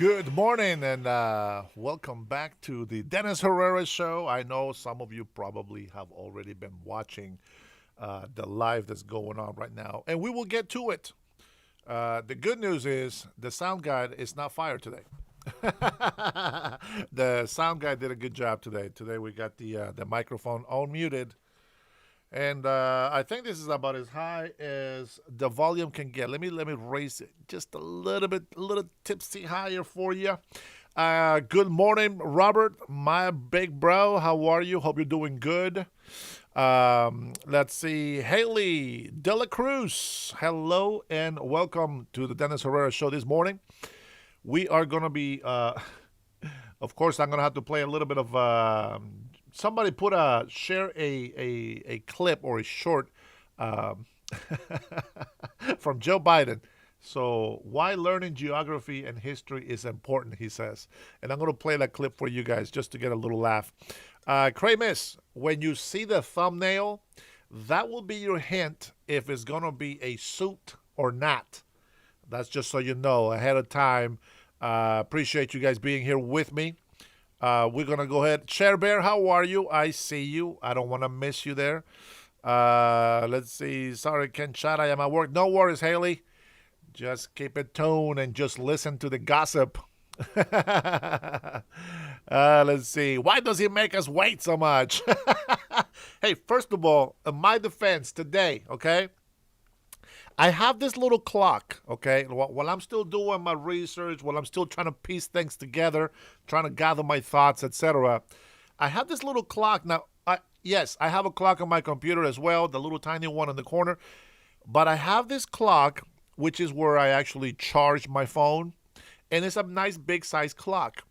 Good morning and welcome back to the Dennis Herrera Show. I know some of you probably have already been watching the live that's going on right now, and we will get to it. The good news is the sound guy is not fired today. The sound guy did a good job today. Today we got the microphone unmuted, and I think this is about as high as the volume can get. Let me raise it just a little tipsy higher for you. Good morning, Robert, my big bro. How are you? Hope you're doing good. Let's see, Haley De La Cruz. Hello and welcome to the Dennis Herrera Show this morning. We are gonna be, of course, I'm gonna have to play a little bit of somebody put a share a clip or a short um, from Joe Biden. So why learning geography and history is important, he says, and I'm going to play that clip for you guys just to get a little laugh. Cray Miss, when you see the thumbnail, that will be your hint if it's going to be a suit or not. That's just so you know ahead of time. Appreciate you guys being here with me. We're going to go ahead. Cher Bear, how are you? I see you. I don't want to miss you there. Let's see. Sorry, Ken Chat. I am at work. No worries, Haley. Just keep it tuned and just listen to the gossip. Let's see. Why does he make us wait so much? Hey, first of all, in my defense today, okay? I have this little clock, okay? While I'm still doing my research, while I'm still trying to piece things together, trying to gather my thoughts, etc., I have this little clock. Now, yes, I have a clock on my computer as well, the little tiny one in the corner. But I have this clock, which is where I actually charge my phone, and it's a nice big size clock.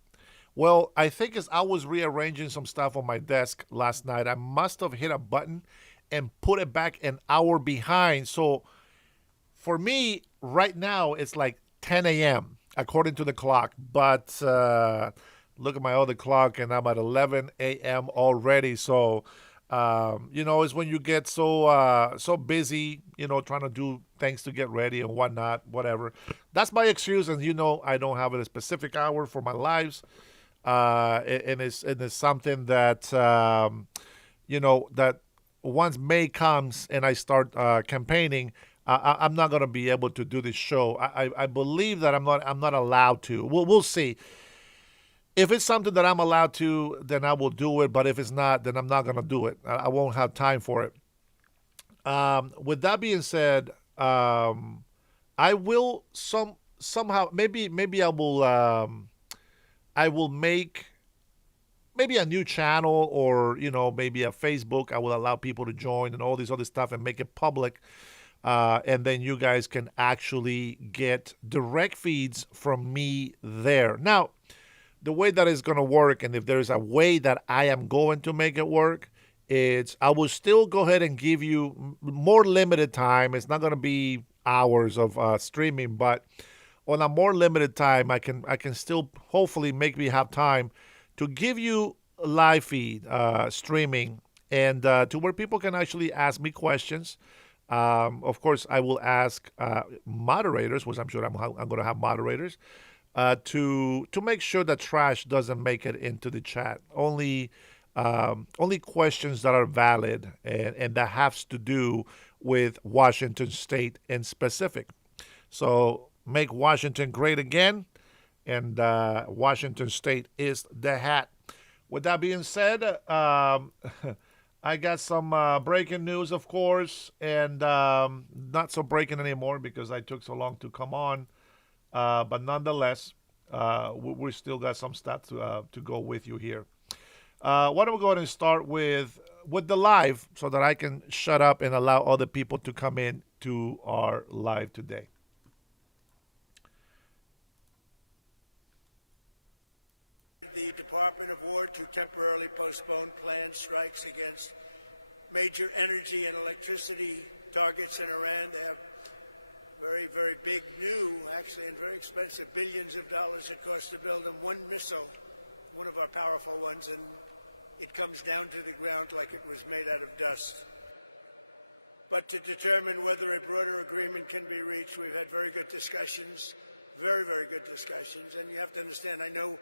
Well, I think as I was rearranging some stuff on my desk last night, I must have hit a button and put it back an hour behind. So for me, right now, it's like 10 a.m., according to the clock. But look at my other clock, and I'm at 11 a.m. already. So, it's when you get so busy, trying to do things to get ready and whatnot, whatever. That's my excuse, and I don't have a specific hour for my lives. And it's something that, that once May comes and I start campaigning, I'm not going to be able to do this show. I believe that I'm not allowed to. We'll see. If it's something that I'm allowed to, then I will do it. But if it's not, then I'm not going to do it. I won't have time for it. With that being said, I will somehow maybe I will make maybe a new channel, or maybe a Facebook. I will allow people to join and all this other stuff and make it public. And then you guys can actually get direct feeds from me there. Now, the way that is going to work, and if there's a way that I am going to make it work, it's I will still go ahead and give you more limited time. It's not going to be hours of streaming, but on a more limited time, I can still hopefully make me have time to give you live feed streaming, and to where people can actually ask me questions. Of course, I will ask moderators, which I'm sure I'm going to have moderators, to make sure that trash doesn't make it into the chat. Only questions that are valid and that has to do with Washington State in specific. So make Washington great again, and Washington State is the hat. With that being said, I got some breaking news, of course, and not so breaking anymore because I took so long to come on. But nonetheless, we still got some stuff to go with you here. Why don't we go ahead and start with the live so that I can shut up and allow other people to come in to our live today. The Department of War to temporarily postpone planned strikes against major energy and electricity targets in Iran. They have very, very big, new, actually, and very expensive, billions of dollars it costs to build them. One missile, one of our powerful ones, and it comes down to the ground like it was made out of dust. But to determine whether a broader agreement can be reached, we've had very good discussions. very, very good discussions. And you have to understand, I know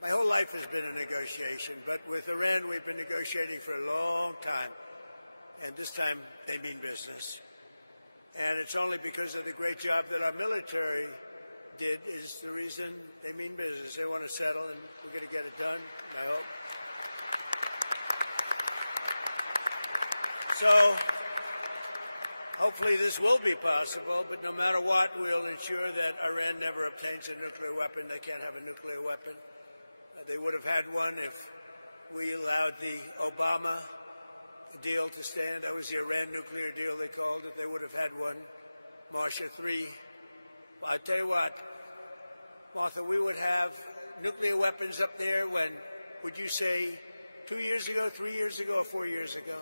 my whole life has been a negotiation, but with Iran, we've been negotiating for a long time. And this time, they mean business. And it's only because of the great job that our military did is the reason they mean business. They want to settle, and we're going to get it done, I hope. So hopefully this will be possible, but no matter what, we'll ensure that Iran never obtains a nuclear weapon. They can't have a nuclear weapon. They would have had one if we allowed the Obama deal to stand. That was the Iran nuclear deal, they called it. They would have had one. Marshall III. Well, I'll tell you what, Martha, we would have nuclear weapons up there when, would you say, 2 years ago, 3 years ago, or 4 years ago?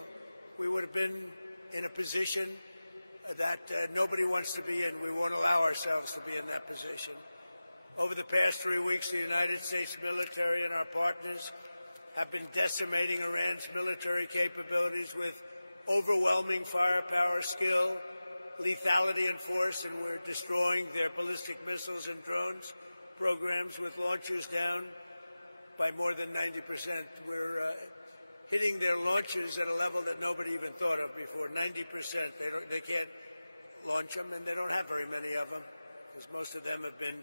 We would have been in a position that nobody wants to be in. We won't allow ourselves to be in that position. Over the past 3 weeks, the United States military and our partners have been decimating Iran's military capabilities with overwhelming firepower, skill, lethality, and force, and we're destroying their ballistic missiles and drones programs with launchers down by more than 90%. We're hitting their launches at a level that nobody even thought of before, 90%. They can't launch them, and they don't have very many of them, because most of them have been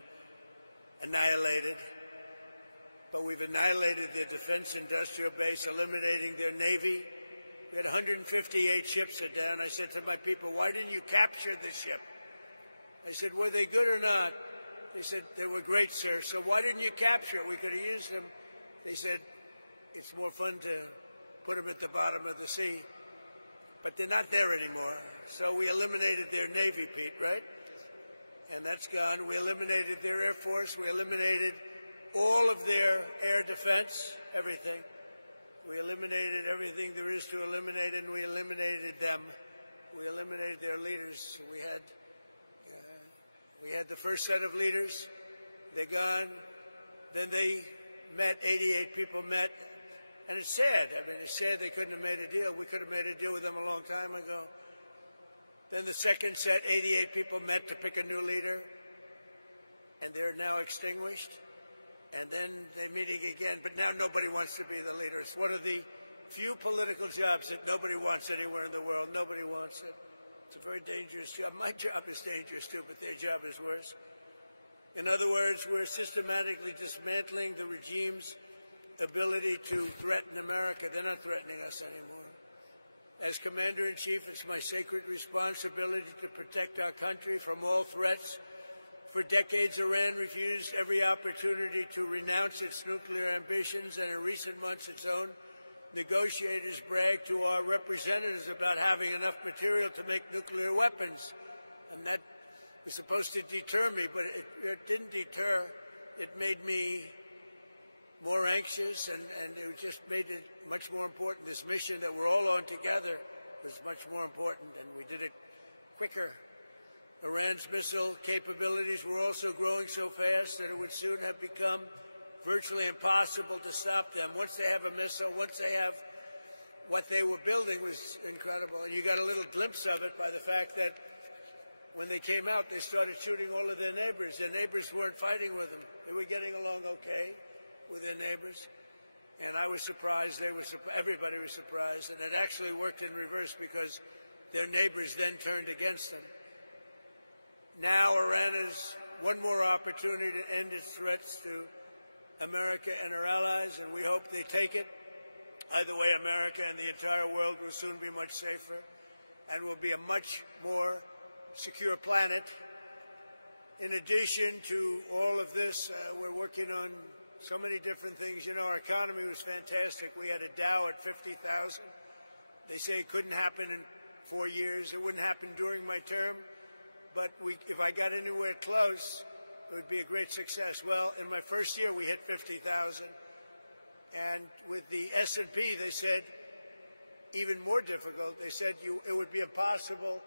annihilated. But we've annihilated their defense industrial base, eliminating their Navy. We had 158 ships are down. I said to my people, why didn't you capture the ship? I said, were they good or not? They said, they were great, sir. So why didn't you capture it? We could have used them. They said, it's more fun to put them at the bottom of the sea. But they're not there anymore. So we eliminated their Navy, Pete, right? And that's gone. We eliminated their Air Force. We eliminated all of their air defense, everything. We eliminated everything there is to eliminate, and we eliminated them. We eliminated their leaders. We had the first set of leaders. They're gone. Then they met, 88 people met. And it's sad. I mean, it's sad they couldn't have made a deal. We could have made a deal with them a long time ago. Then the second set, 88 people met to pick a new leader, and they're now extinguished. And then they're meeting again, but now nobody wants to be the leader. It's one of the few political jobs that nobody wants anywhere in the world. Nobody wants it. It's a very dangerous job. My job is dangerous, too, but their job is worse. In other words, we're systematically dismantling the regime's ability to threaten America. They're not threatening us anymore. As Commander-in-Chief, it's my sacred responsibility to protect our country from all threats. For decades, Iran refused every opportunity to renounce its nuclear ambitions, and in recent months, its own negotiators bragged to our representatives about having enough material to make nuclear weapons. And that was supposed to deter me, but it didn't deter. It made me more anxious, and it just made it much more important. This mission that we're all on together was much more important, and we did it quicker. Iran's missile capabilities were also growing so fast that it would soon have become virtually impossible to stop them. Once they have a missile, once they have what they were building was incredible. And you got a little glimpse of it by the fact that when they came out, they started shooting all of their neighbors. Their neighbors weren't fighting with them. They were getting along okay with their neighbors. And I was surprised. Everybody was surprised. And it actually worked in reverse because their neighbors then turned against them. Now Iran has one more opportunity to end its threats to America and our allies, and we hope they take it. Either way, America and the entire world will soon be much safer and will be a much more secure planet. In addition to all of this, we're working on so many different things. You know, our economy was fantastic. We had a Dow at 50,000. They say it couldn't happen in 4 years. It wouldn't happen during my term. But if I got anywhere close, it would be a great success. Well, in my first year, we hit 50,000. And with the S&P, they said, even more difficult. They said it would be impossible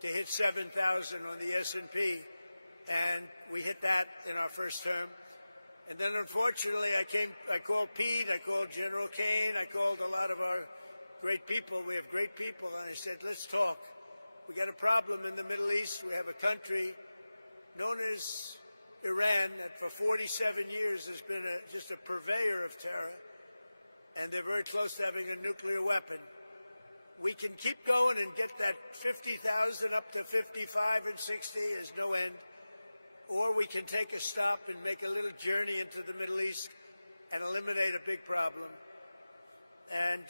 to hit 7,000 on the S&P. And we hit that in our first term. And then, unfortunately, I called Pete, I called General Kane, I called a lot of our great people. We have great people. And I said, let's talk. We got a problem in the Middle East. We have a country known as Iran, that for 47 years has been just a purveyor of terror, and they're very close to having a nuclear weapon. We can keep going and get that 50,000 up to 55 and 60, there's no end. Or we can take a stop and make a little journey into the Middle East and eliminate a big problem. And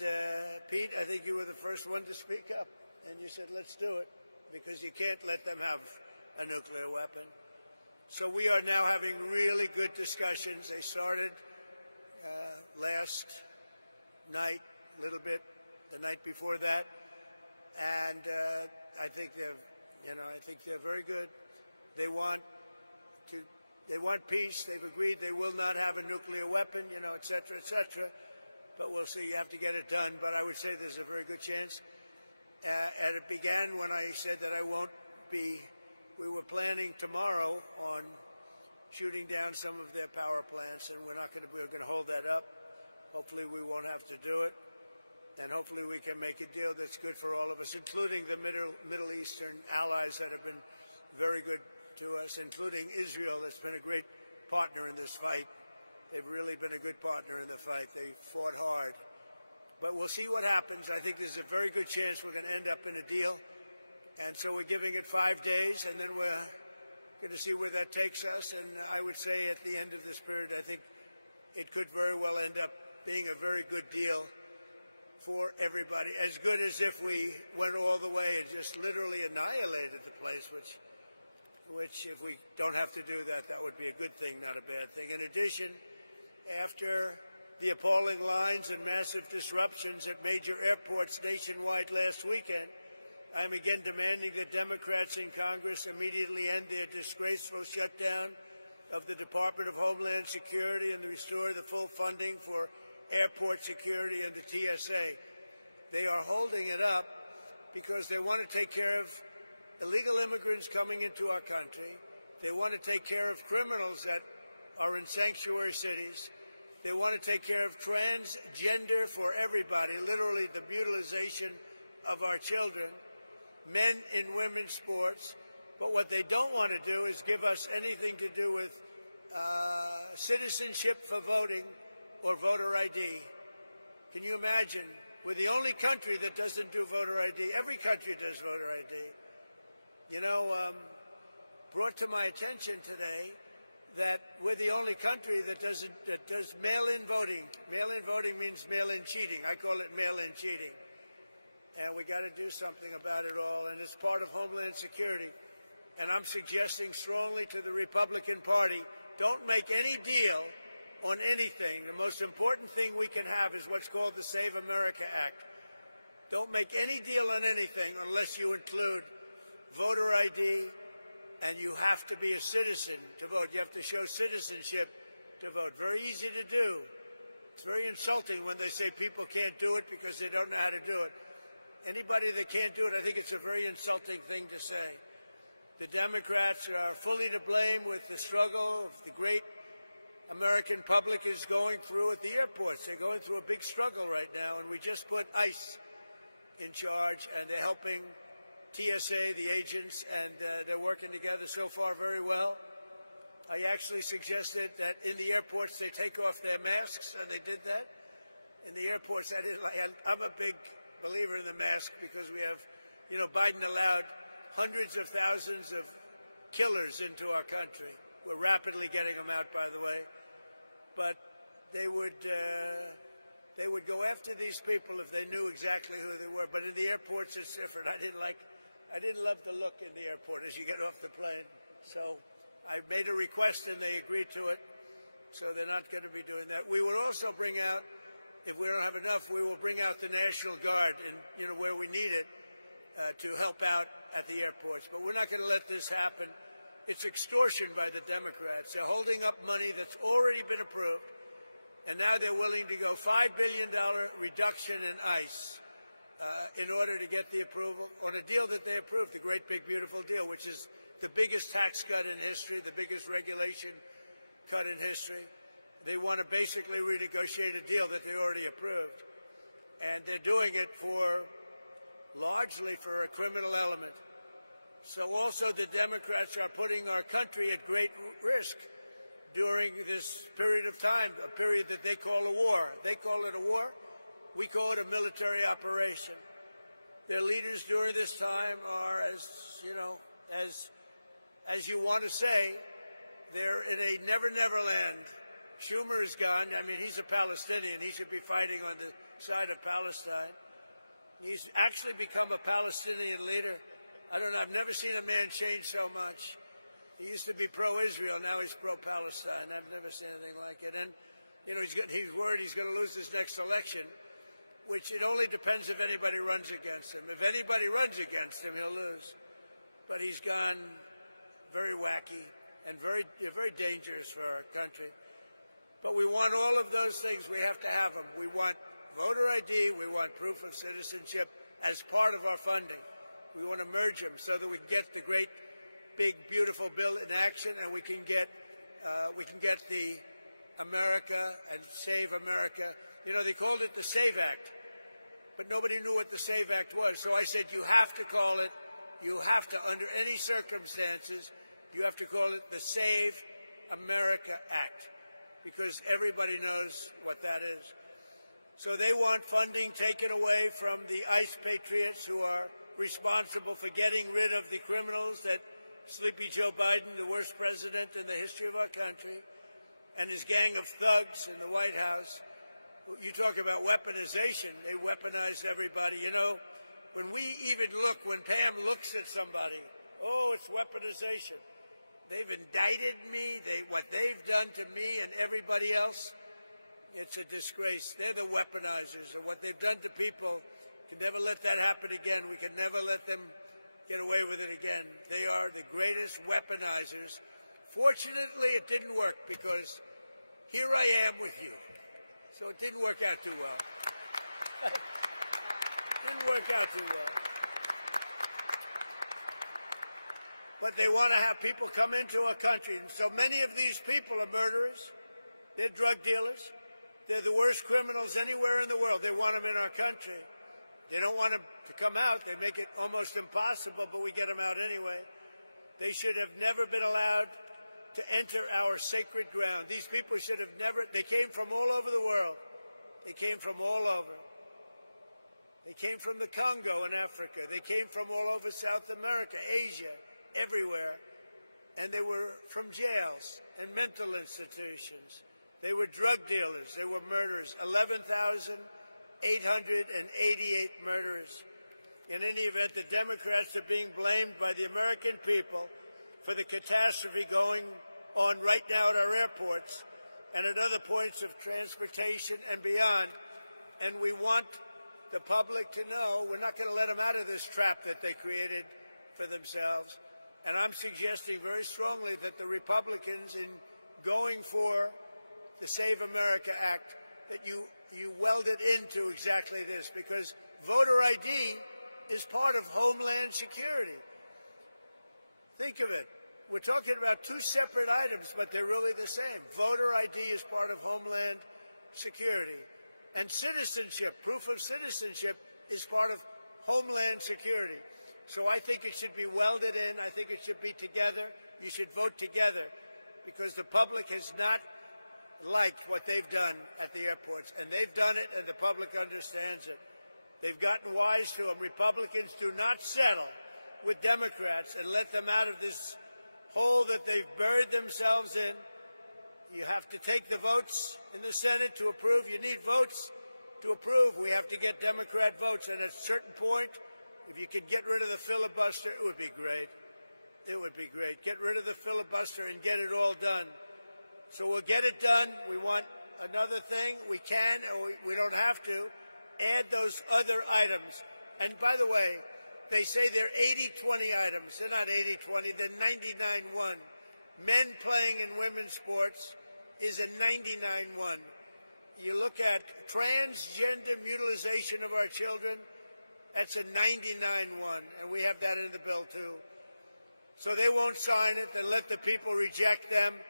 Pete, I think you were the first one to speak up, and you said, let's do it, because you can't let them have a nuclear weapon. So we are now having really good discussions. They started last night, a little bit, the night before that, and I think they're very good. They want peace. They've agreed they will not have a nuclear weapon, et cetera, et cetera. But we'll see. You have to get it done. But I would say there's a very good chance. And it began when I said that I won't be. We were planning tomorrow on shooting down some of their power plants, and we're going to hold that up. Hopefully, we won't have to do it, and hopefully, we can make a deal that's good for all of us, including the Middle Eastern allies that have been very good to us, including Israel, that's been a great partner in this fight. They've really been a good partner in the fight. They fought hard. But we'll see what happens. I think there's a very good chance we're going to end up in a deal. And so we're giving it 5 days, and then we're going to see where that takes us. And I would say at the end of this period, I think it could very well end up being a very good deal for everybody, as good as if we went all the way and just literally annihilated the place, which if we don't have to do that, that would be a good thing, not a bad thing. In addition, after the appalling lines and massive disruptions at major airports nationwide last weekend, I am again demanding that Democrats in Congress immediately end their disgraceful shutdown of the Department of Homeland Security and restore the full funding for airport security and the TSA. They are holding it up because they want to take care of illegal immigrants coming into our country. They want to take care of criminals that are in sanctuary cities. They want to take care of transgender for everybody, literally the mutilization of our children, men in women's sports. But what they don't want to do is give us anything to do with citizenship for voting or voter ID. Can you imagine? We're the only country that doesn't do voter ID. Every country does voter ID. Brought to my attention today that we're the only country that does mail-in voting. Mail-in voting means mail-in cheating. I call it mail-in cheating. And we got to do something about it all, and it's part of Homeland Security. And I'm suggesting strongly to the Republican Party, don't make any deal on anything. The most important thing we can have is what's called the Save America Act. Don't make any deal on anything unless you include voter ID, and you have to be a citizen to vote. You have to show citizenship to vote. Very easy to do. It's very insulting when they say people can't do it because they don't know how to do it. Anybody that can't do it, I think it's a very insulting thing to say. The Democrats are fully to blame with the struggle of the great American public is going through at the airports. They're going through a big struggle right now, and we just put ICE in charge, and they're helping TSA, the agents, and they're working together so far very well. I actually suggested that in the airports they take off their masks, and they did that. In the airports, I'm a big believer in the mask because we have, Biden allowed hundreds of thousands of killers into our country. We're rapidly getting them out, by the way. But they would go after these people if they knew exactly who they were. But in the airports, it's different. I didn't love the look in the airport as you get off the plane. So I made a request, and they agreed to it. So they're not going to be doing that. We will also bring out, if we don't have enough, we will bring out the National Guard, and where we need it, to help out at the airports. But we're not going to let this happen. It's extortion by the Democrats. They're holding up money that's already been approved, and now they're willing to go $5 billion reduction in ICE in order to get the approval on a deal that they approved, the great big beautiful deal, which is the biggest tax cut in history, the biggest regulation cut in history. They want to basically renegotiate a deal that they already approved, and they're doing it largely for a criminal element. So also the Democrats are putting our country at great risk during this period of time, a period that they call a war. They call it a war. We call it a military operation. Their leaders during this time are, as you want to say, they're in a never land. Schumer is gone. I mean, he's a Palestinian. He should be fighting on the side of Palestine. He's actually become a Palestinian leader. I don't know. I've never seen a man change so much. He used to be pro-Israel. Now he's pro-Palestine. I've never seen anything like it. And, he's worried he's going to lose his next election, which it only depends if anybody runs against him. If anybody runs against him, he'll lose. But he's gone very wacky and very dangerous for our country. But we want all of those things. We have to have them. We want voter ID. We want proof of citizenship as part of our funding. We want to merge them so that we can get the great, big, beautiful bill in action, and we can get the America and Save America. They called it the SAVE Act, but nobody knew what the SAVE Act was. So I said, you have to call it, under any circumstances, you have to call it the Save America Act, because everybody knows what that is. So they want funding taken away from the ICE patriots who are responsible for getting rid of the criminals that Sleepy Joe Biden, the worst president in the history of our country, and his gang of thugs in the White House. You talk about weaponization. They weaponized everybody. When Pam looks at somebody, oh, it's weaponization. They've indicted me. What they've done to me and everybody else, it's a disgrace. They're the weaponizers, and what they've done to people, can never let that happen again. We can never let them get away with it again. They are the greatest weaponizers. Fortunately, it didn't work, because here I am with you. So it didn't work out too well. Didn't work out too well. But they want to have people come into our country. And so many of these people are murderers. They're drug dealers. They're the worst criminals anywhere in the world. They want them in our country. They don't want them to come out. They make it almost impossible, but we get them out anyway. They should have never been allowed to enter our sacred ground. These people should have never. They came from all over the world. They came from all over. They came from the Congo in Africa. They came from all over South America, Asia, everywhere. And they were from jails and mental institutions. They were drug dealers. They were murderers. 11,888 murderers. In any event, the Democrats are being blamed by the American people for the catastrophe going on right now at our airports and at other points of transportation and beyond. And we want the public to know we're not going to let them out of this trap that they created for themselves. And I'm suggesting very strongly that the Republicans, in going for the Save America Act, that you weld it into exactly this, because voter ID is part of Homeland Security. Think of it. We're talking about two separate items, but they're really the same. Voter ID is part of Homeland Security. And citizenship, proof of citizenship, is part of Homeland Security. So I think it should be welded in. I think it should be together. You should vote together, because the public has not liked what they've done at the airports. And they've done it, and the public understands it. They've gotten wise to them. Republicans do not settle with Democrats and let them out of this hole that they've buried themselves in. You have to take the votes in the Senate to approve. You need votes to approve. We have to get Democrat votes. And at a certain point, if you could get rid of the filibuster, it would be great. It would be great. Get rid of the filibuster and get it all done. So we'll get it done. We want another thing. We can, or we don't have to, add those other items. And by the way, they say they're 80-20 items. They're not 80-20. They're 99-1. Men playing in women's sports is a 99-1. You look at transgender mutilization of our children, that's a 99-1. And we have that in the bill, too. So they won't sign it. Then let the people reject them.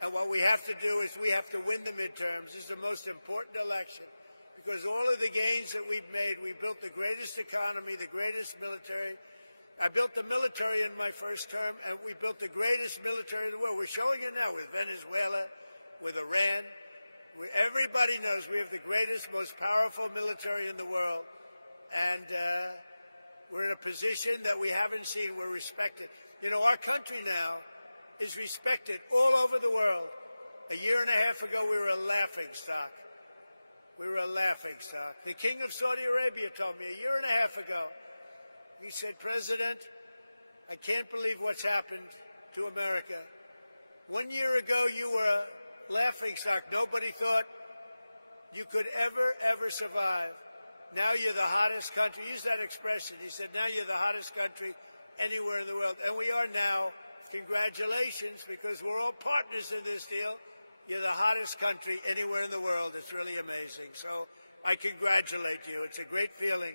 And what we have to do is we have to win the midterms. This is the most important election, because all of the gains that we've made, we built the greatest economy, the greatest military, I built the military in my first term, and we built the greatest military in the world. We're showing it now with Venezuela, with Iran. Everybody knows we have the greatest, most powerful military in the world. And we're in a position that we haven't seen. We're respected. You know, our country now is respected all over the world. A year and a half ago, we were a laughingstock. We were a laughingstock. The King of Saudi Arabia told me a year and a half ago, he said, President, I can't believe what's happened to America. 1 year ago, you were a laughingstock. Nobody thought you could ever survive. Now you're the hottest country. Use that expression. He said, now you're the hottest country anywhere in the world. And we are now. Congratulations, because we're all partners in this deal. You're the hottest country anywhere in the world. It's really amazing. So I congratulate you. It's a great feeling,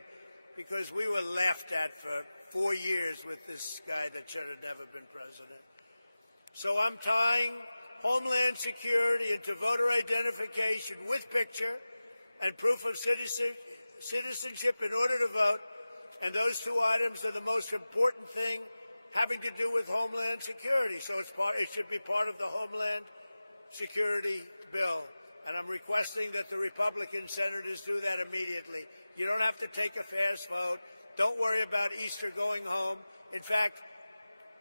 because we were laughed at for 4 years with this guy that should have never been president. So I'm tying Homeland Security into voter identification with picture and proof of citizenship in order to vote. And those two items are the most important thing having to do with Homeland Security. So it should be part of the Homeland Security bill. And I'm requesting that the Republican senators do that immediately. You don't have to take a fast vote. Don't worry about Easter going home. In fact,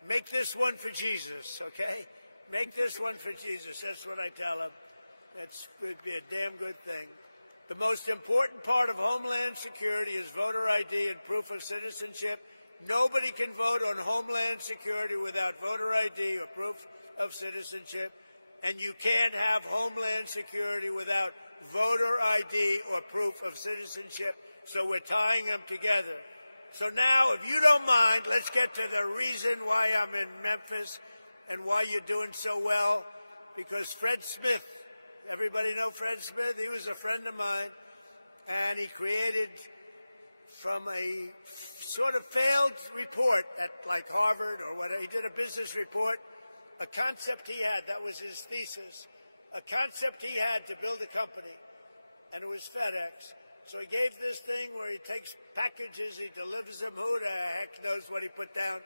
make this one for Jesus, okay? Make this one for Jesus. That's what I tell them. That would be a damn good thing. The most important part of Homeland Security is voter ID and proof of citizenship. Nobody can vote on Homeland Security without voter ID or proof of citizenship. And you can't have Homeland Security without voter ID or proof of citizenship. So we're tying them together. So now, if you don't mind, let's get to the reason why I'm in Memphis and why you're doing so well. Because Fred Smith, everybody know Fred Smith? He was a friend of mine, and he created, from a sort of failed report at like Harvard or whatever, he did a business report, a concept he had, that was his thesis, a concept he had to build a company, and it was FedEx. So he gave this thing where he takes packages, he delivers them. Who the heck knows what he put down?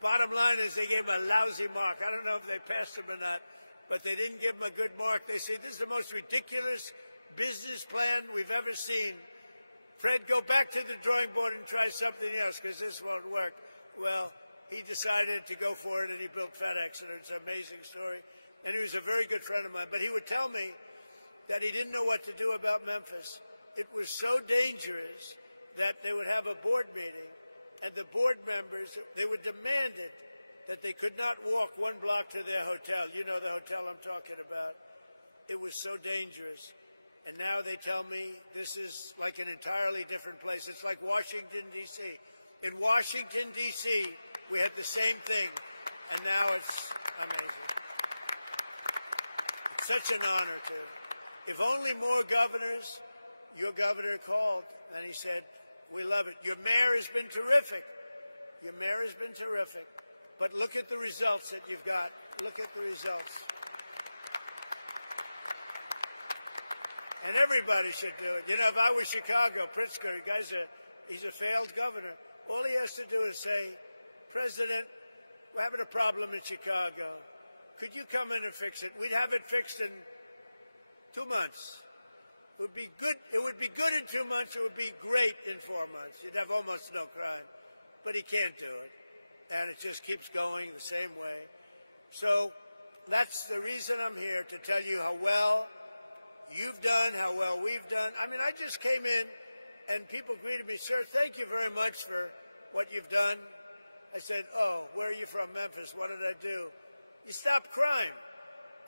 Bottom line is they gave him a lousy mark. I don't know if they passed him or not, but they didn't give him a good mark. They say, this is the most ridiculous business plan we've ever seen. Fred, go back to the drawing board and try something else, because this won't work. Well, he decided to go for it, and he built FedEx, and it's an amazing story. And he was a very good friend of mine. But he would tell me that he didn't know what to do about Memphis. It was so dangerous that they would have a board meeting, and the board members, they were demanded that they could not walk 1 block to their hotel. You know the hotel I'm talking about. It was so dangerous. And now they tell me this is like an entirely different place. It's like Washington, D.C. In Washington, D.C., we had the same thing, and now it's amazing. It's such an honor to. If only more governors. Your governor called, and he said, we love it. Your mayor has been terrific. Your mayor has been terrific. But look at the results that you've got. Look at the results. And everybody should do it. You know, if I was Chicago, Pritzker, he's a failed governor. All he has to do is say, President, we're having a problem in Chicago. Could you come in and fix it? We'd have it fixed in 2 months. It would be good. It would be good in 2 months. It would be great in 4 months. You'd have almost no crime. But he can't do it. And it just keeps going the same way. So that's the reason I'm here, to tell you how well you've done, how well we've done. I mean, I just came in, and people greeted me, sir, thank you very much for what you've done. I said, oh, where are you from? Memphis. What did I do? You stopped crime.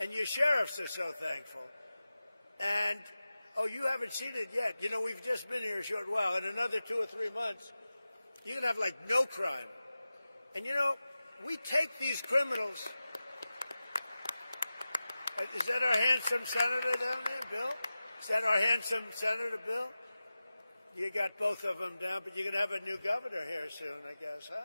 And your sheriffs are so thankful. And oh, you haven't seen it yet. You know, we've just been here a short while. In another 2 or 3 months, you're going to have, like, no crime. And, you know, we take these criminals. Is that our handsome senator down there, Bill? Is that our handsome senator, Bill? You got both of them down, but you're going to have a new governor here soon, I guess, huh?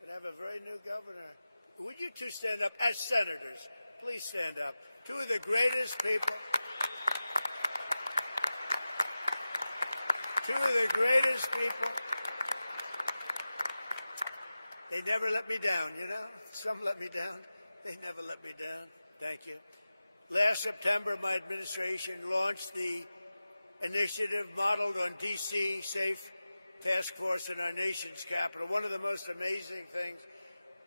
You're going to have a very new governor. Would you two stand up as senators? Please stand up. Two of the greatest people. Two of the greatest people. They never let me down, you know? Some let me down. They never let me down. Thank you. Last September, my administration launched the initiative modeled on D.C. Safe Task Force in our nation's capital. One of the most amazing things,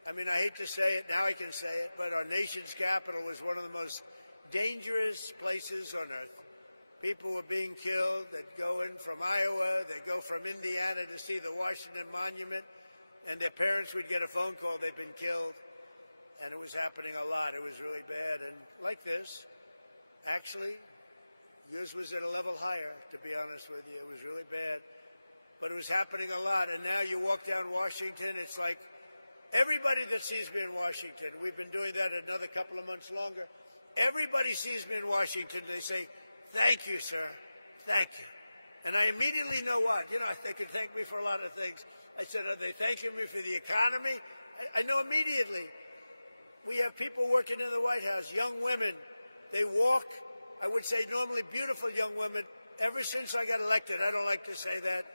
I mean, I hate to say it, now I can say it, but our nation's capital was one of the most dangerous places on earth. People were being killed. They'd go in from Iowa, they'd go from Indiana to see the Washington Monument, and their parents would get a phone call they'd been killed. And it was happening a lot. It was really bad. And like this, actually, yours was at a level higher, to be honest with you. It was really bad. But it was happening a lot. And now you walk down Washington, it's like everybody that sees me in Washington, we've been doing that another couple of months longer, everybody sees me in Washington, they say, thank you, sir. Thank you. And I immediately know what. You know, they could thank me for a lot of things. I said, are they thanking me for the economy? I know immediately. We have people working in the White House, young women. They walk, I would say normally beautiful young women. Ever since I got elected, I don't like to say that,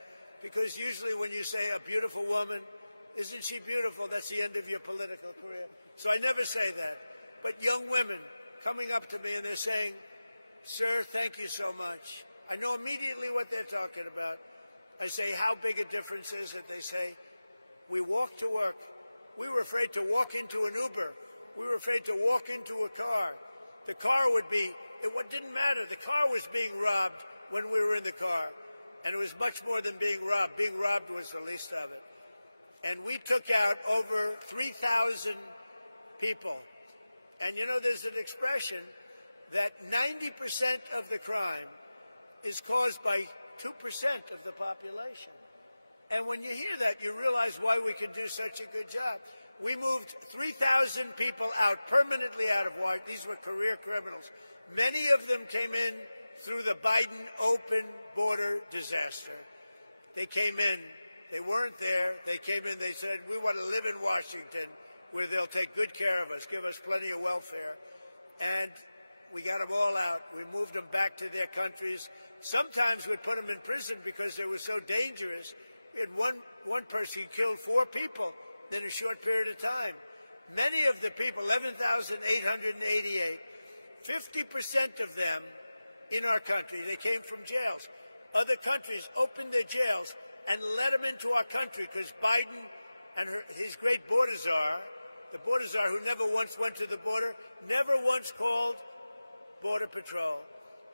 because usually when you say a beautiful woman, isn't she beautiful? That's the end of your political career. So I never say that. But young women coming up to me and they're saying, sir, thank you so much. I know immediately what they're talking about. I say, how big a difference is it? They say, we walk to work. We were afraid to walk into an Uber. We were afraid to walk into a car. The car would be, it didn't matter. The car was being robbed when we were in the car. And it was much more than being robbed. Being robbed was the least of it. And we took out over 3,000 people. And you know, there's an expression that 90% of the crime is caused by 2% of the population. And when you hear that, you realize why we can do such a good job. We moved 3,000 people out, permanently out of Washington. These were career criminals. Many of them came in through the Biden open border disaster. They came in. They weren't there. They came in. They said, we want to live in Washington where they'll take good care of us, give us plenty of welfare. And we got them all out. We moved them back to their countries. Sometimes we'd put them in prison because they were so dangerous. We had one person who killed 4 people in a short period of time. Many of the people, 11,888, 50% of them in our country, they came from jails. Other countries opened their jails and let them into our country because Biden and his great border czar, the border czar who never once went to the border, never once called Border Patrol.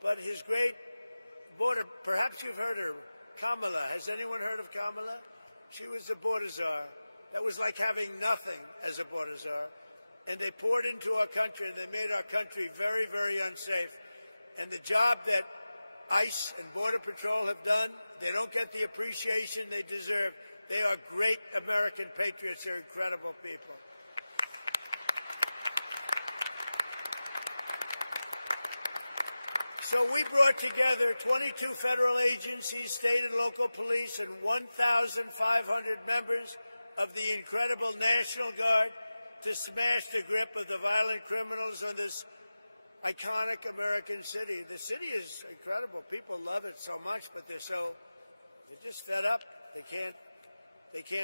But his great border, perhaps you've heard her, Kamala. Has anyone heard of Kamala? She was the border czar. That was like having nothing as a border czar. And they poured into our country, and they made our country very, very unsafe. And the job that ICE and Border Patrol have done, they don't get the appreciation they deserve. They are great American patriots. They're incredible people. So we brought together 22 federal agencies, state and local police, and 1,500 members of the incredible National Guard to smash the grip of the violent criminals on this iconic American city. The city is incredible. People love it so much, but they're just fed up. They can't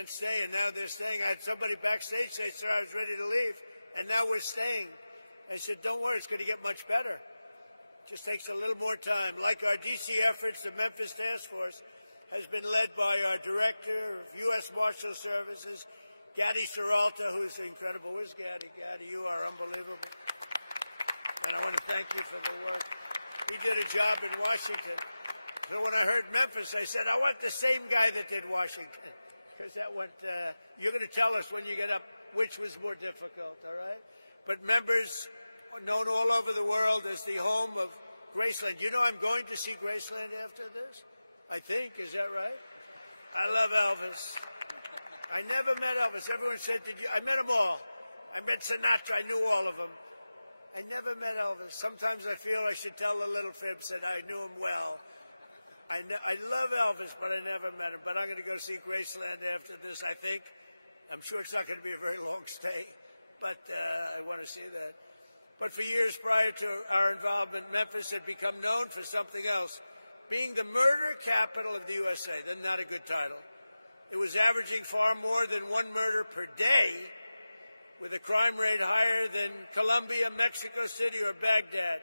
stay, and now they're staying. I had somebody backstage say, sir, I was ready to leave, and now we're staying. I said, don't worry, it's going to get much better. It just takes a little more time. Like our D.C. efforts, the Memphis Task Force has been led by our Director of U.S. Marshal Services, Gaddy Seralta, who's incredible. Where's Gaddy? Gaddy, you are unbelievable. And I want to thank you for the work. He did a job in Washington. So when I heard Memphis, I said, I want the same guy that did Washington. Because that went, you're going to tell us when you get up which was more difficult, all right? But members are known all over the world as the home of Graceland. You know I'm going to see Graceland after this? I think, is that right? I love Elvis. I never met Elvis. Everyone said, did you? I met them all. I met Sinatra. I knew all of them. I never met Elvis. Sometimes I feel I should tell the little fibs that I knew him well. I love Elvis, but I never met him. But I'm going to go see Graceland after this, I think. I'm sure it's not going to be a very long stay, but I want to see that. But for years prior to our involvement, Memphis had become known for something else, being the murder capital of the USA. That's not a good title. It was averaging far more than one murder per day, with a crime rate higher than Colombia, Mexico City, or Baghdad.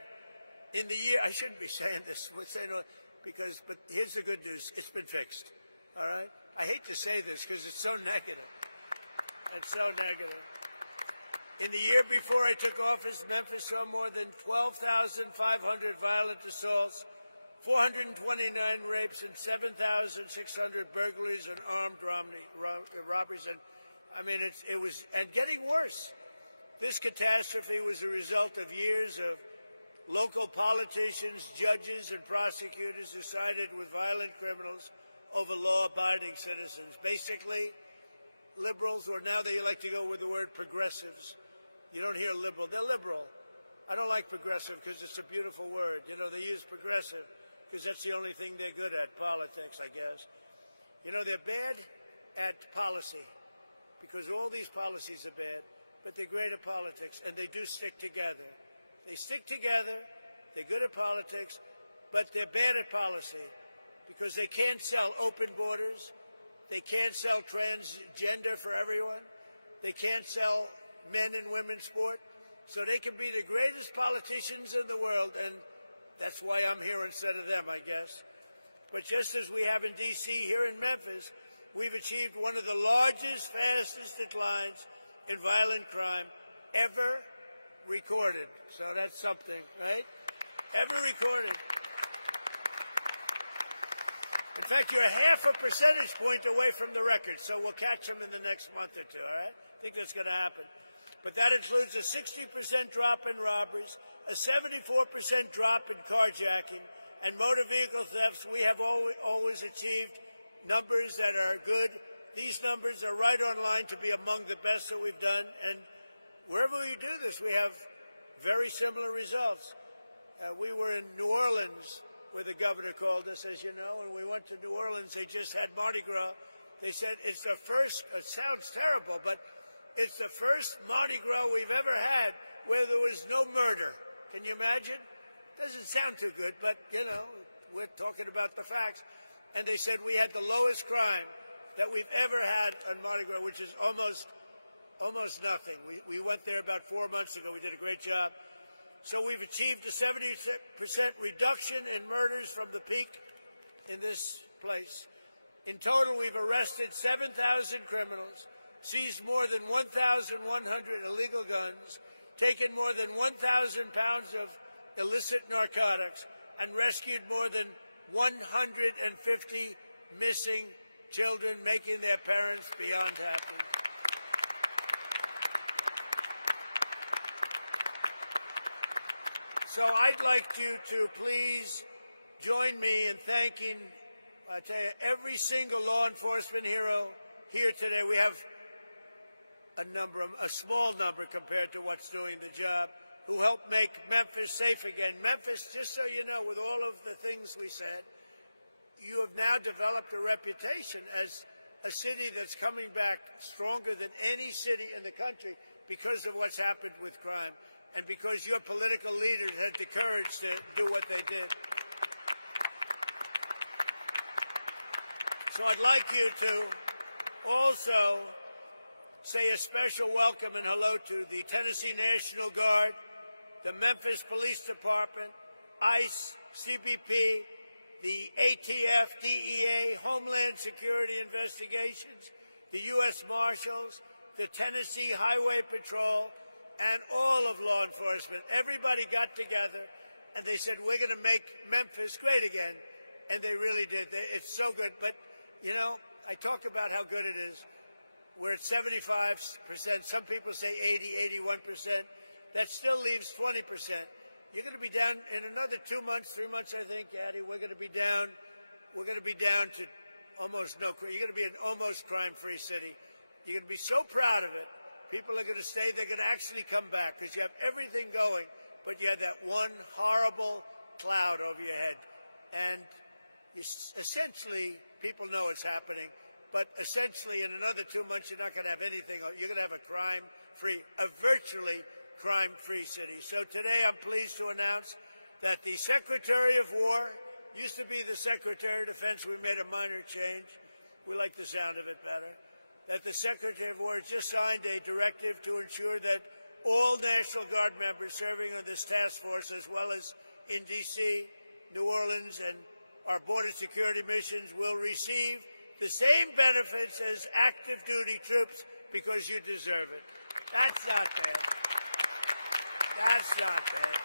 In the year, I shouldn't be saying this, but here's the good news. It's been fixed, all right? I hate to say this because it's so negative. It's so negative. In the year before I took office, Memphis saw more than 12,500 violent assaults, 429 rapes, and 7,600 burglaries and armed robberies. And I mean, it was getting worse. This catastrophe was a result of years of local politicians, judges, and prosecutors who sided with violent criminals over law-abiding citizens. Basically, liberals, or now they like to go with the word progressives. You don't hear liberal. They're liberal. I don't like progressive because it's a beautiful word. You know, they use progressive because that's the only thing they're good at, politics, I guess. You know, they're bad at policy because all these policies are bad, but they're great at politics, and they do stick together. They stick together, they're good at politics, but they're bad at policy because they can't sell open borders, they can't sell transgender for everyone, they can't sell men and women's sport, so they can be the greatest politicians in the world, and that's why I'm here instead of them, I guess. But just as we have in D.C., here in Memphis, we've achieved one of the largest, fastest declines in violent crime ever recorded. So that's something, right? Ever recorded. In fact, you're half a percentage point away from the record, so we'll catch them in the next month or two, all right? I think that's going to happen. But that includes a 60% drop in robberies, a 74% drop in carjacking, and motor vehicle thefts. We have always achieved numbers that are good. These numbers are right on line to be among the best that we've done, and wherever we do this, we have very similar results. We were in New Orleans, where the governor called us, as you know, and we went to New Orleans. They just had Mardi Gras. They said it's the first, it sounds terrible, but it's the first Mardi Gras we've ever had where there was no murder. Can you imagine? Doesn't sound too good, but, you know, we're talking about the facts. And they said we had the lowest crime that we've ever had on Mardi Gras, which is almost nothing. We went there about 4 months ago. We did a great job. So we've achieved a 70% reduction in murders from the peak in this place. In total, we've arrested 7,000 criminals, seized more than 1,100 illegal guns, taken more than 1,000 pounds of illicit narcotics, and rescued more than 150 missing children, making their parents beyond happy. So I'd like you to please join me in thanking, I tell you, every single law enforcement hero here today. We have a small number compared to what's doing the job, who helped make Memphis safe again. Memphis, just so you know, with all of the things we said, you have now developed a reputation as a city that's coming back stronger than any city in the country because of what's happened with crime and because your political leaders had the courage to do what they did. So I'd like you to also say a special welcome and hello to the Tennessee National Guard, the Memphis Police Department, ICE, CBP, the ATF, DEA, Homeland Security Investigations, the U.S. Marshals, the Tennessee Highway Patrol, and all of law enforcement. Everybody got together, and they said, we're going to make Memphis great again. And they really did. It's so good. But, you know, I talk about how good it is. We're at 75%. Some people say 80, 81%. That still leaves 20%. You're going to be down in another 2 months, 3 months, I think, Addie. We're going to be down to almost no crime. You're going to be an almost crime-free city. You're going to be so proud of it. People are going to stay. They're going to actually come back because you have everything going, but you have that one horrible cloud over your head. And essentially, people know it's happening, but essentially in another 2 months, you're not going to have anything. You're going to have a virtually crime-free city. So today I'm pleased to announce that the Secretary of War used to be the Secretary of Defense. We made a minor change. We like the sound of it better. That the Secretary of War has just signed a directive to ensure that all National Guard members serving on this task force, as well as in D.C., New Orleans, and our border security missions, will receive the same benefits as active duty troops because you deserve it. That's not bad. That's not bad.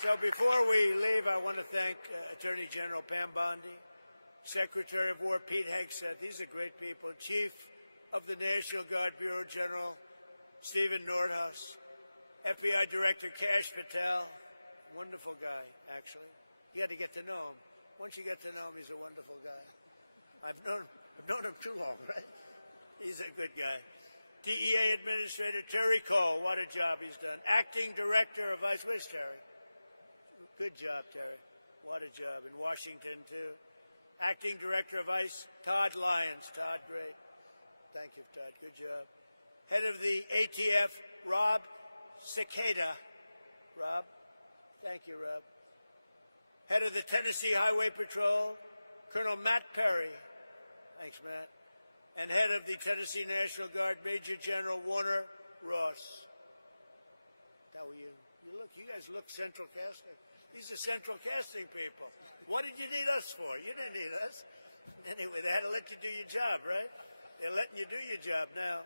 So before we leave, I want to thank Attorney General Pam Bondi, Secretary of War Pete Hegseth. These are great people. Chief of the National Guard Bureau General Stephen Nordhaus, FBI Director Kash Patel, wonderful guy, actually. You got to get to know him. Once you get to know him, he's a wonderful guy. I've known him too long, right? He's a good guy. DEA Administrator Terry Cole, what a job he's done. Acting Director of ICE, where's Terry? Good job, Terry. What a job. In Washington, too. Acting Director of ICE, Todd Lyons. Todd, great. Thank you, Todd. Good job. Head of the ATF, Rob Cicada. Rob. Thank you, Rob. Head of the Tennessee Highway Patrol, Colonel Matt Perry. Thanks, Matt. And head of the Tennessee National Guard, Major General Warner Ross. How are you? You guys look Central Casting. These are Central Casting people. What did you need us for? You didn't need us. Anyway, they had to let you do your job, right? They're letting you do your job now.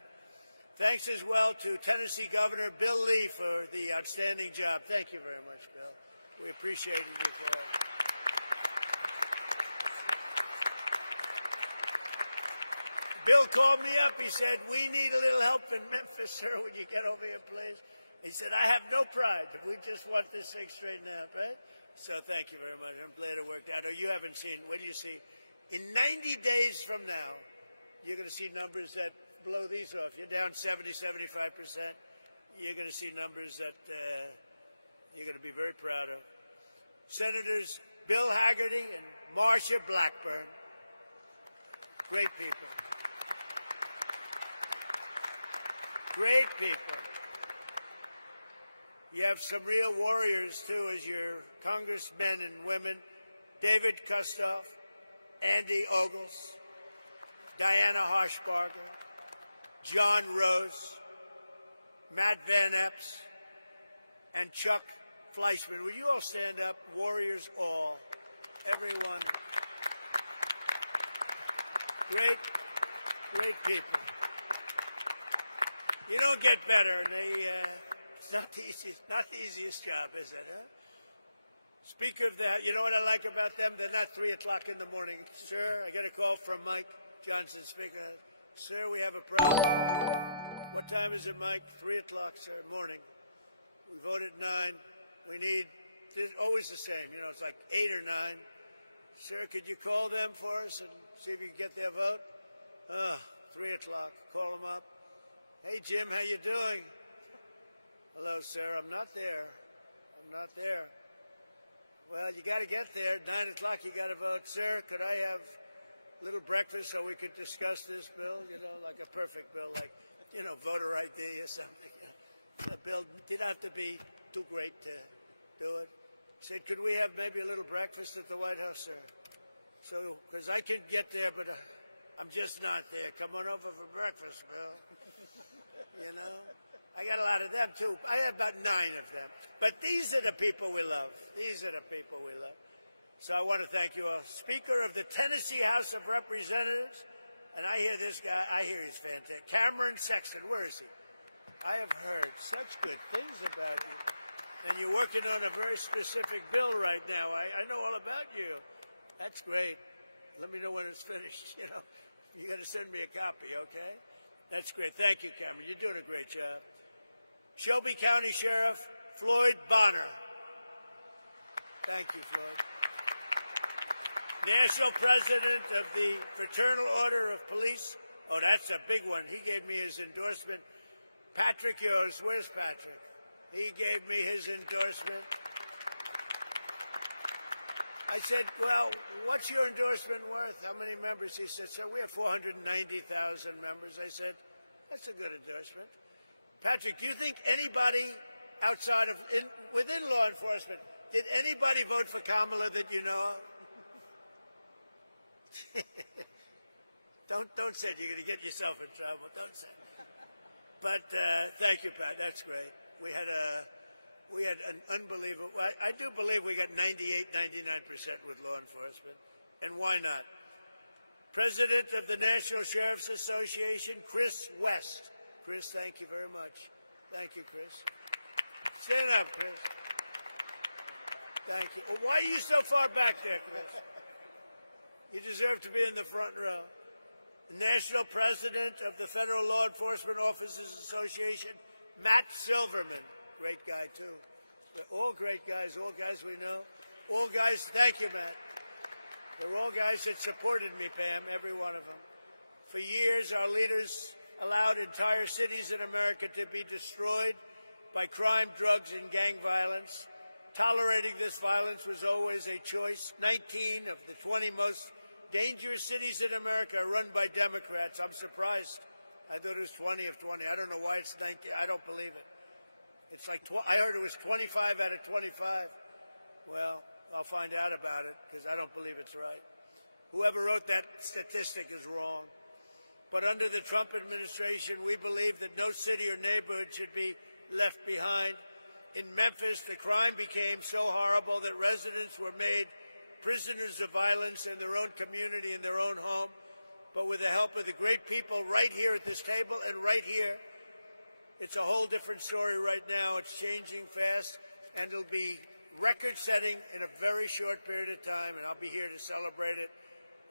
Thanks as well to Tennessee Governor Bill Lee for the outstanding job. Thank you very much, Bill. We appreciated you for it. Bill called me up. He said, we need a little help in Memphis, sir. Would you get over here, please? He said, I have no pride. We just want this thing straightened out, right? So thank you very much. I'm glad it worked out. Oh, you haven't seen, what do you see? In 90 days from now, you're going to see numbers that blow these off. You're down 70, 75%. You're going to see numbers that you're going to be very proud of. Senators Bill Haggerty and Marsha Blackburn. Great people. Great people. You have some real warriors, too, as your congressmen and women. David Kustoff, Andy Ogles, Diana Harshbarger, John Rose, Matt Van Epps, and Chuck Fleischman. Will you all stand up? Warriors all. Everyone. Great, great people. You don't get better, and it's not the easiest job, is it? Huh? Speaker of the, you know what I like about them? They're not 3 o'clock in the morning. Sir, I get a call from Mike Johnson, Speaker. Sir, we have a problem. What time is it, Mike? 3 o'clock, sir, morning. We vote at 9. We need, it's always the same, you know, it's like 8 or 9. Sir, could you call them for us and see if you can get their vote? 3 o'clock. Call them up. Hey, Jim, how you doing? Hello, sir. I'm not there. I'm not there. Well, you got to get there. 9 o'clock, you got to vote. Sir, could I have a little breakfast so we could discuss this bill? You know, like a perfect bill, like, you know, voter ID or something. You know. The bill didn't have to be too great to do it. He said, could we have maybe a little breakfast at the White House, sir? So, because I can get there, but I'm just not there. Come on over for breakfast, Bill. You know? I got a lot of them, too. I have about 9 of them. But these are the people we love. These are the people we love. So I want to thank you all. Speaker of the Tennessee House of Representatives, and I hear this guy, I hear he's fantastic. Cameron Sexton, where is he? I have heard such good things about you. And you're working on a very specific bill right now. I know all about you. That's great. Let me know when it's finished. You know, you got to send me a copy, okay? That's great. Thank you, Cameron. You're doing a great job. Shelby County Sheriff Floyd Bonner. Thank you, Floyd. National President of the Fraternal Order of Police. Oh, that's a big one. He gave me his endorsement. Patrick Yost. Where's Patrick? He gave me his endorsement. I said, well, what's your endorsement worth? How many members? He said, sir, we have 490,000 members. I said, that's a good endorsement. Patrick, do you think anybody outside of, within law enforcement, did anybody vote for Kamala that you know of? Don't say it. You're going to get yourself in trouble. Don't say it. But thank you, Pat. That's great. We had an unbelievable. I do believe we got 98, 99% with law enforcement, and why not? President of the National Sheriff's Association, Chris West. Chris, thank you very much. Thank you, Chris. Stand up, Chris. Thank you. Well, why are you so far back there, Chris? You deserve to be in the front row. The National President of the Federal Law Enforcement Officers Association, Matt Silverman. Great guy, too. All great guys, all guys we know. All guys, thank you, Matt. They're all guys that supported me, Pam, every one of them. For years, our leaders allowed entire cities in America to be destroyed by crime, drugs, and gang violence. Tolerating this violence was always a choice. 19 of the 20 most dangerous cities in America are run by Democrats. I'm surprised. I thought it was 20 of 20. I don't know why it's 19. I don't believe it. It's like, I heard it was 25 out of 25. Well, I'll find out about it because I don't believe it's right. Whoever wrote that statistic is wrong. But under the Trump administration, we believe that no city or neighborhood should be left behind. In Memphis, the crime became so horrible that residents were made prisoners of violence in their own community, in their own home. But with the help of the great people right here at this table and right here, it's a whole different story right now. It's changing fast, and it'll be record-setting in a very short period of time, and I'll be here to celebrate it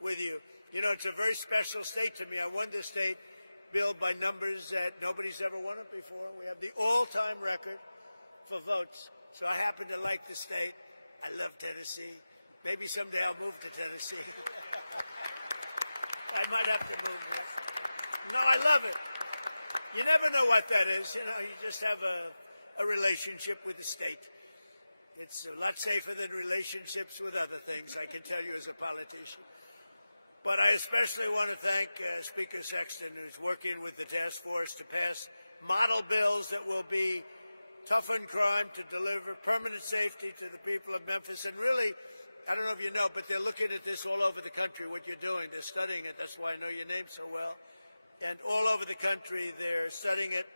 with you. You know, it's a very special state to me. I won this state, Bill, by numbers that nobody's ever won it before. We have the all-time record for votes. So I happen to like the state. I love Tennessee. Maybe someday I'll move to Tennessee. I might have to move there. No, I love it. You never know what that is. You know, you just have a relationship with the state. It's a lot safer than relationships with other things, I can tell you as a politician. But I especially want to thank Speaker Sexton, who's working with the task force to pass model bills that will be toughen crime, to deliver permanent safety to the people of Memphis. And really, I don't know if you know, but they're looking at this all over the country, what you're doing. They're studying it. That's why I know your name so well. And all over the country, they're studying it.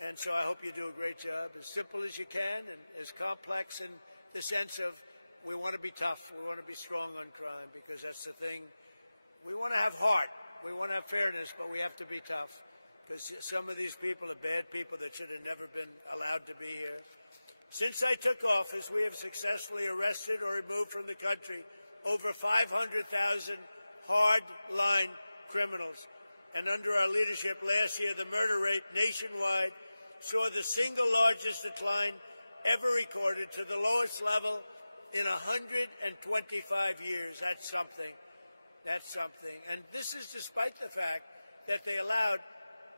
And so I hope you do a great job, as simple as you can and as complex in the sense of we want to be tough. We want to be strong on crime because that's the thing. We want to have heart. We want to have fairness, but we have to be tough because some of these people are bad people that should have never been allowed to be here. Since I took office, we have successfully arrested or removed from the country over 500,000 hard-line criminals. And under our leadership last year, the murder rate nationwide saw the single largest decline ever recorded to the lowest level in 125 years. That's something. That's something. And this is despite the fact that they allowed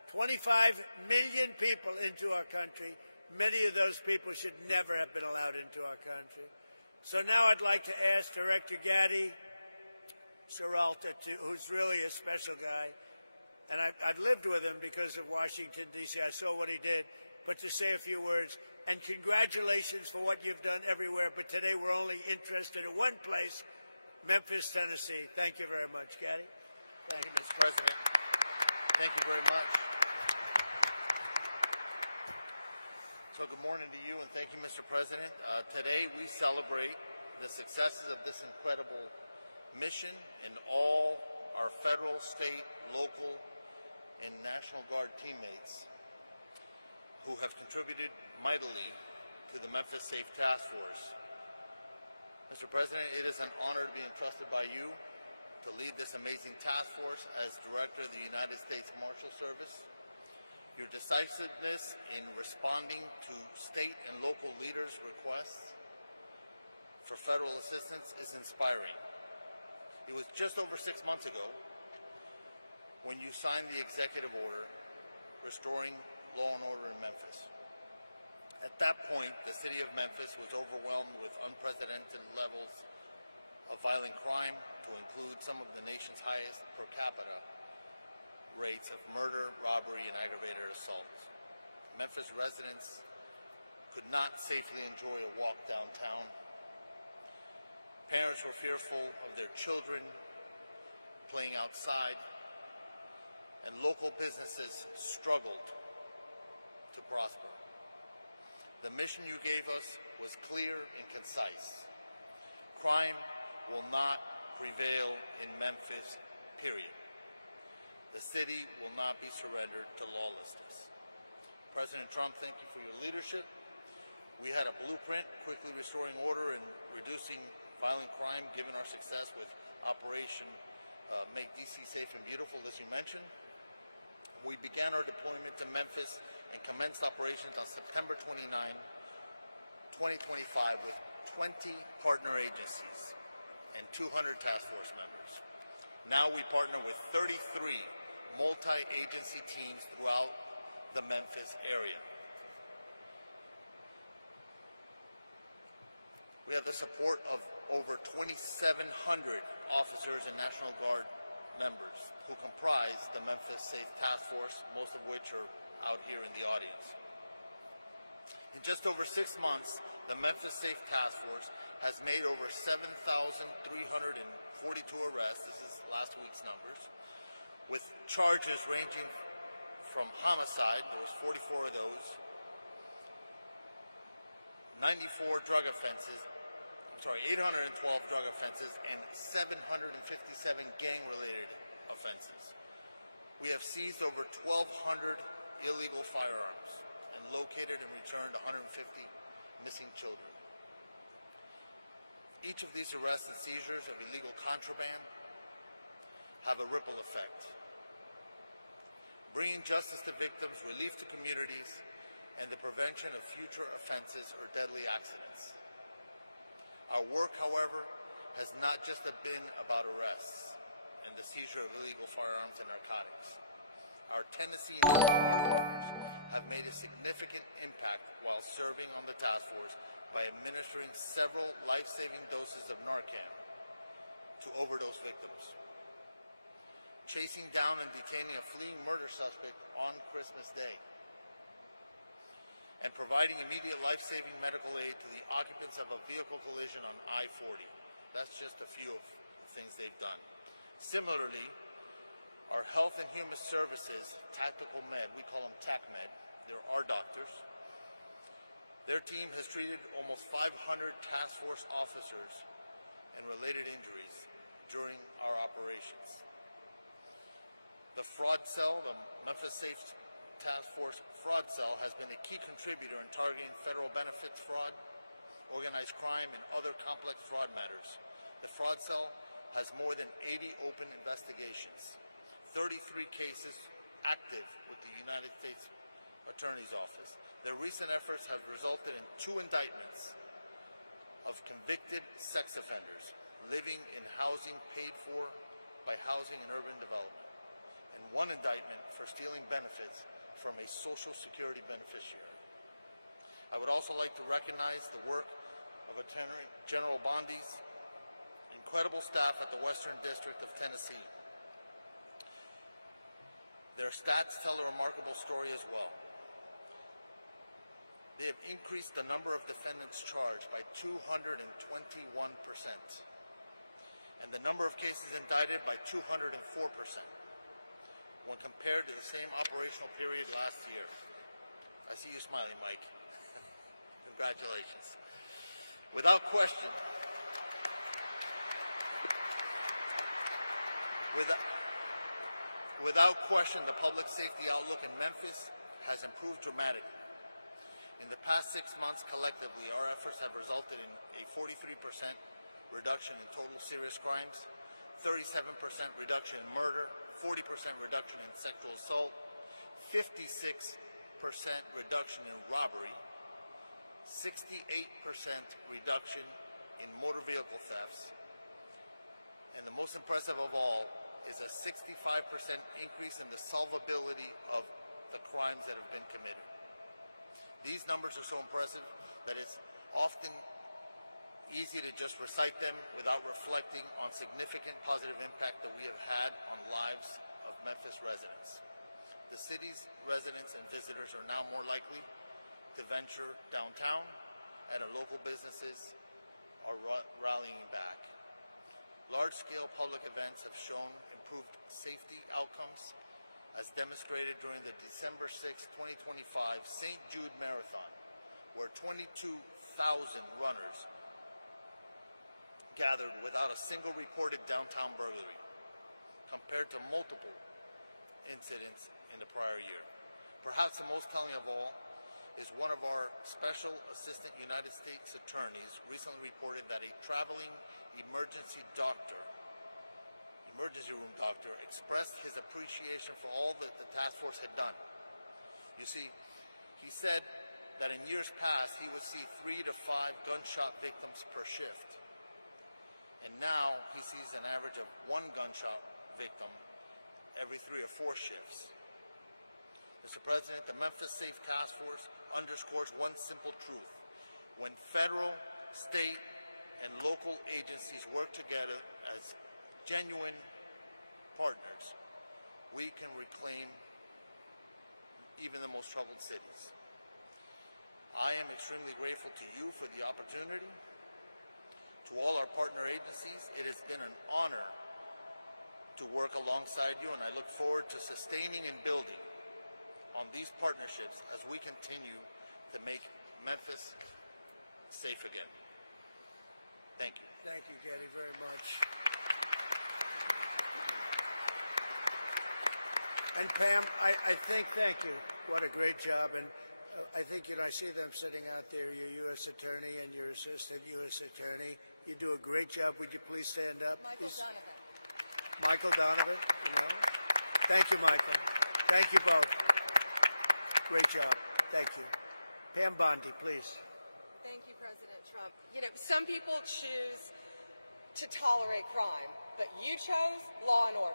25 million people into our country. Many of those people should never have been allowed into our country. So now I'd like to ask Director Gatti Seralta, who's really a special guy, and I've lived with him because of Washington, D.C. I saw what he did, but to say a few words. And congratulations for what you've done everywhere, but today we're only interested in one place, Memphis, Tennessee. Thank you very much. Gatti? Thank you, Mr. President. Thank you very much. So good morning to you, and thank you, Mr. President. Today we celebrate the successes of this incredible mission and all our federal, state, local, and National Guard teammates who have contributed mightily to the Memphis Safe Task Force. Mr. President, it is an honor to be entrusted by you to lead this amazing task force as Director of the United States Marshal Service. Your decisiveness in responding to state and local leaders' requests for federal assistance is inspiring. It was just over 6 months ago when you signed the executive order restoring law and order in Memphis. At that point, the city of Memphis was overwhelmed with unprecedented levels of violent crime to include some of the nation's highest per capita rates of murder, robbery, and aggravated assault. Memphis residents could not safely enjoy a walk downtown. Parents were fearful of their children playing outside, and local businesses struggled to prosper. The mission you gave us was clear and concise. Crime will not prevail in Memphis, period. The city will not be surrendered to lawlessness. President Trump, thank you for your leadership. We had a blueprint, quickly restoring order and reducing violent crime, given our success with Operation Make DC Safe and Beautiful, as you mentioned. We began our deployment to Memphis and commenced operations on September 29, 2025 with 20 partner agencies and 200 task force members. Now we partner with 33 multi-agency teams throughout the Memphis area. We have the support of over 2,700 officers and National Guard members who comprise the Memphis Safe Task Force, most of which are out here in the audience. In just over 6 months, the Memphis Safe Task Force has made over 7,342 arrests, this is last week's numbers, with charges ranging from homicide, there was 44 of those, 812 drug offenses, and 757 gang-related offenses. We have seized over 1,200 illegal firearms and located and returned 150 missing children. Each of these arrests and seizures of illegal contraband have a ripple effect, bringing justice to victims, relief to communities, and the prevention of future offenses or deadly accidents. Our work, however, has not just been about arrests and the seizure of illegal firearms and narcotics. Our Tennessee National Guard partners have made a significant impact while serving on the task force by administering several life-saving doses of Narcan to overdose victims, chasing down and detaining a fleeing murder suspect on Christmas Day, and providing immediate life-saving medical aid to the occupants of a vehicle collision on I-40. That's just a few of the things they've done. Similarly, our Health and Human Services Tactical Med, we call them TACMED, they're our doctors. Their team has treated almost 500 task force officers and related injuries during our operations. The fraud cell, the Memphis Safe Task Force Fraud Cell, has been a key contributor in targeting federal benefits fraud, organized crime, and other complex fraud matters. The Fraud Cell has more than 80 open investigations, 33 cases active with the United States Attorney's Office. Their recent efforts have resulted in 2 indictments of convicted sex offenders living in housing paid for by Housing and Urban Development, and 1 indictment for stealing benefits from a Social Security beneficiary. I would also like to recognize the work of Attorney General Bondi's incredible staff at the Western District of Tennessee. Their stats tell a remarkable story as well. They have increased the number of defendants charged by 221%, and the number of cases indicted by 204%. when compared to the same operational period last year. I see you smiling, Mike. Congratulations. Without question, the public safety outlook in Memphis has improved dramatically. In the past 6 months, collectively, our efforts have resulted in a 43% reduction in total serious crimes, 37% reduction in murder, 40% reduction in sexual assault, 56% reduction in robbery, 68% reduction in motor vehicle thefts, and the most impressive of all is a 65% increase in the solvability of the crimes that have been committed. These numbers are so impressive that it's often easy to just recite them without reflecting on significant positive impact that we have had on lives of Memphis residents. The city's residents and visitors are now more likely to venture downtown, and our local businesses are rallying back. Large-scale public events have shown improved safety outcomes, as demonstrated during the December 6, 2025 St. Jude Marathon, where 22,000 runners gathered without a single reported downtown burglary, compared to multiple incidents in the prior year. Perhaps the most telling of all is one of our Special Assistant United States Attorneys recently reported that a traveling emergency room doctor, expressed his appreciation for all that the task force had done. You see, he said that in years past he would see 3 to 5 gunshot victims per shift. And now he sees an average of 1 gunshot victim every 3 or 4 shifts. Mr. President, the Memphis Safe Task Force underscores one simple truth. When federal, state, and local agencies work together as genuine partners, we can reclaim even the most troubled cities. I am extremely grateful to you for the opportunity. To all our partner agencies, it has been an honor to work alongside you, and I look forward to sustaining and building on these partnerships as we continue to make Memphis safe again. Thank you. Thank you, Getty, very much. And Pam, I think, thank you. What a great job. And I think, I see them sitting out there, your U.S. Attorney and your Assistant U.S. Attorney. You do a great job. Would you please stand up? Michael Donovan, Thank you, Michael. Thank you both. Great job. Thank you. Pam Bondi, please. Thank you, President Trump. Some people choose to tolerate crime, but you chose law and order.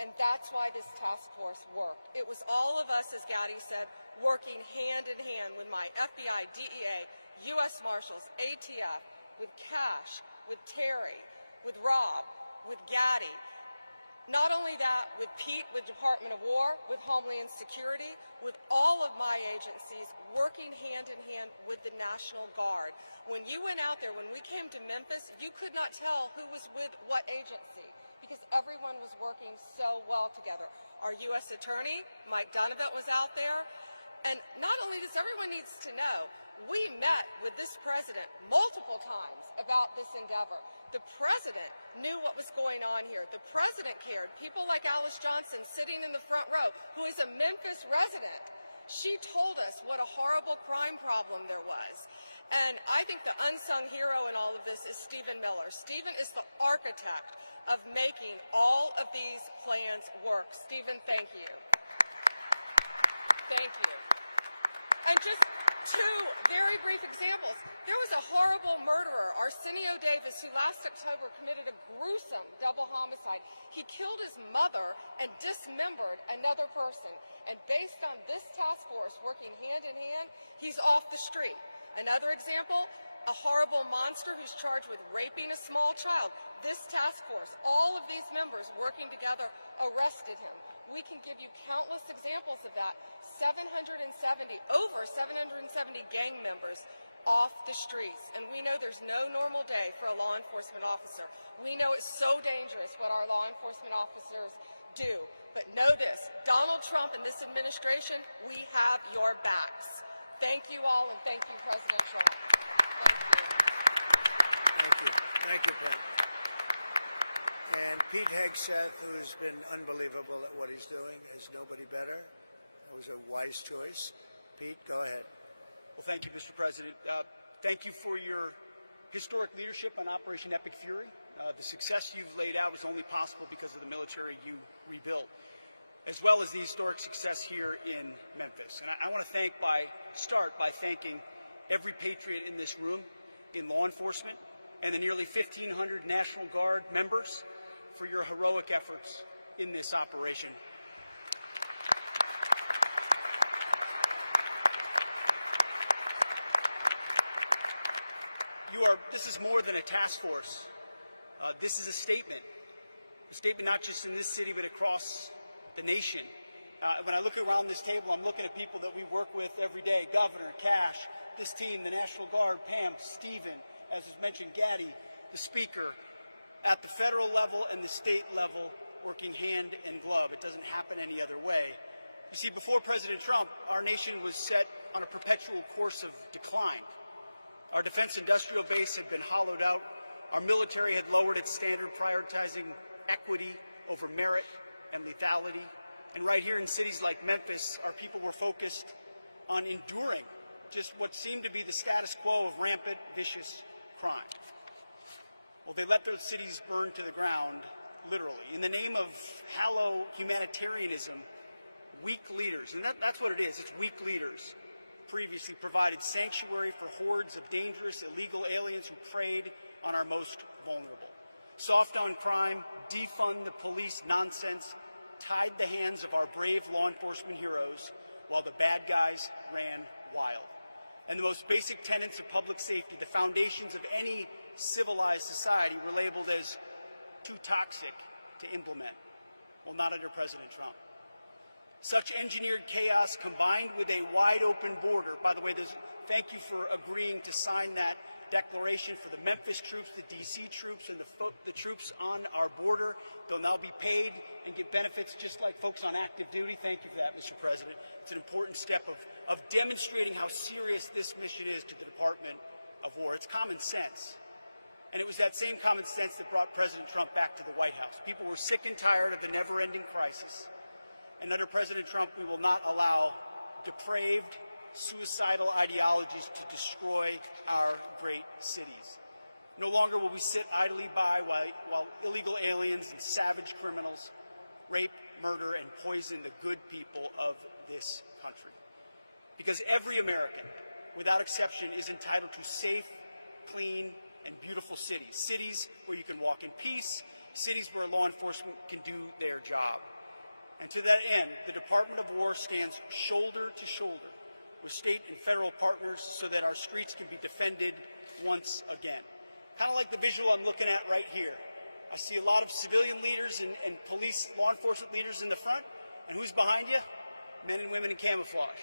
And that's why this task force worked. It was all of us, as Gaddy said, working hand in hand with my FBI, DEA, U.S. Marshals, ATF, with Cash, with Terry, with Rob, with Gaddy. Not only that, with Pete, with Department of War, with Homeland Security, with all of my agencies working hand in hand with the National Guard. When you went out there, when we came to Memphis, you could not tell who was with what agency because everyone was working so well together. Our U.S. Attorney, Mike Donovan, was out there. And not only does everyone needs to know, we met with this president multiple times about this endeavor. The president knew what was going on here. The president cared. People like Alice Johnson sitting in the front row, who is a Memphis resident, she told us what a horrible crime problem there was. And I think the unsung hero in all of this is Stephen Miller. Stephen is the architect of making all of these plans work. Stephen, thank you. Thank you. And just 2 very brief examples. There was a horrible murderer, Arsenio Davis, who last October committed a gruesome double homicide. He killed his mother and dismembered another person. And based on this task force working hand in hand, he's off the street. Another example, a horrible monster who's charged with raping a small child. This task force, all of these members working together, arrested him. We can give you countless examples of that. Over 770 gang members off the streets. And we know there's no normal day for a law enforcement officer. We know it's so dangerous what our law enforcement officers do. But know this, Donald Trump and this administration, we have your backs. Thank you all, and thank you, President Trump. Thank you. Thank you. Thank you, Pam. And Pete Hegseth, who's been unbelievable at what he's doing, is nobody better. That was a wise choice. Pete, go ahead. Well, thank you, Mr. President. Thank you for your historic leadership on Operation Epic Fury. The success you've laid out was only possible because of the military you rebuilt, as well as the historic success here in Memphis. And I want to start by thanking every patriot in this room, in law enforcement, and the nearly 1,500 National Guard members for your heroic efforts in this operation. This is more than a task force. This is a statement not just in this city, but across the nation. When I look around this table, I'm looking at people that we work with every day: Governor, Cash, this team, the National Guard, Pam, Stephen, as was mentioned, Gaddy, the Speaker, at the federal level and the state level, working hand in glove. It doesn't happen any other way. You see, before President Trump, our nation was set on a perpetual course of decline. Our defense industrial base had been hollowed out. Our military had lowered its standard, prioritizing equity over merit and lethality. And right here in cities like Memphis, our people were focused on enduring just what seemed to be the status quo of rampant, vicious crime. Well, they let their cities burn to the ground, literally. In the name of hollow humanitarianism, weak leaders, and that's what it is, it's weak leaders, previously provided sanctuary for hordes of dangerous, illegal aliens who preyed on our most vulnerable. Soft on crime, defund the police nonsense tied the hands of our brave law enforcement heroes while the bad guys ran wild. And the most basic tenets of public safety, the foundations of any civilized society, were labeled as too toxic to implement. Well, not under President Trump. Such engineered chaos combined with a wide open border. By the way, thank you for agreeing to sign that declaration for the Memphis troops, the DC troops, and the troops on our border. They'll now be paid and get benefits just like folks on active duty. Thank you for that, Mr. President. It's an important step of demonstrating how serious this mission is to the Department of War. It's common sense. And it was that same common sense that brought President Trump back to the White House. People were sick and tired of the never-ending crisis. And under President Trump, we will not allow depraved, suicidal ideologies to destroy our great cities. No longer will we sit idly by while illegal aliens and savage criminals rape, murder, and poison the good people of this country. Because every American, without exception, is entitled to safe, clean, and beautiful cities. Cities where you can walk in peace, cities where law enforcement can do their job. And to that end, the Department of War stands shoulder to shoulder with state and federal partners so that our streets can be defended once again. Kind of like the visual I'm looking at right here. I see a lot of civilian leaders and police, law enforcement leaders in the front. And who's behind you? Men and women in camouflage,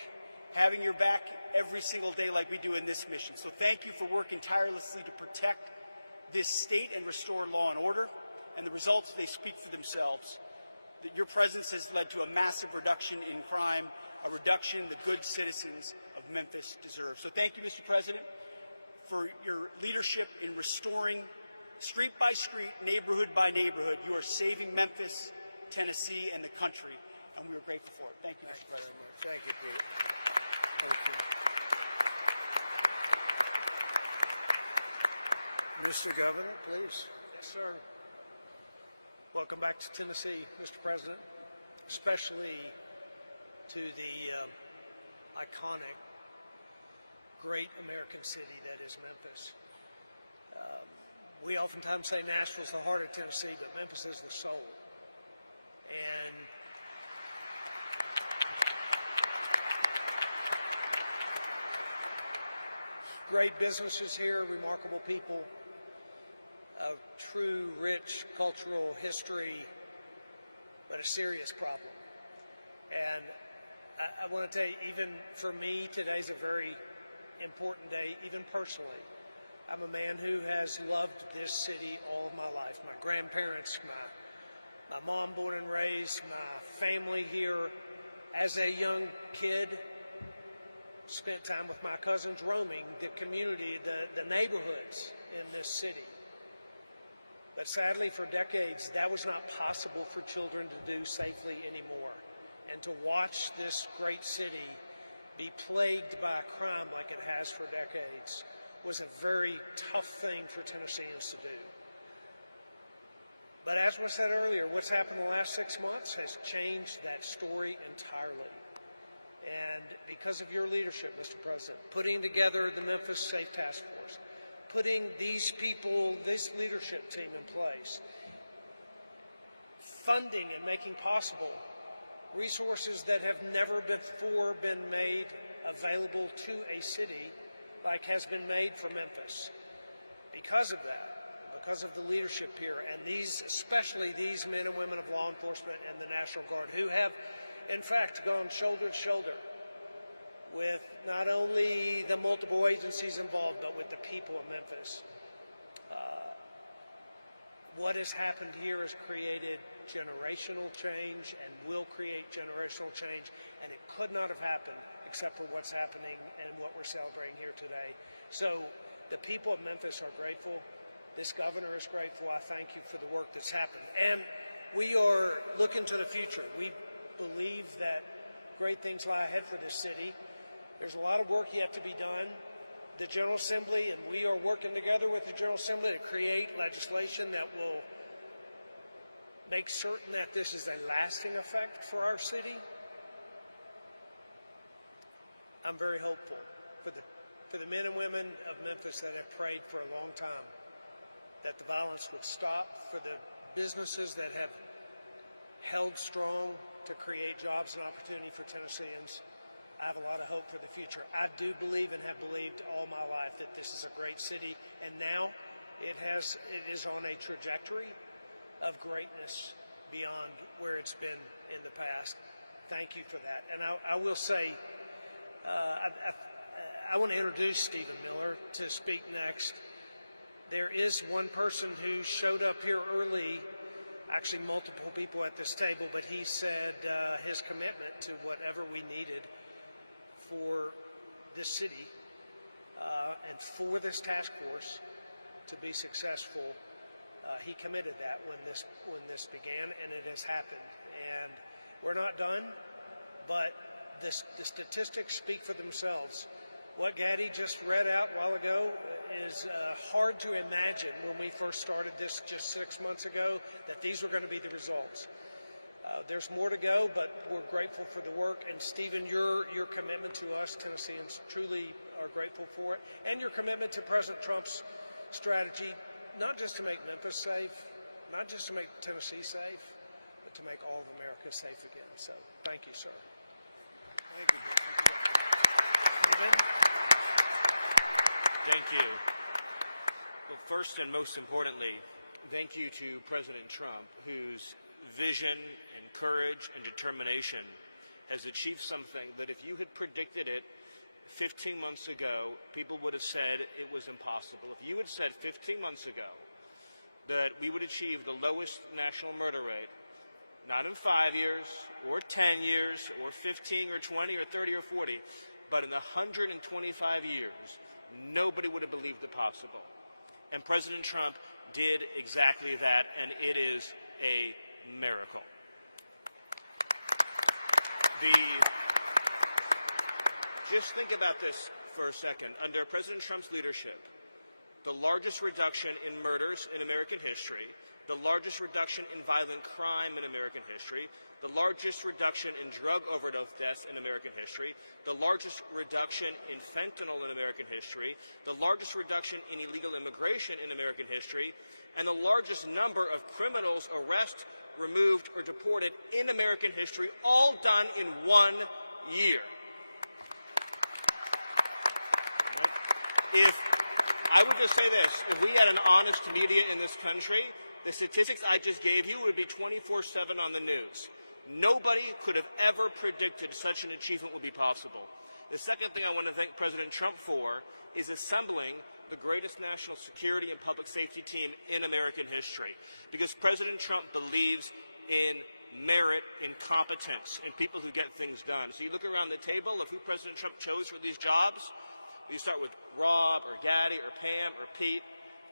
having your back every single day like we do in this mission. So thank you for working tirelessly to protect this state and restore law and order. And the results, they speak for themselves. That your presence has led to a massive reduction in crime, a reduction the good citizens of Memphis deserve. So thank you, Mr. President, for your leadership in restoring street by street, neighborhood by neighborhood. You are saving Memphis, Tennessee, and the country, and we are grateful for it. Thank you, Mr. President. Very much. Thank you, Pete. Thank you. Mr. Governor, please. Yes, sir. Welcome back to Tennessee, Mr. President, especially to the iconic, great American city that is Memphis. We oftentimes say Nashville's the heart of Tennessee, but Memphis is the soul. And great businesses here, remarkable people, a true, rich cultural history, but a serious problem. And I want to tell you, even for me, today's a very important day, even personally. I'm a man who has loved this city all of my life. My grandparents, my mom born and raised, my family here. As a young kid, spent time with my cousins roaming the community, the neighborhoods in this city. But sadly, for decades, that was not possible for children to do safely anymore. And to watch this great city be plagued by crime like it has for decades was a very tough thing for Tennesseans to do. But as was said earlier, what's happened in the last 6 months has changed that story entirely. And because of your leadership, Mr. President, putting together the Memphis Safe Task Force, putting these people, this leadership team in place, funding and making possible resources that have never before been made available to a city like has been made for Memphis. because of that, because of the leadership here, and especially these men and women of law enforcement and the National Guard who have, in fact, gone shoulder to shoulder with not only the multiple agencies involved, but with the people of Memphis. What has happened here has created generational change and will create generational change, and it could not have happened except for what's happening and what we're celebrating here today. So the people of Memphis are grateful. This governor is grateful. I thank you for the work that's happened. And we are looking to the future. We believe that great things lie ahead for this city. There's a lot of work yet to be done. The General Assembly, and we are working together with the General Assembly to create legislation that will make certain that this is a lasting effect for our city. I'm very hopeful for the men and women of Memphis that have prayed for a long time that the violence would stop, for the businesses that have held strong to create jobs and opportunity for Tennesseans. I have a lot of hope for the future. I do believe and have believed all my life that this is a great city, and now it is on a trajectory of greatness beyond where it's been in the past. Thank you for that. And I will say, I want to introduce Stephen Miller to speak next. There is one person who showed up here early, actually multiple people at this table, but he said his commitment to whatever we needed for this city and for this task force to be successful. He committed that when this began, and it has happened. And we're not done, but the statistics speak for themselves. What Gaddy just read out a while ago is hard to imagine when we first started this just 6 months ago that these were going to be the results. There's more to go, but we're grateful for the work. And Stephen, your commitment to us Tennesseans truly are grateful for it. And your commitment to President Trump's strategy, not just to make Memphis safe, not just to make Tennessee safe, but to make all of America safe again. So thank you, sir. Thank you. Stephen? Thank you. Well, first and most importantly, thank you to President Trump, whose vision and courage and determination has achieved something that if you had predicted it 15 months ago, people would have said it was impossible. If you had said 15 months ago that we would achieve the lowest national murder rate, not in 5 years or 10 years or 15 or 20 or 30 or 40, but in 125 years, nobody would have believed it possible. And President Trump did exactly that, and it is a miracle. Just think about this for a second. Under President Trump's leadership, the largest reduction in murders in American history, the largest reduction in violent crime in American history, the largest reduction in drug overdose deaths in American history, the largest reduction in fentanyl in American history, the largest reduction in illegal immigration in American history, and the largest number of criminals arrested, removed, or deported in American history, all done in 1 year. Right? If I would just say this, if we had an honest media in this country, the statistics I just gave you would be 24/7 on the news. Nobody could have ever predicted such an achievement would be possible. The second thing I want to thank President Trump for is assembling the greatest national security and public safety team in American history, because President Trump believes in merit, in competence, in people who get things done. So you look around the table of who President Trump chose for these jobs. You start with Rob or Gaddy or Pam or Pete,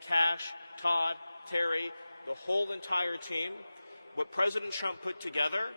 Cash, Todd, Terry, the whole entire team. What President Trump put together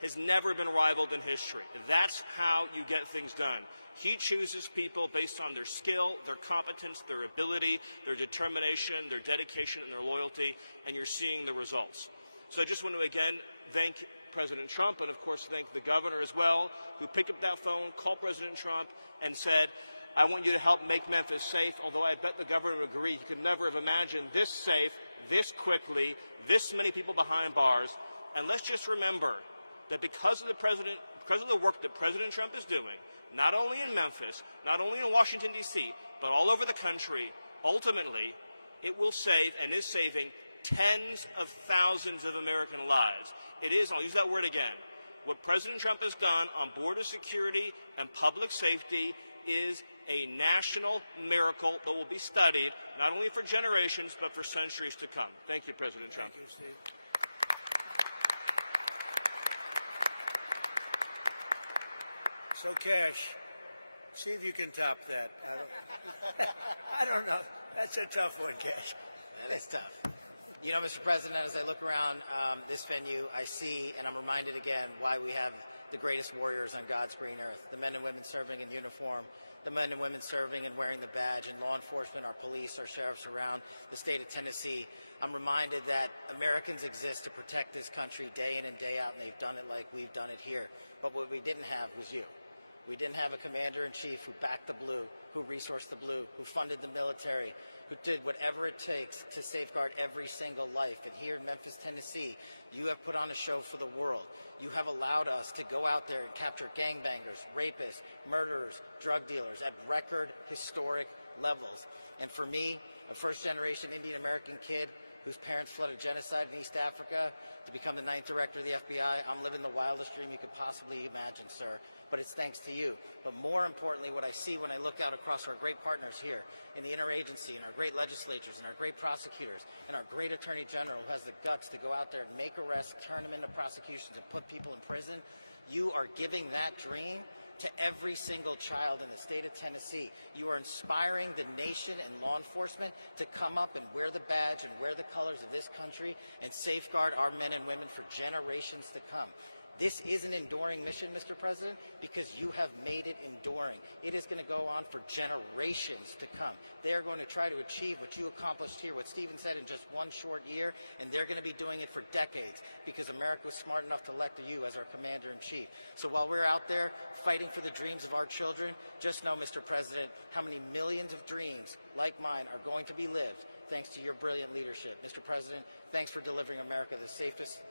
has never been rivaled in history. That's how you get things done. He chooses people based on their skill, their competence, their ability, their determination, their dedication, and their loyalty, and you're seeing the results. So I just want to again thank President Trump, and of course thank the governor as well, who picked up that phone, called President Trump, and said, I want you to help make Memphis safe, although I bet the governor would agree he could never have imagined this safe, this quickly, this many people behind bars. And let's just remember that because of the work that President Trump is doing, not only in Memphis, not only in Washington, D.C., but all over the country, ultimately, it will save and is saving tens of thousands of American lives. It is, and I'll use that word again, what President Trump has done on border security and public safety is a national miracle that will be studied not only for generations but for centuries to come. Thank you, President Trump. Thank you, Steve. So, Cash, see if you can top that. I don't know. That's a tough one, Cash. That is tough. You know, Mr. President, as I look around this venue, I see, and I'm reminded again, why we have the greatest warriors on God's green earth, the men and women serving in uniform, the men and women serving and wearing the badge, and law enforcement, our police, our sheriffs around the state of Tennessee. I'm reminded that Americans exist to protect this country day in and day out, and they've done it like we've done it here. But what we didn't have was you. We didn't have a commander-in-chief who backed the blue, who resourced the blue, who funded the military, who did whatever it takes to safeguard every single life. And here in Memphis, Tennessee, you have put on a show for the world. You have allowed us to go out there and capture gangbangers, rapists, murderers, drug dealers at record historic levels. And for me, a first-generation Indian-American kid whose parents fled a genocide in East Africa to become the 9th director of the FBI, I'm living the wildest dream you could possibly imagine, sir. But it's thanks to you. But more importantly, what I see when I look out across our great partners here in the interagency and our great legislatures and our great prosecutors and our great attorney general who has the guts to go out there and make arrests, turn them into prosecutions and put people in prison, you are giving that dream to every single child in the state of Tennessee. You are inspiring the nation and law enforcement to come up and wear the badge and wear the colors of this country and safeguard our men and women for generations to come. This is an enduring mission, Mr. President, because you have made it enduring. It is going to go on for generations to come. They are going to try to achieve what you accomplished here, what Stephen said, in just one short year, and they're going to be doing it for decades because America was smart enough to elect you as our commander-in-chief. So while we're out there fighting for the dreams of our children, just know, Mr. President, how many millions of dreams like mine are going to be lived thanks to your brilliant leadership. Mr. President, thanks for delivering America the safest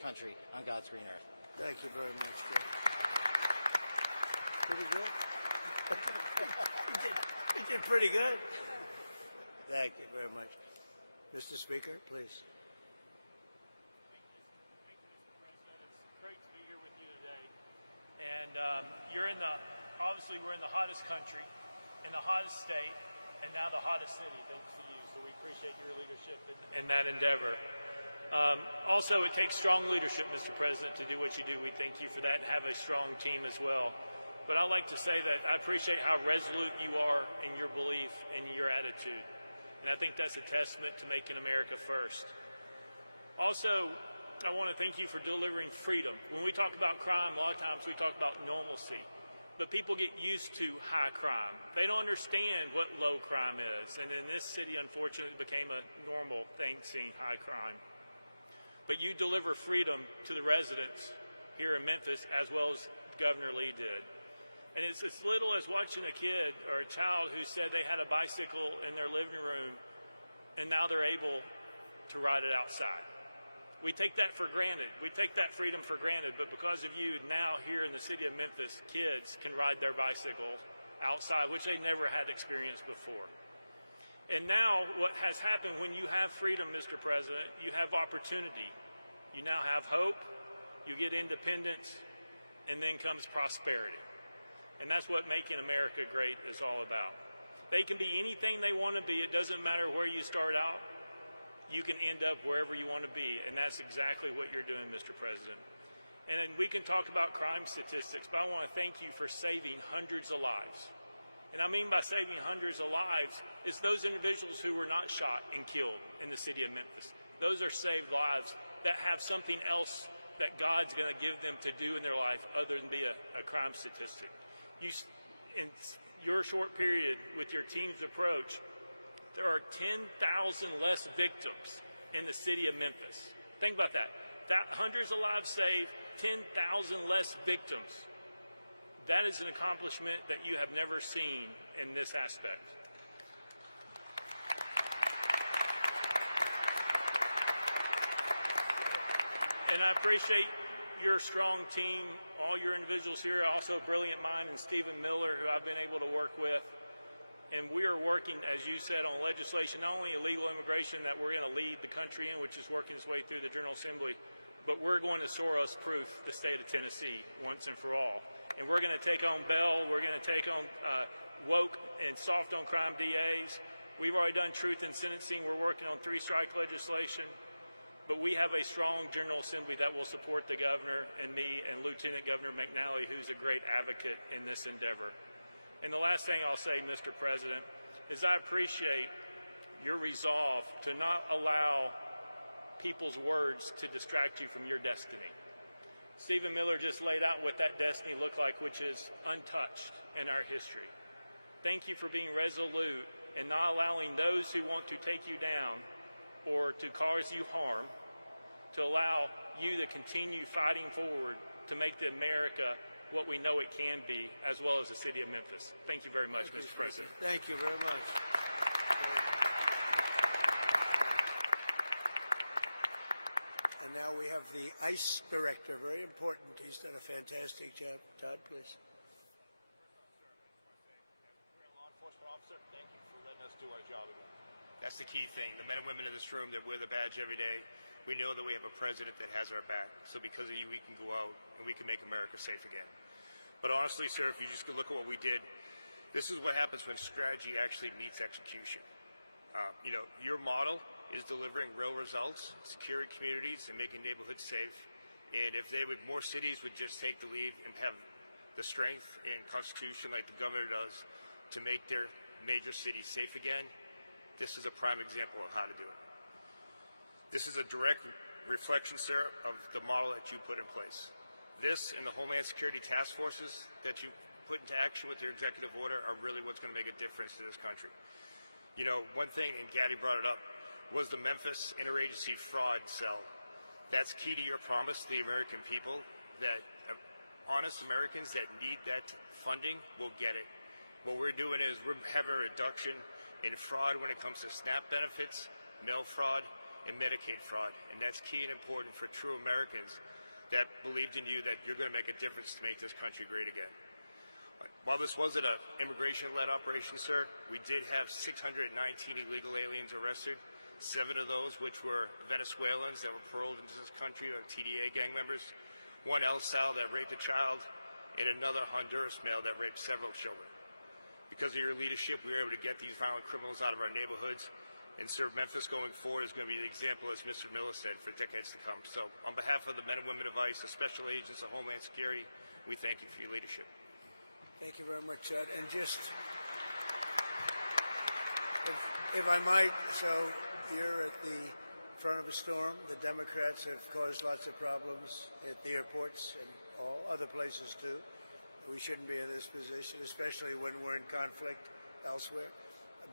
country on God's green earth. Thank you very much, Jay. Pretty good? You did pretty good. Thank you very much. Mr. Speaker, please. Thank you, Mr. President. It's great to be here with you today. And obviously we're in the hottest country, in the hottest state, and now the hottest city, thanks to you. So we appreciate your leadership in that endeavor. Also, it takes strong leadership, Mr. President, to do what you do. We thank you for that and have a strong team as well. But I'd like to say that I appreciate how resolute you are in your belief and your attitude. And I think that's a testament to making America first. Also, I want to thank you for delivering freedom. When we talk about crime, a lot of times we talk about normalcy. But people get used to high crime. They don't understand what low crime is. And in this city, unfortunately, it became a normal thing, seeing high crime. But you deliver freedom to the residents here in Memphis, as well as Governor Lee did. And it's as little as watching a kid or a child who said they had a bicycle in their living room, and now they're able to ride it outside. We take that for granted. We take that freedom for granted, but because of you, now here in the city of Memphis, kids can ride their bicycle outside, which they never had experienced before. And now what has happened, when you have freedom, Mr. President, you have opportunity. You now have hope, you get independence, and then comes prosperity. And that's what making America great is all about. They can be anything they want to be. It doesn't matter where you start out. You can end up wherever you want to be, and that's exactly what you're doing, Mr. President. And then we can talk about crime statistics, but I want to thank you for saving hundreds of lives. And I mean by saving hundreds of lives, it's those individuals who were not shot and killed in the city of Memphis. Those are saved lives that have something else that God's going to give them to do in their life other than be a crime statistic. In your short period with your team's approach, there are 10,000 less victims in the city of Memphis. Think about that. Hundreds of lives saved, 10,000 less victims. That is an accomplishment that you have never seen in this aspect. And I appreciate your strong team, all your individuals here, also a brilliant mind, and Stephen Miller, who I've been able to work with. And we are working, as you said, on legislation, not only illegal immigration that we're going to lead the country in, which is working its way through the General Assembly, but we're going to Soros-proof the state of Tennessee once and for all. And we're going to take on bail. We're going to take on woke and soft on crime DAs. We've already done truth in sentencing. We're working on three-strike legislation. But we have a strong General Assembly that will support the governor and me and Lieutenant Governor McNally, who's a great advocate in this endeavor. And the last thing I'll say, Mr. President, is I appreciate your resolve to not allow people's words to distract you from your destiny. Stephen Miller just laid out what that destiny looked like, which is untouched in our history. Thank you for being resolute and not allowing those who want to take you down or to cause you harm, to allow you to continue fighting forward to make the America what we know it can be, as well as the city of Memphis. Thank you very much, Mr. President. Thank you very much. And now we have the ICE director, very important. He's done a fantastic job. Todd, please. Law enforcement officer, thank you for letting us do our job again. That's the key thing. The men and women in this room that wear the badge every day, we know that we have a president that has our back. So because of you, we can go out and we can make America safe again. But honestly, sir, if you just could look at what we did, this is what happens when strategy actually meets execution. Your model is delivering real results, securing communities and making neighborhoods safe. And if more cities would just take the lead and have the strength and constitution like the governor does to make their major cities safe again, this is a prime example of how to do it. This is a direct reflection, sir, of the model that you put in place. This and the Homeland Security task forces that you put into action with your executive order are really what's going to make a difference to this country. One thing, and Gaddy brought it up, was the Memphis Interagency Fraud Cell. That's key to your promise to the American people that honest Americans that need that funding will get it. What we're doing is we're having a reduction in fraud when it comes to SNAP benefits, mail fraud, and Medicaid fraud. And that's key and important for true Americans that believed in you that you're going to make a difference to make this country great again. While this wasn't an immigration-led operation, sir, we did have 619 illegal aliens arrested, 7 of those which were Venezuelans that were paroled into this country, or TDA gang members, 1 El Sal that raped a child, and another Honduras male that raped several children. Because of your leadership, we were able to get these violent criminals out of our neighborhoods, and sir, Memphis going forward is going to be the example, as Mr. Miller said, for decades to come. So on behalf of the men and women of ICE, the special agents of Homeland Security, we thank you for your leadership. Thank you very much, Chad. And just, if I might, so you're at the front of a storm. The Democrats have caused lots of problems at the airports and all other places too. We shouldn't be in this position, especially when we're in conflict elsewhere.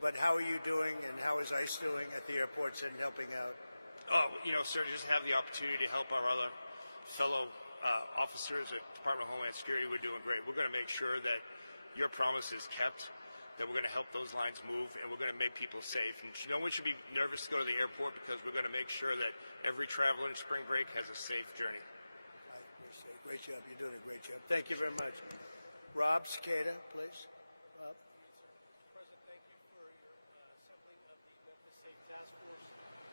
But how are you doing, and how is ICE doing at the airports and helping out? Oh, sir, to just have the opportunity to help our other fellow officers at Department of Homeland Security, we're doing great. We're going to make sure that your promise is kept, that we're going to help those lines move, and we're going to make people safe. And no one should be nervous to go to the airport, because we're going to make sure that every traveler in spring break has a safe journey. I appreciate it. Great job. You're doing a great job. Thank you very much. Rob Cicada, please. Rob. Mr. President, thank you for your assembling of the Memphis Safe Task Force.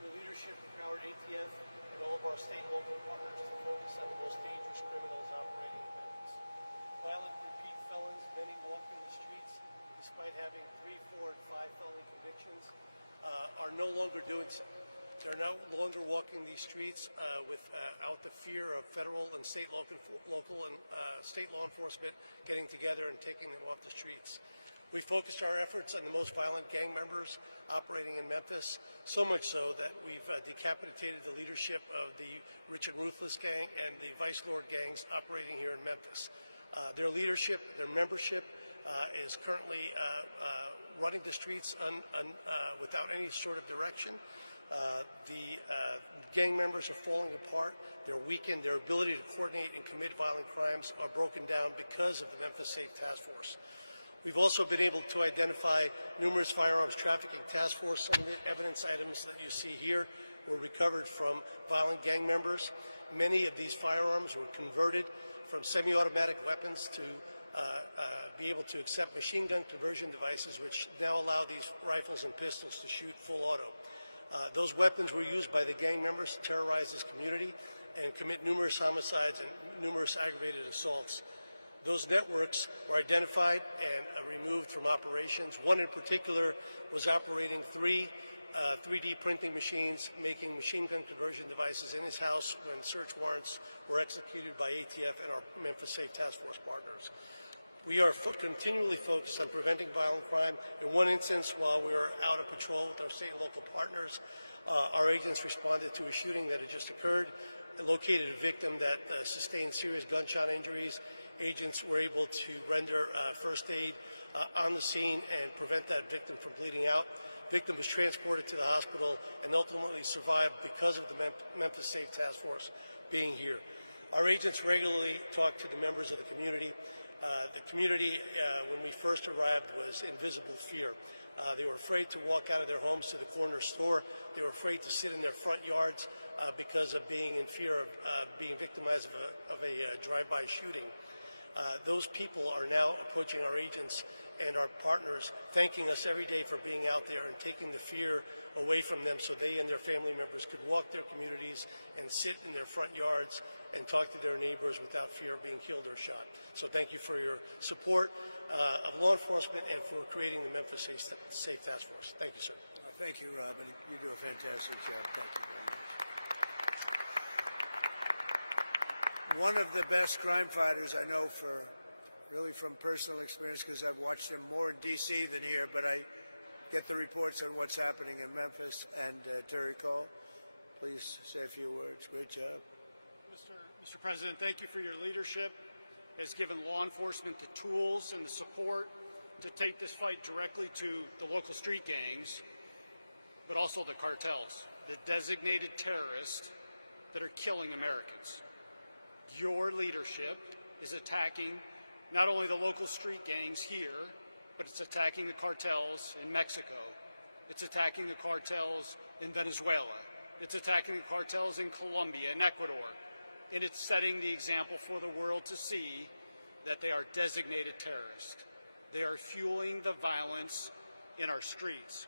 Your leadership empowered ATF and all of our state and local partners to focus on the most dangerous criminals operating in Memphis. Violent repeat felons, many walking the streets despite having 3, 4, and 5 felony convictions, are no longer doing so. They're no longer walking these streets without the fear of federal and state local and state law enforcement getting together and taking them off the streets. We focused our efforts on the most violent gang members operating in Memphis, so much so that we've decapitated the leadership of the Rich and Ruthless gang and the Vice Lord gangs operating here in Memphis. Their leadership, their membership is currently running the streets without any sort of direction. The gang members are falling apart. They're weakened. Their ability to coordinate and commit violent crimes are broken down because of the Memphis Safe Task Force. We've also been able to identify numerous firearms trafficking task force. Some of the evidence items that you see here were recovered from violent gang members. Many of these firearms were converted from semi-automatic weapons to be able to accept machine gun conversion devices, which now allow these rifles and pistols to shoot full auto. Those weapons were used by the gang members to terrorize this community and commit numerous homicides and numerous aggravated assaults. Those networks were identified and removed from operations. One in particular was operating three 3D printing machines, making machine gun conversion devices in his house when search warrants were executed by ATF and our Memphis Safe Task Force partners. We are continually focused on preventing violent crime. In one instance, while we were out of patrol with our state and local partners, our agents responded to a shooting that had just occurred, located a victim that sustained serious gunshot injuries. Agents were able to render first aid on the scene and prevent that victim from bleeding out. Victim was transported to the hospital and ultimately survived because of the Memphis Safe Task Force being here. Our agents regularly talk to the members of the community. The community, when we first arrived, was in visible fear. They were afraid to walk out of their homes to the corner store. They were afraid to sit in their front yards because of being in fear of being victimized of a drive-by shooting. Those people are now approaching our agents and our partners, thanking us every day for being out there and taking the fear away from them so they and their family members could walk their communities and sit in their front yards and talk to their neighbors without fear of being killed or shot. So thank you for your support of law enforcement and for creating the Memphis Safe Task Force. Thank you, sir. Thank you, Robin. You do a fantastic job. Thank you very much. One of the best crime fighters I know really from personal experience, because I've watched him more in D.C. than here, but I get the reports on what's happening in Memphis. And Terry Cole, please say a few words. Great job. Mr. President, thank you for your leadership. It has given law enforcement the tools and the support to take this fight directly to the local street gangs, but also the cartels, the designated terrorists that are killing Americans. Your leadership is attacking not only the local street gangs here, but it's attacking the cartels in Mexico. It's attacking the cartels in Venezuela. It's attacking the cartels in Colombia and Ecuador. And it's setting the example for the world to see that they are designated terrorists. They are fueling the violence in our streets.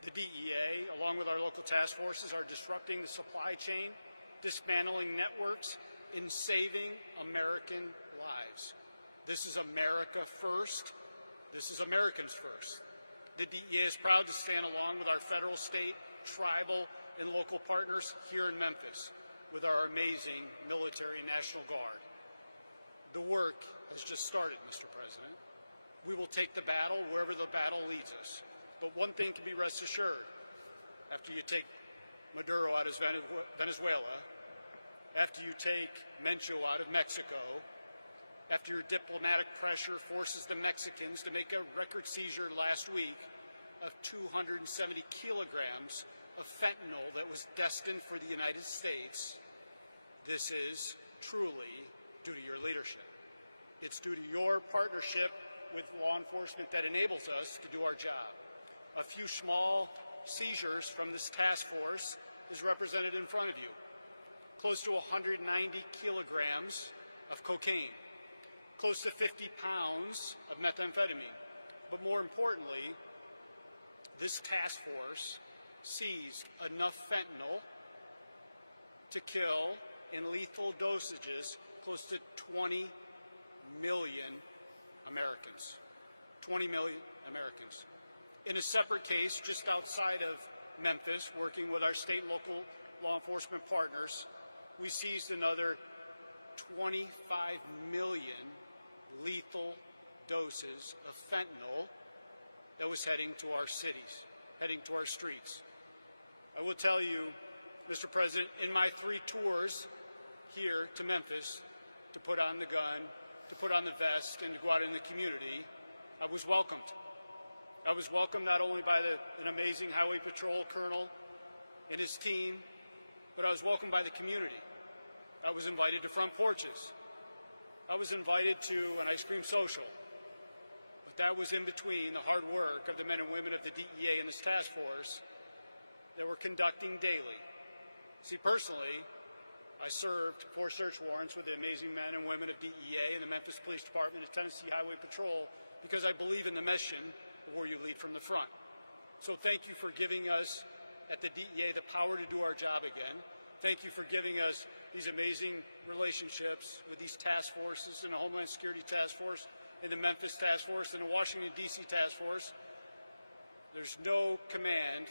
The DEA, along with our local task forces, are disrupting the supply chain, dismantling networks, and saving American lives. This is America first. This is Americans first. The DEA is proud to stand along with our federal, state, tribal, and local partners here in Memphis with our amazing military and National Guard. The work has just started, Mr. President. We will take the battle wherever the battle leads us. But one thing can be rest assured. After you take Maduro out of Venezuela, after you take Mencho out of Mexico, after your diplomatic pressure forces the Mexicans to make a record seizure last week of 270 kilograms of fentanyl that was destined for the United States, this is truly due to your leadership. It's due to your partnership with law enforcement that enables us to do our job. A few small seizures from this task force is represented in front of you. Close to 190 kilograms of cocaine, close to 50 pounds of methamphetamine. But more importantly, this task force seized enough fentanyl to kill in lethal dosages close to 20 million Americans. 20 million Americans. In a separate case just outside of Memphis, working with our state and local law enforcement partners, we seized another 25 million lethal doses of fentanyl that was heading to our cities, heading to our streets. I will tell you, Mr. President, in my 3 tours here to Memphis to put on the gun, to put on the vest, and to go out in the community, I was welcomed. I was welcomed not only by an amazing Highway Patrol colonel and his team, but I was welcomed by the community. I was invited to front porches. I was invited to an ice cream social. But that was in between the hard work of the men and women of the DEA and this task force that we're conducting daily. See, personally, I served 4 search warrants with the amazing men and women of DEA and the Memphis Police Department and Tennessee Highway Patrol because I believe in the mission of where you lead from the front. So thank you for giving us at the DEA the power to do our job again. Thank you for giving us these amazing relationships with these task forces and the Homeland Security Task Force and the Memphis Task Force and the Washington, D.C. Task Force. There's no command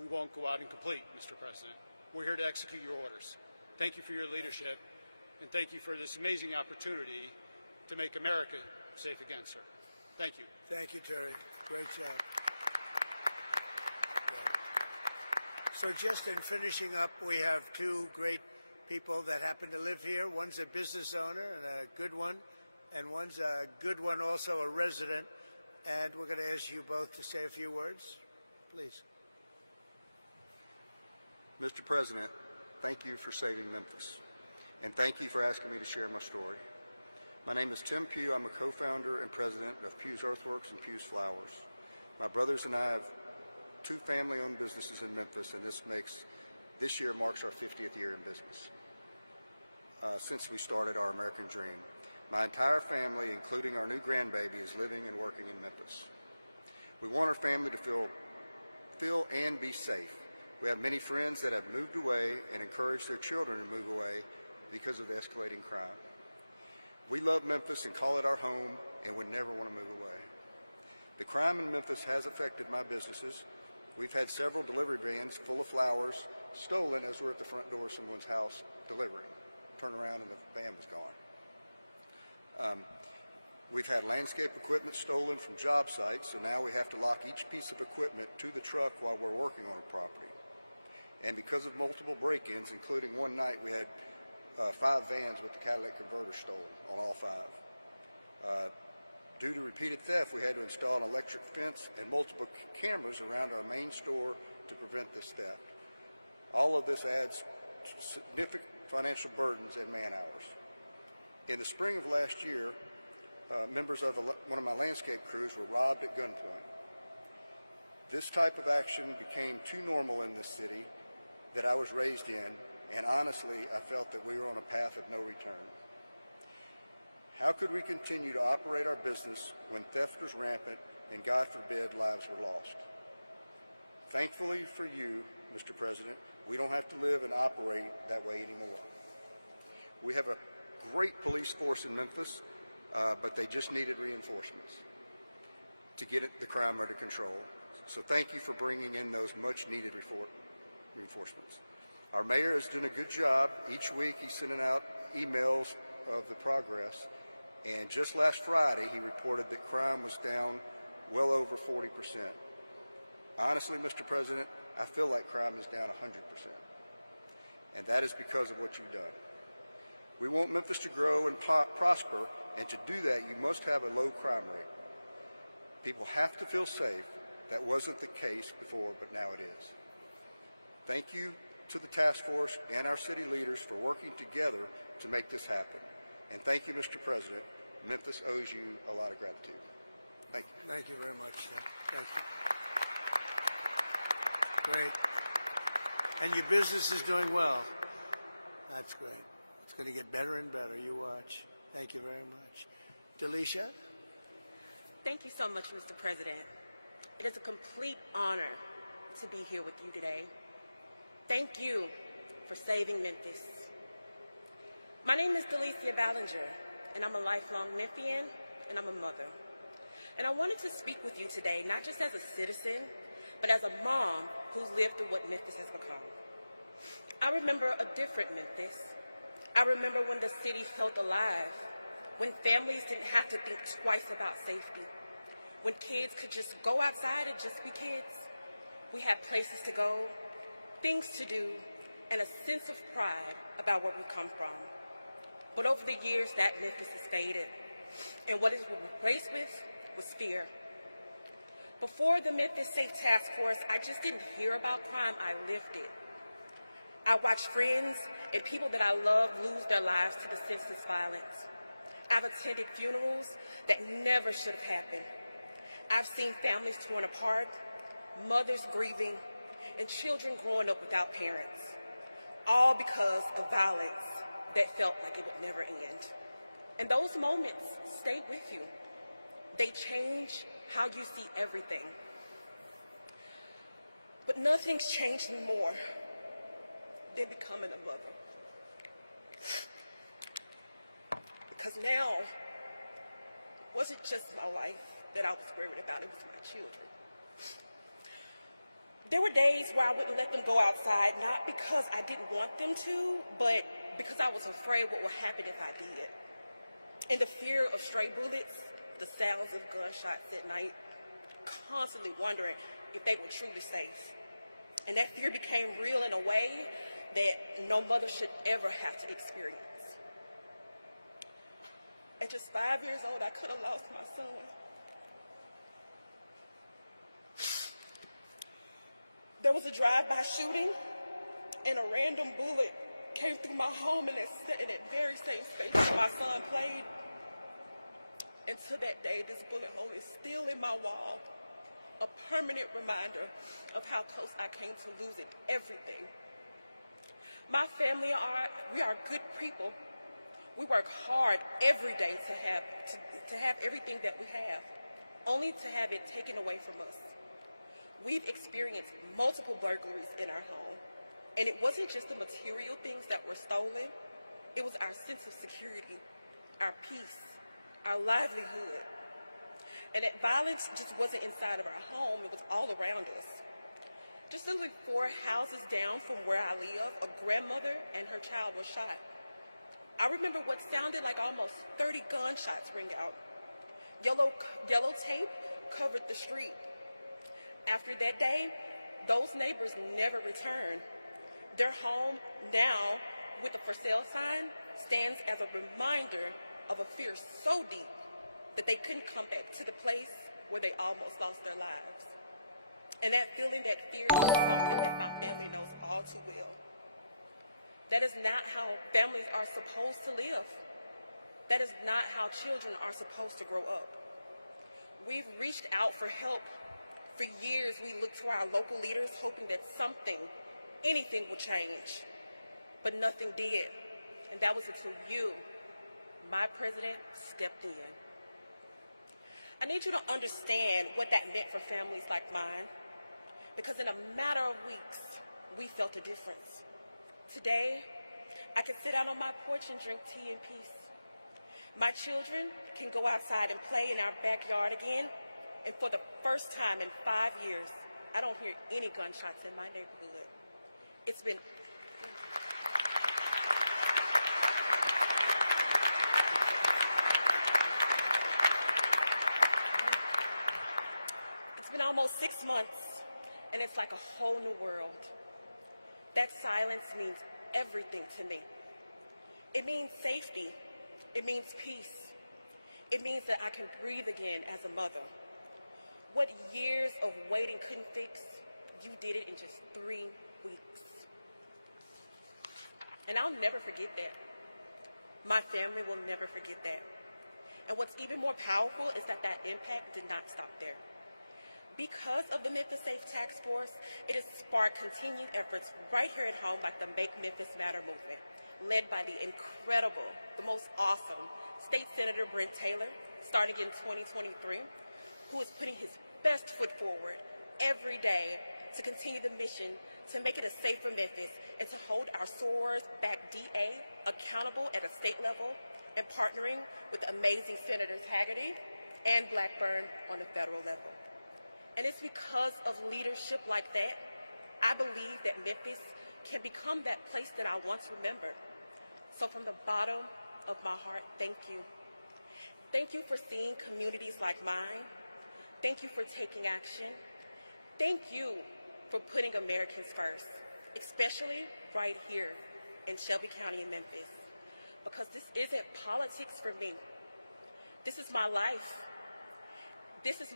we won't go out and complete, Mr. President. We're here to execute your orders. Thank you for your leadership, and thank you for this amazing opportunity to make America safe again, sir. Thank you. Thank you, Terry. Great job. So just in finishing up, we have 2 great people that happen to live here. One's a business owner and a good one, and one's a good one, also a resident. And we're going to ask you both to say a few words, please. Mr. President, thank you for saving Memphis, and thank you for asking me to share my story. My name is Tim Pugh. I'm a co-founder and president of Pugh's Earthworks and Pugh's Flowers. My brothers and I have 2 family-owned businesses in Memphis, and this year marks our 50th year in business since we started our American dream. My entire family, including our new grandbaby, is living and working in Memphis. We want our family to feel and be safe. We have many friends that have moved away and encouraged their children to move away because of the escalating crime. We love Memphis and call it our home and would never want to move away. The crime in Memphis has affected my businesses. We've had several delivery vans full of flowers stolen as we're at the front door of someone's house delivering. Turn around and the van was gone. We've had landscape equipment stolen from job sites, so now we have to lock each piece of equipment to the truck while we're working on a property. And because of multiple break-ins, including one night we had 5 vans with the catalytic converter stolen on all 5. Due to repeated theft, we had to install an electric fence and multiple cameras around our main store to prevent this theft. All of this adds significant financial burdens and man hours. In the spring of last year, members of one of my landscape crews were robbed at gunpoint. This type of action became too normal in this city that I was raised in, and honestly, I felt that we were on a path of no return. How could we continue to operate our business when theft was rampant and, God forbid, lives were lost? Thankfully for you, Mr. President, we don't have to live and operate that way anymore. We have a great police force in Memphis, but they just needed reinforcements to get the crime under control. So thank you for bringing in those much-needed reinforcements. Our mayor has done a good job. Each week he's sending out emails of the progress, and just last Friday he reported that crime was down well over 40%. Honestly, Mr. President, I feel like crime is down 100%, and that is because of what you've done. We want Memphis to grow and prosper, and to do that you must have a low crime rate. People have to feel safe. That wasn't the case before, but now it is. Thank you to the task force and our city leaders for working together to make this happen. And thank you, Mr. President. Memphis owes you a lot of gratitude. Thank you. Thank you very much, Tim. Thank you. Great. And your business is doing well. That's great. It's going to get better and better. You watch. Thank you very much. Delisha? Thank you so much, Mr. President. It is a complete honor to be here with you today. Thank you for saving Memphis. My name is Delicia Ballinger, and I'm a lifelong Memphian, and I'm a mother. And I wanted to speak with you today, not just as a citizen, but as a mom who's lived through what Memphis has become. I remember a different Memphis. I remember when the city felt alive, when families didn't have to think twice about safety, when kids could just go outside and just be kids. We had places to go, things to do, and a sense of pride about where we come from. But over the years, that Memphis has faded, and what it was replaced with was fear. Before the Memphis Safe Task Force, I just didn't hear about crime, I lived it. I watched friends and people that I love lose their lives to the senseless violence. I've attended funerals that never should have happened. I've seen families torn apart, mothers grieving, and children growing up without parents. all because of violence that felt like it would never end. And those moments stay with you. They change how you see everything. But nothing's changed me more than becoming a mother. Because now, it wasn't just my life that I was worried about, it was my children. There were days where I wouldn't let them go outside, not because I didn't want them to, but because I was afraid what would happen if I did. And the fear of stray bullets, the sounds of gunshots at night, constantly wondering if they were truly safe. And that fear became real in a way that no mother should ever have to experience. At just 5 years old, I could have lost my son. There was a drive-by shooting, and a random bullet came through my home in that very same space where my son played. And to that day, this bullet hole is still in my wall, a permanent reminder of how close I came to losing everything. My family we are good people. We work hard every day to have everything that we have, only to have it taken away from us. We've experienced multiple burglaries in our home, and it wasn't just the material things that were stolen, it was our sense of security, our peace, our livelihood. And that violence just wasn't inside of our home, it was all around us. Just literally 4 houses down from where I live, a grandmother and her child was shot. I remember what sounded like almost 30 gunshots ring out. Yellow tape covered the street. After that day, those neighbors never returned. Their home now, with a for sale sign, stands as a reminder of a fear so deep that they couldn't come back to the place where they almost lost their lives. And that feeling, that fear, is something that my family knows all too well. That is not how families are supposed to live. That is not how children are supposed to grow up. We've reached out for help. For years, we looked to our local leaders hoping that something, anything would change, but nothing did. And that was until you, my president, stepped in. I need you to understand what that meant for families like mine, because in a matter of weeks, we felt a difference. Today, I can sit out on my porch and drink tea in peace. My children can go outside and play in our backyard again, and for the first time in 5 years, I don't hear any gunshots in my neighborhood. It's been almost 6 months, and it's like a whole new world. That silence means everything to me. It means safety. It means peace. It means that I can breathe again as a mother. What years of waiting couldn't fix, you did it in just 3 weeks. And I'll never forget that. My family will never forget that. And what's even more powerful is that that impact did not stop there. Because of the Memphis Safe Task Force, it has sparked continued efforts right here at home, like the Make Memphis Matter movement, led by the incredible, the most awesome State Senator Brent Taylor, starting in 2023, who is putting his best foot forward every day to continue the mission to make it a safer Memphis and to hold our SOARS-backed DA accountable at a state level, and partnering with amazing Senators Hagerty and Blackburn on the federal level. And it's because of leadership like that, I believe that Memphis can become that place that I once remembered. So from the bottom of my heart, thank you. Thank you for seeing communities like mine. Thank you for taking action. Thank you for putting Americans first, especially right here in Shelby County in Memphis. Because this isn't politics for me. This is my life. This is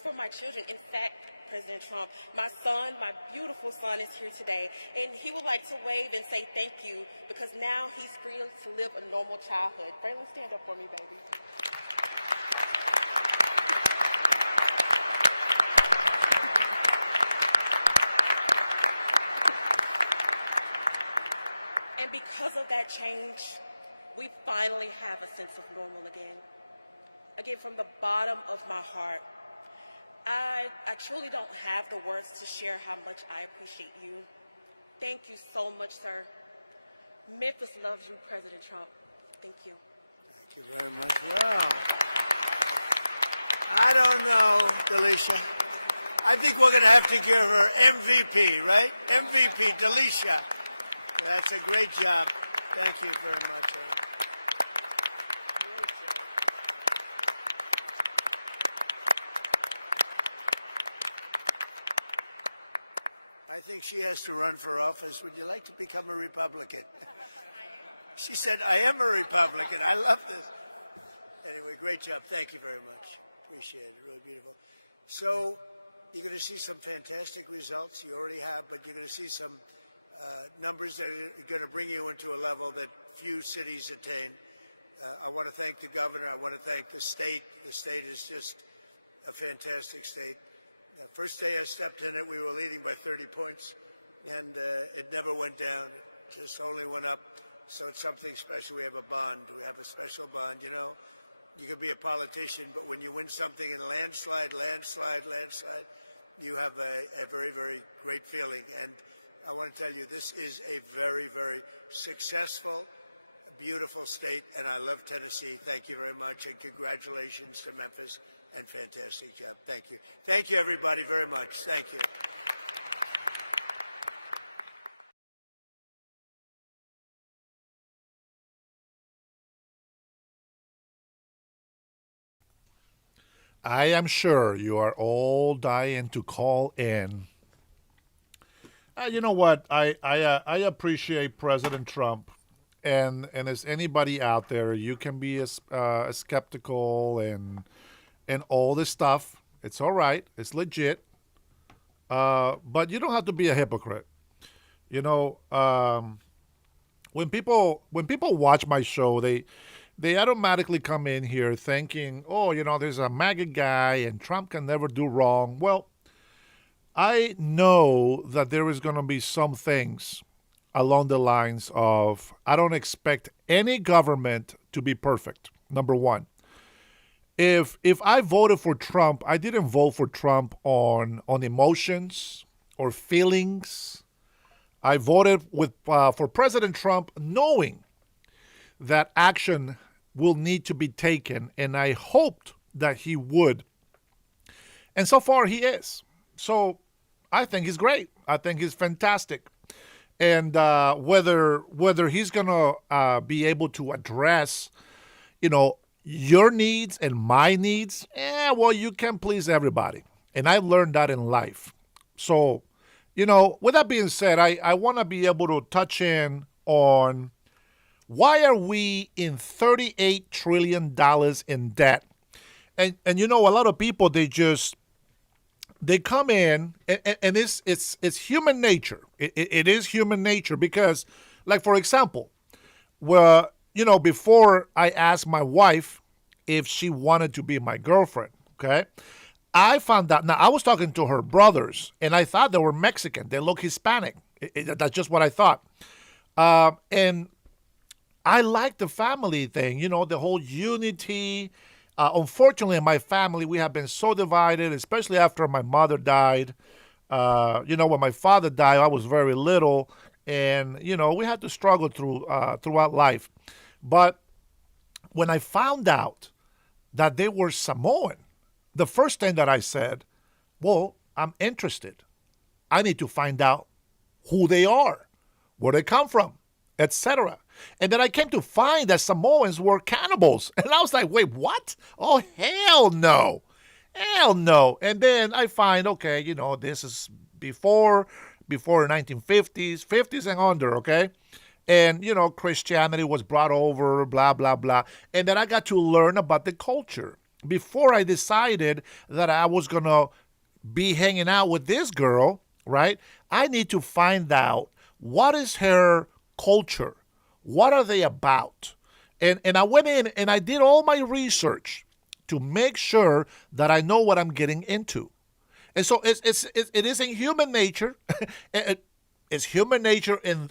for my children. In fact, President Trump, my son, my beautiful son, is here today, and he would like to wave and say thank you, because now he's free to live a normal childhood. Braylon, stand up for me, baby. because of that change, we finally have a sense of normal again. Again, from the bottom of my heart, I truly don't have the words to share how much I appreciate you. Thank you so much, sir. Memphis loves you, President Trump. Thank you. Thank you very much. Wow. I don't know, Delisha. I think we're going to have to give her MVP, right? MVP, Delisha. That's a great job. Thank you very much. I think she has to run for office. Would you like to become a Republican? She said, I am a Republican. I love this. Anyway, great job. Thank you very much. Appreciate it. Really beautiful. So you're going to see some fantastic results. You already have, but you're going to see some numbers that are going to bring you into a level that few cities attain. I want to thank the governor. I want to thank the state. The state is just a fantastic state. The first day I stepped in it, we were leading by 30 points, and it never went down. It just only went up. So it's something special. We have a bond. We have a special bond. You know, you can be a politician, but when you win something in landslide, you have a very, very great feeling. And I want to tell you, this is a very, very successful, beautiful state, and I love Tennessee. Thank you very much, and congratulations to Memphis, and fantastic job. Thank you. Thank you, everybody, very much. Thank you. I am sure you are all dying to call in. You know what? I appreciate President Trump, and as anybody out there, you can be as skeptical and all this stuff. It's all right. It's legit. But you don't have to be a hypocrite. You know, when people watch my show, they automatically come in here thinking, oh, you know, there's a MAGA guy and Trump can never do wrong. Well, I know that there is going to be some things along the lines of I don't expect any government to be perfect. Number one, if I voted for Trump, I didn't vote for Trump on emotions or feelings. I voted for President Trump knowing that action will need to be taken, and I hoped that he would. And so far, he is. So I think he's great. I think he's fantastic. And whether he's going to be able to address, you know, your needs and my needs, well, you can please everybody. And I've learned that in life. So, you know, with that being said, I want to be able to touch in on why are we in $38 trillion in debt? And you know, a lot of people, they come in and it's human nature. It is human nature because, like, for example, well, you know, before I asked my wife if she wanted to be my girlfriend, okay, I found out. Now, I was talking to her brothers, and I thought they were Mexican. They look Hispanic. That's just what I thought. And I like the family thing, you know, the whole unity. Unfortunately, in my family, we have been so divided, especially after my mother died. You know, when my father died, I was very little, and you know, we had to struggle throughout life. But when I found out that they were Samoan, the first thing that I said, well, I'm interested. I need to find out who they are, where they come from, etc. And then I came to find that Samoans were cannibals. And I was like, wait, what? Oh, hell no. Hell no. And then I find, okay, you know, this is before 1950s, 50s and under, okay? And, you know, Christianity was brought over, blah, blah, blah. And then I got to learn about the culture. Before I decided that I was going to be hanging out with this girl, right? I need to find out what is her culture. What are they about? And I went in and I did all my research to make sure that I know what I'm getting into. And so it is in human nature. It's human nature in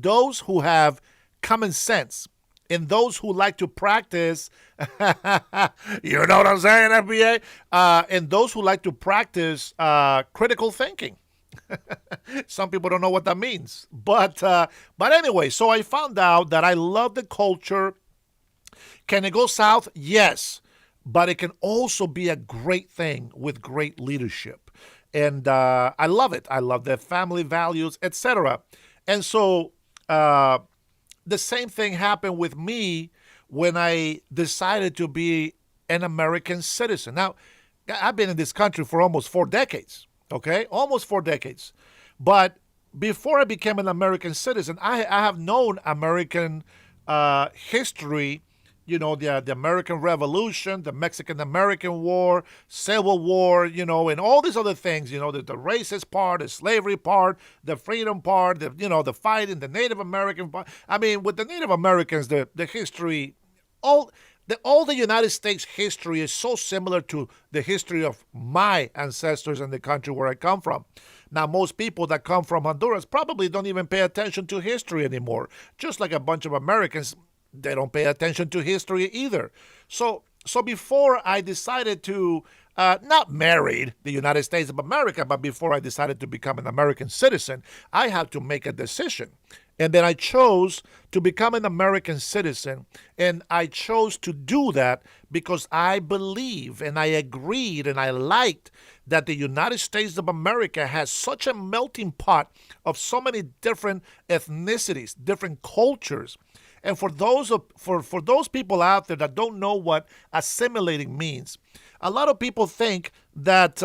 those who have common sense, in those who like to practice, you know what I'm saying, FBA? In those who like to practice critical thinking. Some people don't know what that means, but anyway. So I found out that I love the culture. Can it go south? Yes, but it can also be a great thing with great leadership, and I love it. I love the family values, etc. And so the same thing happened with me when I decided to be an American citizen. Now, I've been in this country for almost 4 decades, okay? Almost 4 decades. But before I became an American citizen, I have known American history, the American Revolution, the Mexican-American War, Civil War, and all these other things, the racist part, the slavery part, the freedom part, the fighting, the Native American part. I mean, with the Native Americans, the history, all the United States history is so similar to the history of my ancestors and the country where I come from. Now, most people that come from Honduras probably don't even pay attention to history anymore. Just like a bunch of Americans, they don't pay attention to history either. So before I decided to not marry the United States of America, but before I decided to become an American citizen, I had to make a decision. And then I chose to become an American citizen. And I chose to do that because I believe and I agreed and I liked that the United States of America has such a melting pot of so many different ethnicities, different cultures. And for those people out there that don't know what assimilating means, a lot of people think that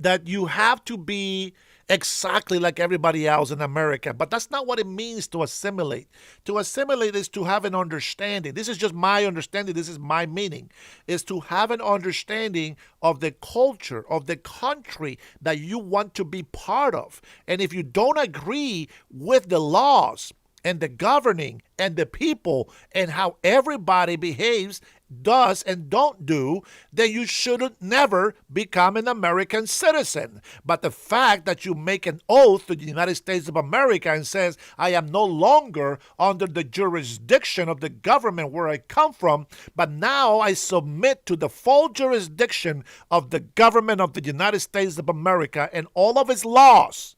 that you have to be exactly like everybody else in America, but that's not what it means to assimilate. To assimilate is to have an understanding. This is just my understanding. This is my meaning. Is to have an understanding of the culture of the country that you want to be part of. And if you don't agree with the laws and the governing and the people and how everybody behaves, does, and don't do, then you shouldn't never become an American citizen. But the fact that you make an oath to the United States of America and says, I am no longer under the jurisdiction of the government where I come from, but now I submit to the full jurisdiction of the government of the United States of America and all of its laws.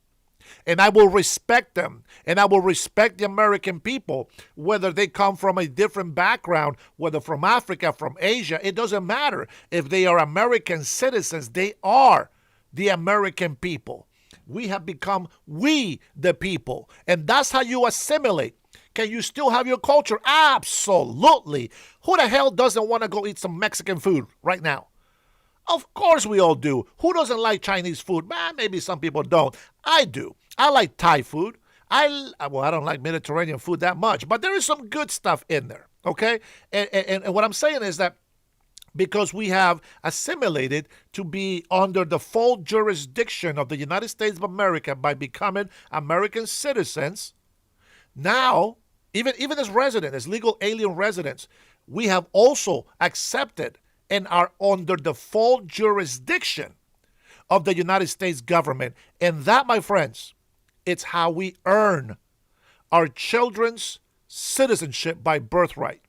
And I will respect them. And I will respect the American people, whether they come from a different background, whether from Africa, from Asia. It doesn't matter. If they are American citizens, they are the American people. We have become we the people. And that's how you assimilate. Can you still have your culture? Absolutely. Who the hell doesn't want to go eat some Mexican food right now? Of course we all do. Who doesn't like Chinese food? Maybe some people don't. I do. I like Thai food. I don't like Mediterranean food that much, but there is some good stuff in there, okay? And what I'm saying is that because we have assimilated to be under the full jurisdiction of the United States of America by becoming American citizens, now, even as residents, as legal alien residents, we have also accepted and are under the full jurisdiction of the United States government. And that, my friends, it's how we earn our children's citizenship by birthright.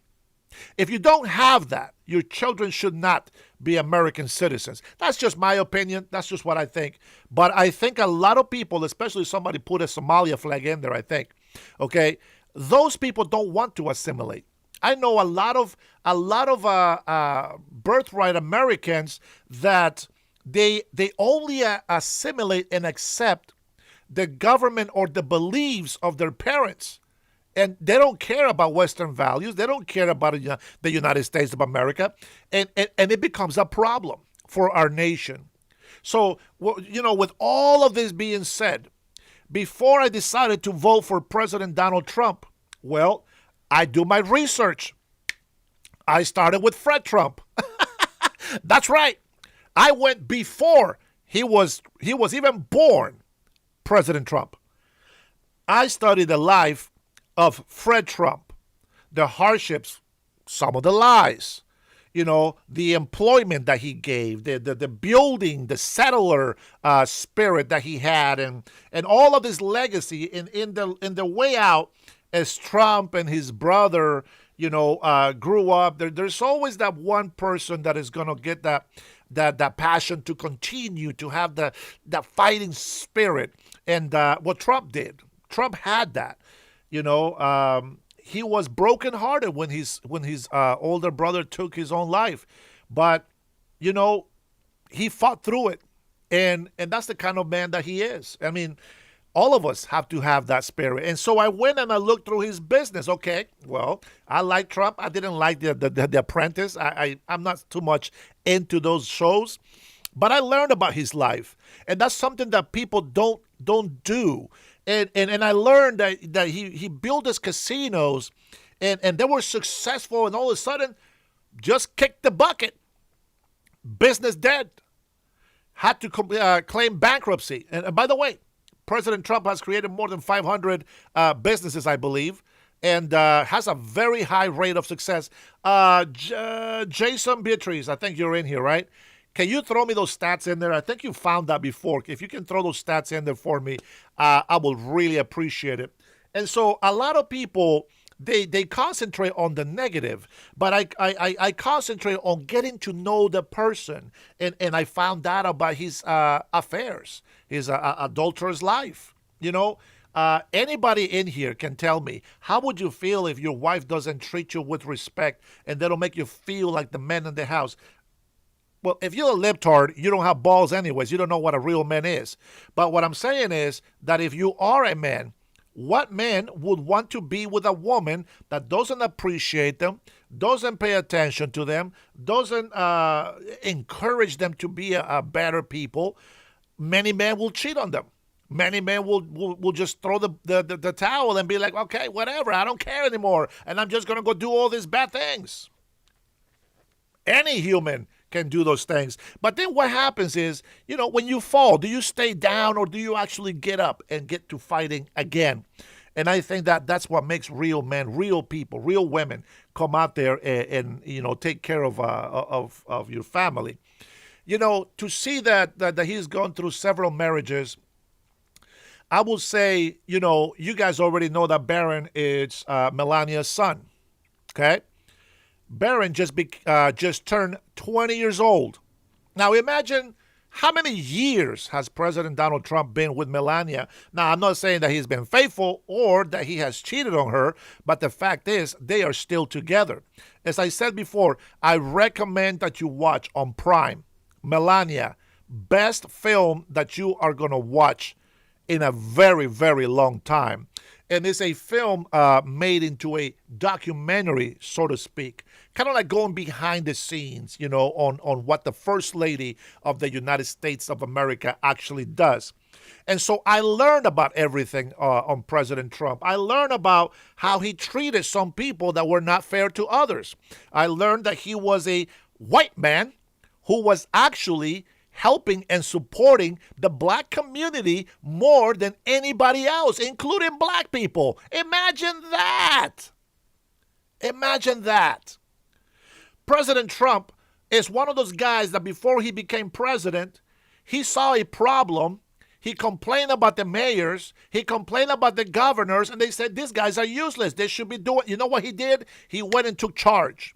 If you don't have that, your children should not be American citizens. That's just my opinion. That's just what I think. But I think a lot of people, especially somebody put a Somalia flag in there, I think, okay, those people don't want to assimilate. I know a lot of birthright Americans that they only assimilate and accept the government or the beliefs of their parents. And they don't care about Western values. They don't care about the United States of America. And it becomes a problem for our nation. So, with all of this being said, before I decided to vote for President Donald Trump, well, I do my research. I started with Fred Trump. That's right. I went before he was even born, President Trump. I studied the life of Fred Trump, the hardships, some of the lies, the employment that he gave, the building, the settler spirit that he had, and all of his legacy in the way out as Trump and his brother, grew up. There's always that one person that is going to get that passion to continue to have that fighting spirit, and what Trump did. Trump had that, he was brokenhearted when his older brother took his own life, but he fought through it, and that's the kind of man that he is. I mean, all of us have to have that spirit. And so I went and I looked through his business. Okay, well, I like Trump. I didn't like the Apprentice. I'm not too much into those shows, but I learned about his life, and that's something that people don't do. And I learned that he built his casinos, and they were successful, and all of a sudden, just kicked the bucket. Business dead. Had to claim bankruptcy. And by the way, President Trump has created more than 500 businesses, I believe, and has a very high rate of success. Jason Beatrice, I think you're in here, right? Can you throw me those stats in there? I think you found that before. If you can throw those stats in there for me, I will really appreciate it. And so a lot of people, they concentrate on the negative, but I concentrate on getting to know the person. And I found out about his affairs, his adulterous life. Anybody in here can tell me, how would you feel if your wife doesn't treat you with respect and that'll make you feel like the man in the house? Well, if you're a libtard, you don't have balls anyways. You don't know what a real man is. But what I'm saying is that if you are a man, what man would want to be with a woman that doesn't appreciate them, doesn't pay attention to them, doesn't encourage them to be a better people? Many men will cheat on them. Many men will just throw the towel and be like, okay, whatever, I don't care anymore, and I'm just going to go do all these bad things. Any human can do those things. But then what happens is, when you fall, do you stay down or do you actually get up and get to fighting again? And I think that's what makes real men, real people, real women come out there and take care of your family. To see that he's gone through several marriages, I will say, you guys already know that Barron is Melania's son. Okay? Barron just turned 20 years old. Now imagine how many years has President Donald Trump been with Melania. Now, I'm not saying that he's been faithful or that he has cheated on her, but the fact is they are still together. As I said before, I recommend that you watch on Prime, Melania, best film that you are going to watch in a very, very long time. And it's a film made into a documentary, so to speak. Kind of like going behind the scenes, on what the First Lady of the United States of America actually does. And so I learned about everything on President Trump. I learned about how he treated some people that were not fair to others. I learned that he was a white man who was actually helping and supporting the black community more than anybody else, including black people. Imagine that. Imagine that. President Trump is one of those guys that before he became president, he saw a problem. He complained about the mayors. He complained about the governors, and they said, these guys are useless. They should be doing, you know what he did? He went and took charge.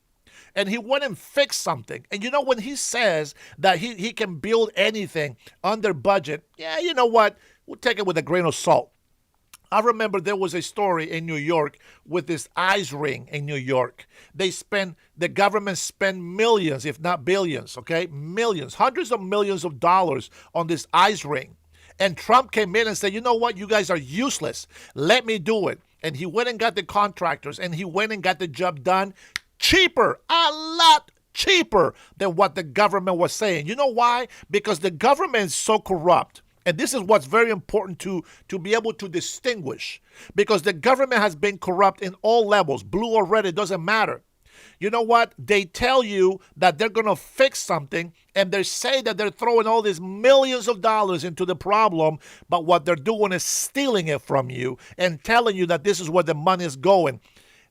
And he went and fixed something. And when he says that he can build anything under budget, yeah, you know what? We'll take it with a grain of salt. I remember there was a story in New York with this ice ring in New York. The government spent millions, if not billions, okay? Millions, hundreds of millions of dollars on this ice ring. And Trump came in and said, you know what? You guys are useless. Let me do it. And he went and got the contractors, and he went and got the job done cheaper, a lot cheaper than what the government was saying. You know why? Because the government is so corrupt. And this is what's very important to be able to distinguish. Because the government has been corrupt in all levels, blue or red, it doesn't matter. You know what? They tell you that they're going to fix something, and they say that they're throwing all these millions of dollars into the problem, but what they're doing is stealing it from you and telling you that this is where the money is going.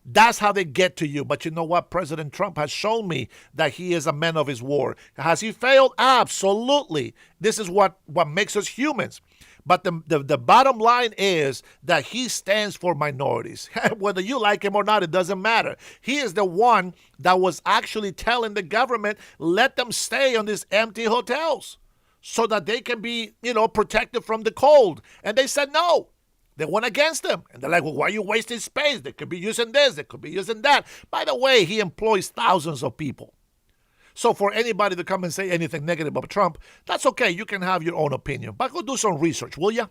That's how they get to you. But you know what? President Trump has shown me that he is a man of his word. Has he failed? Absolutely. This is what makes us humans. But the bottom line is that he stands for minorities. Whether you like him or not, it doesn't matter. He is the one that was actually telling the government, let them stay on these empty hotels so that they can be, protected from the cold. And they said no. They went against them. And they're like, well, why are you wasting space? They could be using this. They could be using that. By the way, he employs thousands of people. So for anybody to come and say anything negative about Trump, that's okay. You can have your own opinion. But go do some research, will you?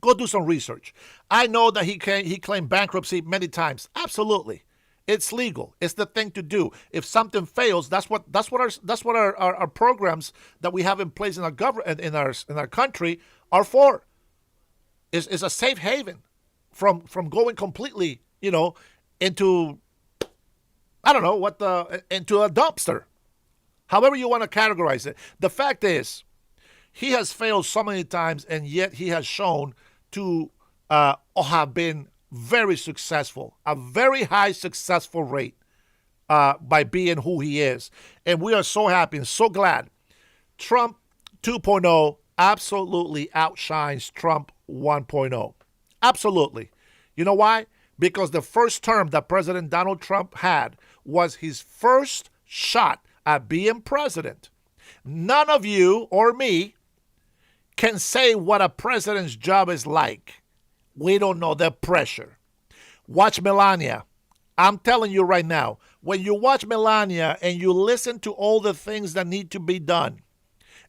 Go do some research. I know that he claimed bankruptcy many times. Absolutely. It's legal. It's the thing to do. If something fails, that's what our programs that we have in place in our government in our country are for. Is a safe haven from going completely, into into a dumpster. However you want to categorize it. The fact is, he has failed so many times, and yet he has shown to have been very successful, a very high successful rate by being who he is. And we are so happy and so glad. Trump 2.0 absolutely outshines Trump 1.0. Absolutely. You know why? Because the first term that President Donald Trump had was his first shot at being president. None of you or me can say what a president's job is like. We don't know the pressure. Watch Melania. I'm telling you right now, when you watch Melania and you listen to all the things that need to be done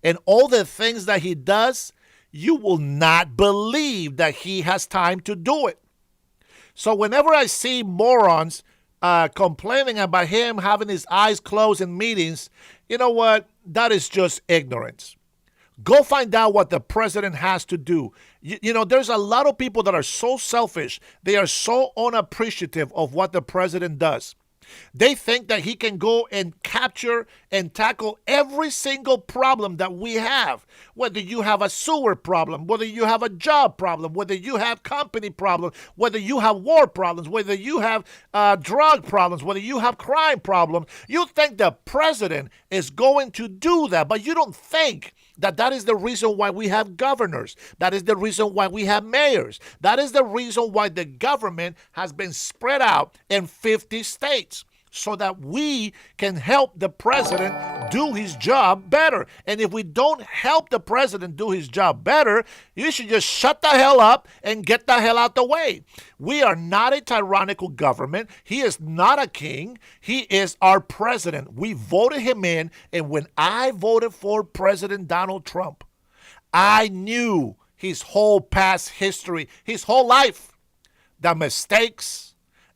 and all the things that he does, you will not believe that he has time to do it. So whenever I see morons complaining about him having his eyes closed in meetings, you know what? That is just ignorance. Go find out what the president has to do. There's a lot of people that are so selfish. They are so unappreciative of what the president does. They think that he can go and capture and tackle every single problem that we have. Whether you have a sewer problem, whether you have a job problem, whether you have company problems, whether you have war problems, whether you have drug problems, whether you have crime problems. You think the president is going to do that, but you don't think that is the reason why we have governors. That is the reason why we have mayors. That is the reason why the government has been spread out in 50 states, so that we can help the president do his job better. And if we don't help the president do his job better, you should just shut the hell up and get the hell out the way. We are not a tyrannical government. He is not a king. He is our president. We voted him in, and when I voted for President Donald Trump, I knew his whole past history, his whole life, the mistakes,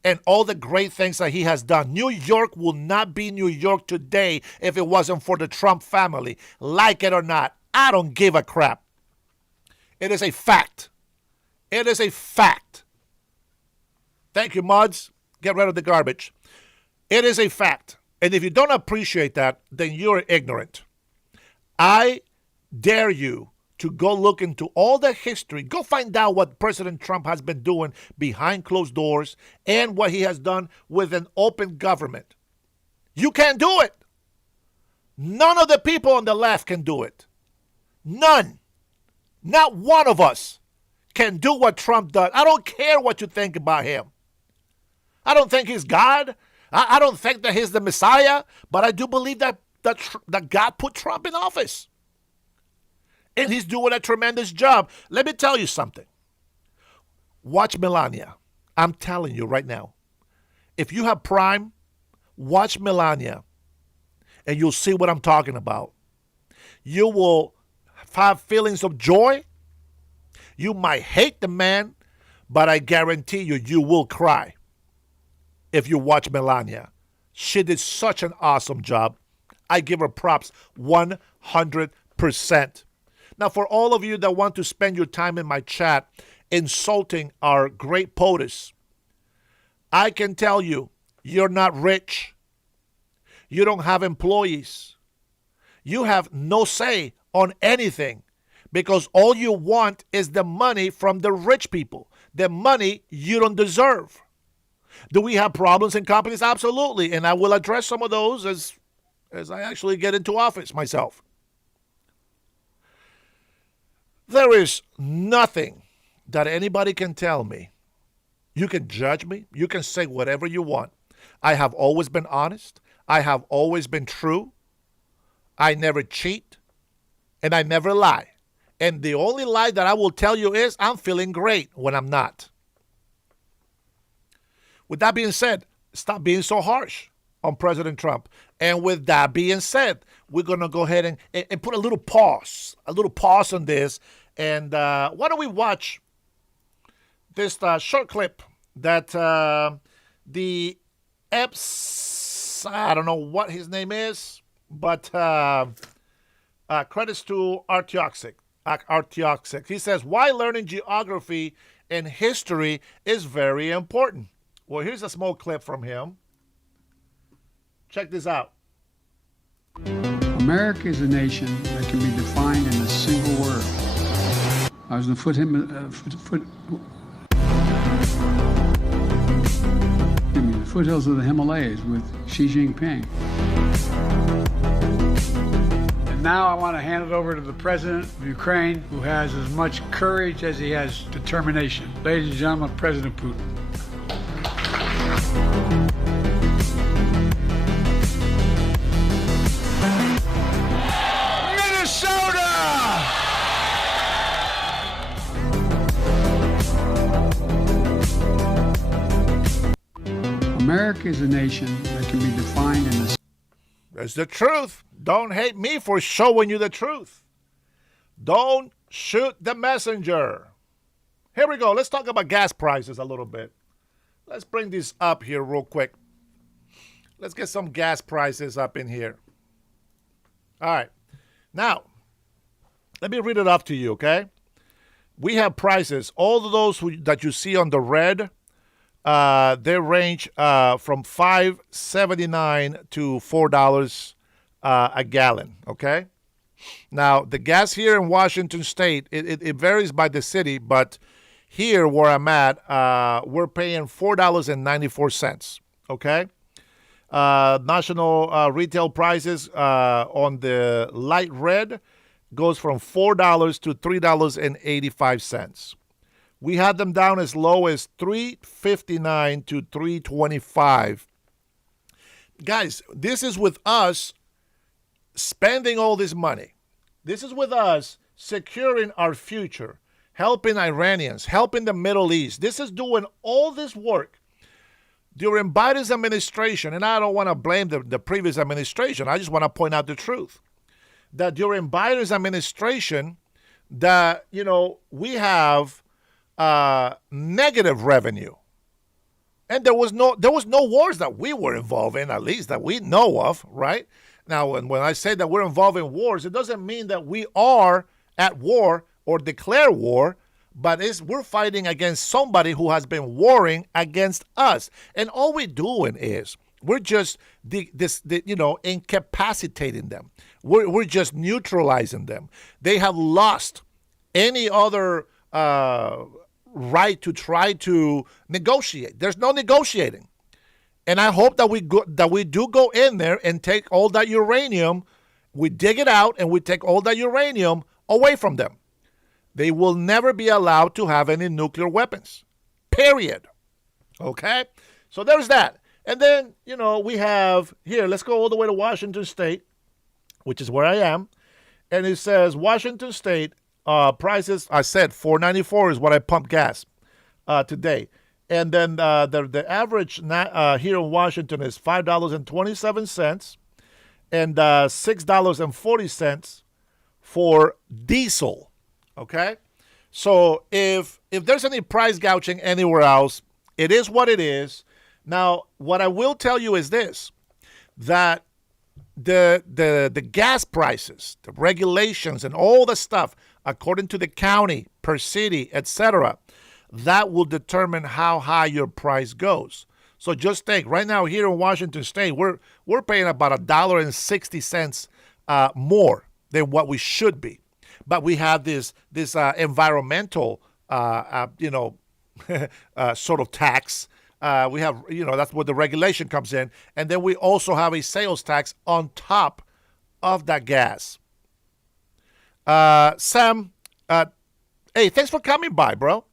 and all the great things that he has done. New York will not be New York today if it wasn't for the Trump family. Like it or not, I don't give a crap. It is a fact. It is a fact. Thank you, Muds. Get rid of the garbage. It is a fact. And if you don't appreciate that, then you're ignorant. I dare you to go look into all the history. Go find out what President Trump has been doing behind closed doors and what he has done with an open government. You can't do it. None of the people on the left can do it. None. Not one of us can do what Trump does. I don't care what you think about him. I don't think he's God. I don't think that he's the Messiah. But I do believe that God put Trump in office. And he's doing a tremendous job. Let me tell you something. Watch Melania. I'm telling you right now. If you have Prime, watch Melania. And you'll see what I'm talking about. You will have feelings of joy. You might hate the man, but I guarantee you will cry if you watch Melania. She did such an awesome job. I give her props 100%. Now, for all of you that want to spend your time in my chat insulting our great POTUS, I can tell you, you're not rich. You don't have employees. You have no say on anything because all you want is the money from the rich people, the money you don't deserve. Do we have problems in companies? Absolutely. And I will address some of those as I actually get into office myself. There is nothing that anybody can tell me. You can judge me. You can say whatever you want. I have always been honest. I have always been true. I never cheat. And I never lie. And the only lie that I will tell you is I'm feeling great when I'm not. With that being said, stop being so harsh on President Trump. And with that being said, we're going to go ahead and put a little pause on this. And why don't we watch this short clip that the EPS, I don't know what his name is, but credits to Artyoxic. He says, why learning geography and history is very important. Well, here's a small clip from him. Check this out. America is a nation that can be defined in a single word. I was in the foothills of the Himalayas with Xi Jinping. And now I want to hand it over to the President of Ukraine, who has as much courage as he has determination. Ladies and gentlemen, President Putin. America is a nation that can be defined in this. That's the truth. Don't hate me for showing you the truth. Don't shoot the messenger. Here we go. Let's talk about gas prices a little bit. Let's bring this up here real quick. Let's get some gas prices up in here. All right. Now, let me read it up to you, okay? We have prices. All of those that you see on the red, they range from $5.79 to $4 a gallon, okay? Now, the gas here in Washington State, it varies by the city, but here where I'm at, we're paying $4.94, okay? National retail prices on the light red goes from $4 to $3.85. We had them down as low as $3.59 to $3.25. Guys, this is with us spending all this money. This is with us securing our future, helping Iranians, helping the Middle East. This is doing all this work during Biden's administration, and I don't want to blame the previous administration. I just want to point out the truth. That during Biden's administration, that, we have negative revenue. And there was no wars that we were involved in, at least that we know of, right? Now, when I say that we're involved in wars, it doesn't mean that we are at war or declare war, but we're fighting against somebody who has been warring against us. And all we're doing is we're just incapacitating them. We're just neutralizing them. They have lost any other right to try to negotiate. There's no negotiating. And I hope that we do go in there and take all that uranium, we dig it out and we take all that uranium away from them. They will never be allowed to have any nuclear weapons. Period. Okay? So there's that. And then, we have here, let's go all the way to Washington State, which is where I am. And it says Washington State prices, I said $4.94 is what I pump gas today. And then the average here in Washington is $5.27 and $6.40 for diesel. Okay? So if there's any price gouging anywhere else, it is what it is. Now, what I will tell you is this, that the gas prices, the regulations, and all the stuff, according to the county, per city, etc., that will determine how high your price goes. So just think, right now here in Washington State, we're paying about $1.60 more than what we should be. But we have this environmental, sort of tax We have, that's where the regulation comes in. And then we also have a sales tax on top of that gas. Sam, hey, thanks for coming by, bro.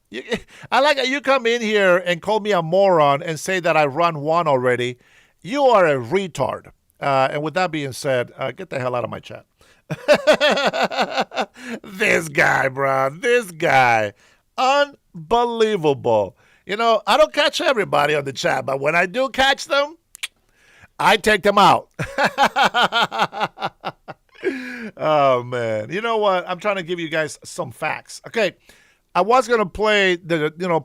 I like how you come in here and call me a moron and say that I run one already. You are a retard. And with that being said, get the hell out of my chat. This guy, bro. This guy. Unbelievable. I don't catch everybody on the chat, but when I do catch them, I take them out. Oh, man. You know what? I'm trying to give you guys some facts. Okay. I was going to play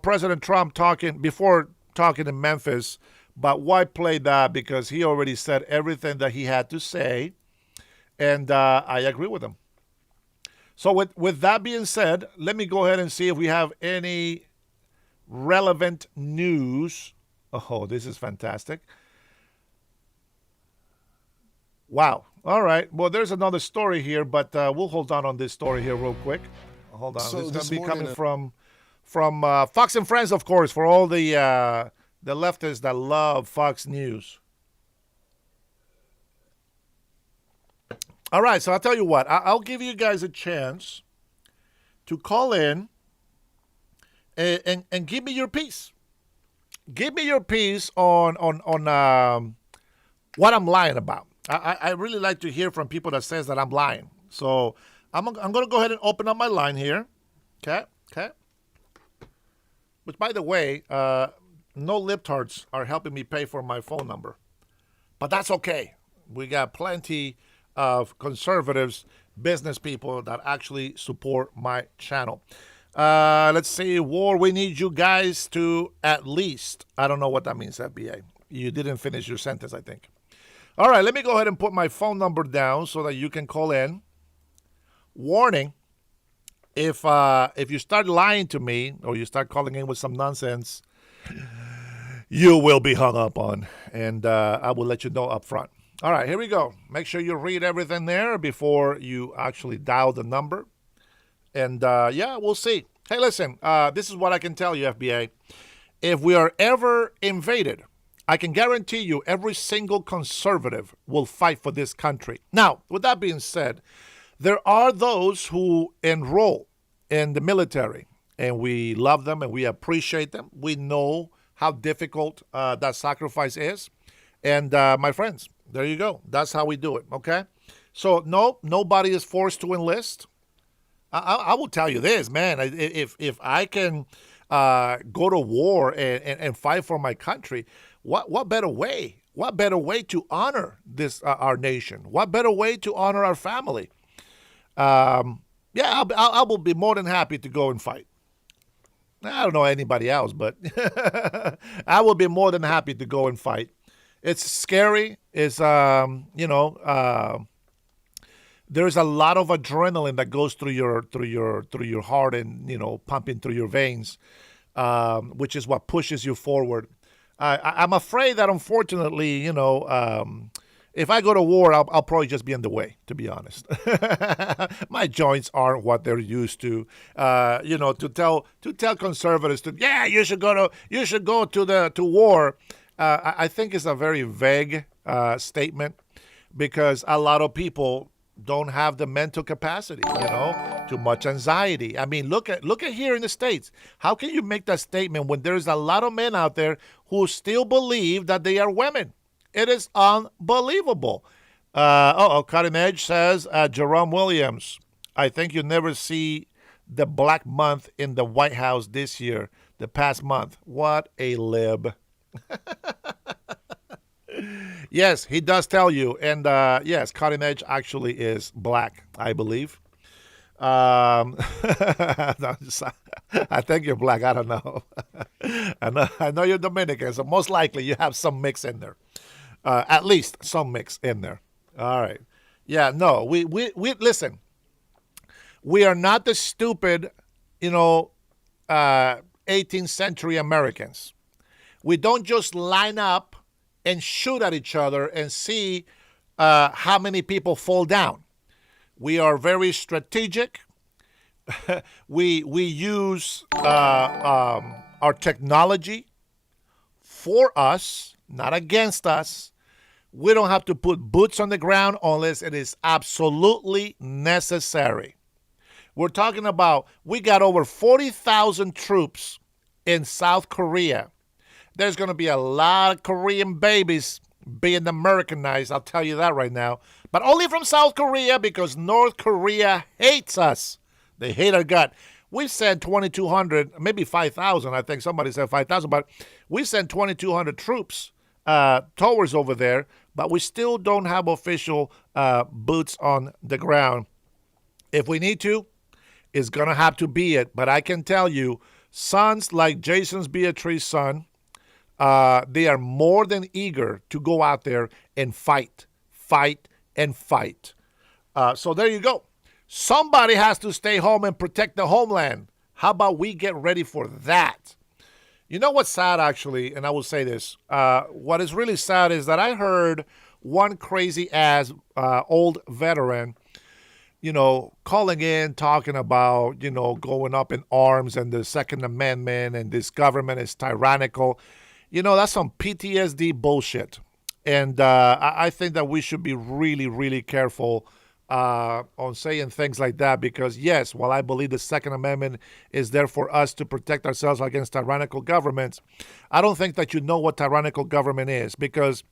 President Trump talking in Memphis, but why play that? Because he already said everything that he had to say, and I agree with him. So with that being said, let me go ahead and see if we have any relevant news. Oh, this is fantastic. Wow. All right. Well, there's another story here, but we'll hold on this story here real quick. Hold on. So this is going to be coming from Fox and Friends, of course, for all the leftists that love Fox News. All right. So I'll tell you what. I'll give you guys a chance to call in and give me your piece. Give me your piece on what I'm lying about. I really like to hear from people that says that I'm lying. So I'm going to go ahead and open up my line here. Okay. Which, by the way, no libtards are helping me pay for my phone number. But that's okay. We got plenty of conservatives, business people that actually support my channel. Let's see. War, we need you guys to at least, I don't know what that means, FBA. You didn't finish your sentence, I think. All right, let me go ahead and put my phone number down so that you can call in. Warning, if you start lying to me or you start calling in with some nonsense, you will be hung up on, and I will let you know up front. All right, here we go. Make sure you read everything there before you actually dial the number. And, we'll see. Hey, listen, this is what I can tell you, FBA. If we are ever invaded, I can guarantee you every single conservative will fight for this country. Now, with that being said, there are those who enroll in the military, and we love them and we appreciate them. We know how difficult that sacrifice is. And, my friends, there you go. That's how we do it, okay? So, no, nobody is forced to enlist. I will tell you this, man. If I can go to war and fight for my country, what better way? What better way to honor this our nation? What better way to honor our family? I will be more than happy to go and fight. I don't know anybody else, but I will be more than happy to go and fight. It's scary. It's there's a lot of adrenaline that goes through your heart and pumping through your veins, which is what pushes you forward. I'm afraid that unfortunately, if I go to war, I'll probably just be in the way, to be honest. My joints aren't what they're used to. To tell conservatives you should go to war. I think it's a very vague statement because a lot of people don't have the mental capacity, too much anxiety. I mean, look at here in the States. How can you make that statement when there's a lot of men out there who still believe that they are women? It is unbelievable. Cutting Edge says, Jerome Williams, I think you'll never see the Black Month in the White House this year, the past month. What a lib. Yes, he does tell you. And yes, Cutting Edge actually is black, I believe. I think you're black. I don't know. I know you're Dominican, so most likely you have some mix in there. At least some mix in there. All right. Yeah, no, we listen. We are not the stupid, 18th century Americans. We don't just line up and shoot at each other and see how many people fall down. We are very strategic. We use our technology for us, not against us. We don't have to put boots on the ground unless it is absolutely necessary. We're talking about we got over 40,000 troops in South Korea. There's going to be a lot of Korean babies being Americanized, I'll tell you that right now. But only from South Korea because North Korea hates us. They hate our gut. We sent 2,200, maybe 5,000. I think somebody said 5,000, but we sent 2,200 troops towards over there, but we still don't have official boots on the ground. If we need to, it's going to have to be it. But I can tell you, sons like Jason's Beatrice's son, they are more than eager to go out there and fight, and fight. So there you go. Somebody has to stay home and protect the homeland. How about we get ready for that? You know what's sad, actually, and I will say this. What is really sad is that I heard one crazy-ass old veteran, calling in, talking about, going up in arms and the Second Amendment and this government is tyrannical. That's some PTSD bullshit. And I think that we should be really, really careful on saying things like that because, yes, while I believe the Second Amendment is there for us to protect ourselves against tyrannical governments, I don't think that you know what tyrannical government is because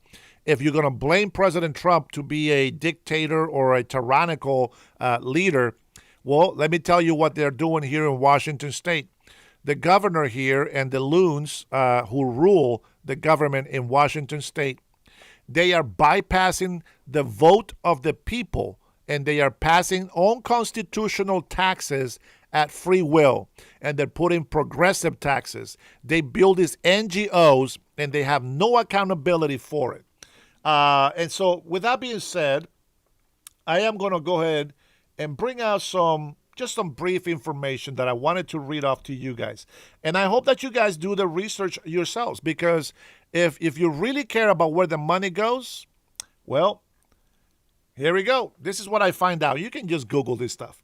if you're going to blame President Trump to be a dictator or a tyrannical leader, well, let me tell you what they're doing here in Washington State. The governor here and the loons who rule the government in Washington State, they are bypassing the vote of the people and they are passing unconstitutional taxes at free will. And they're putting progressive taxes. They build these NGOs and they have no accountability for it. And so with that being said, I am going to go ahead and bring out some brief information that I wanted to read off to you guys. And I hope that you guys do the research yourselves because if you really care about where the money goes, well, here we go. This is what I find out. You can just Google this stuff.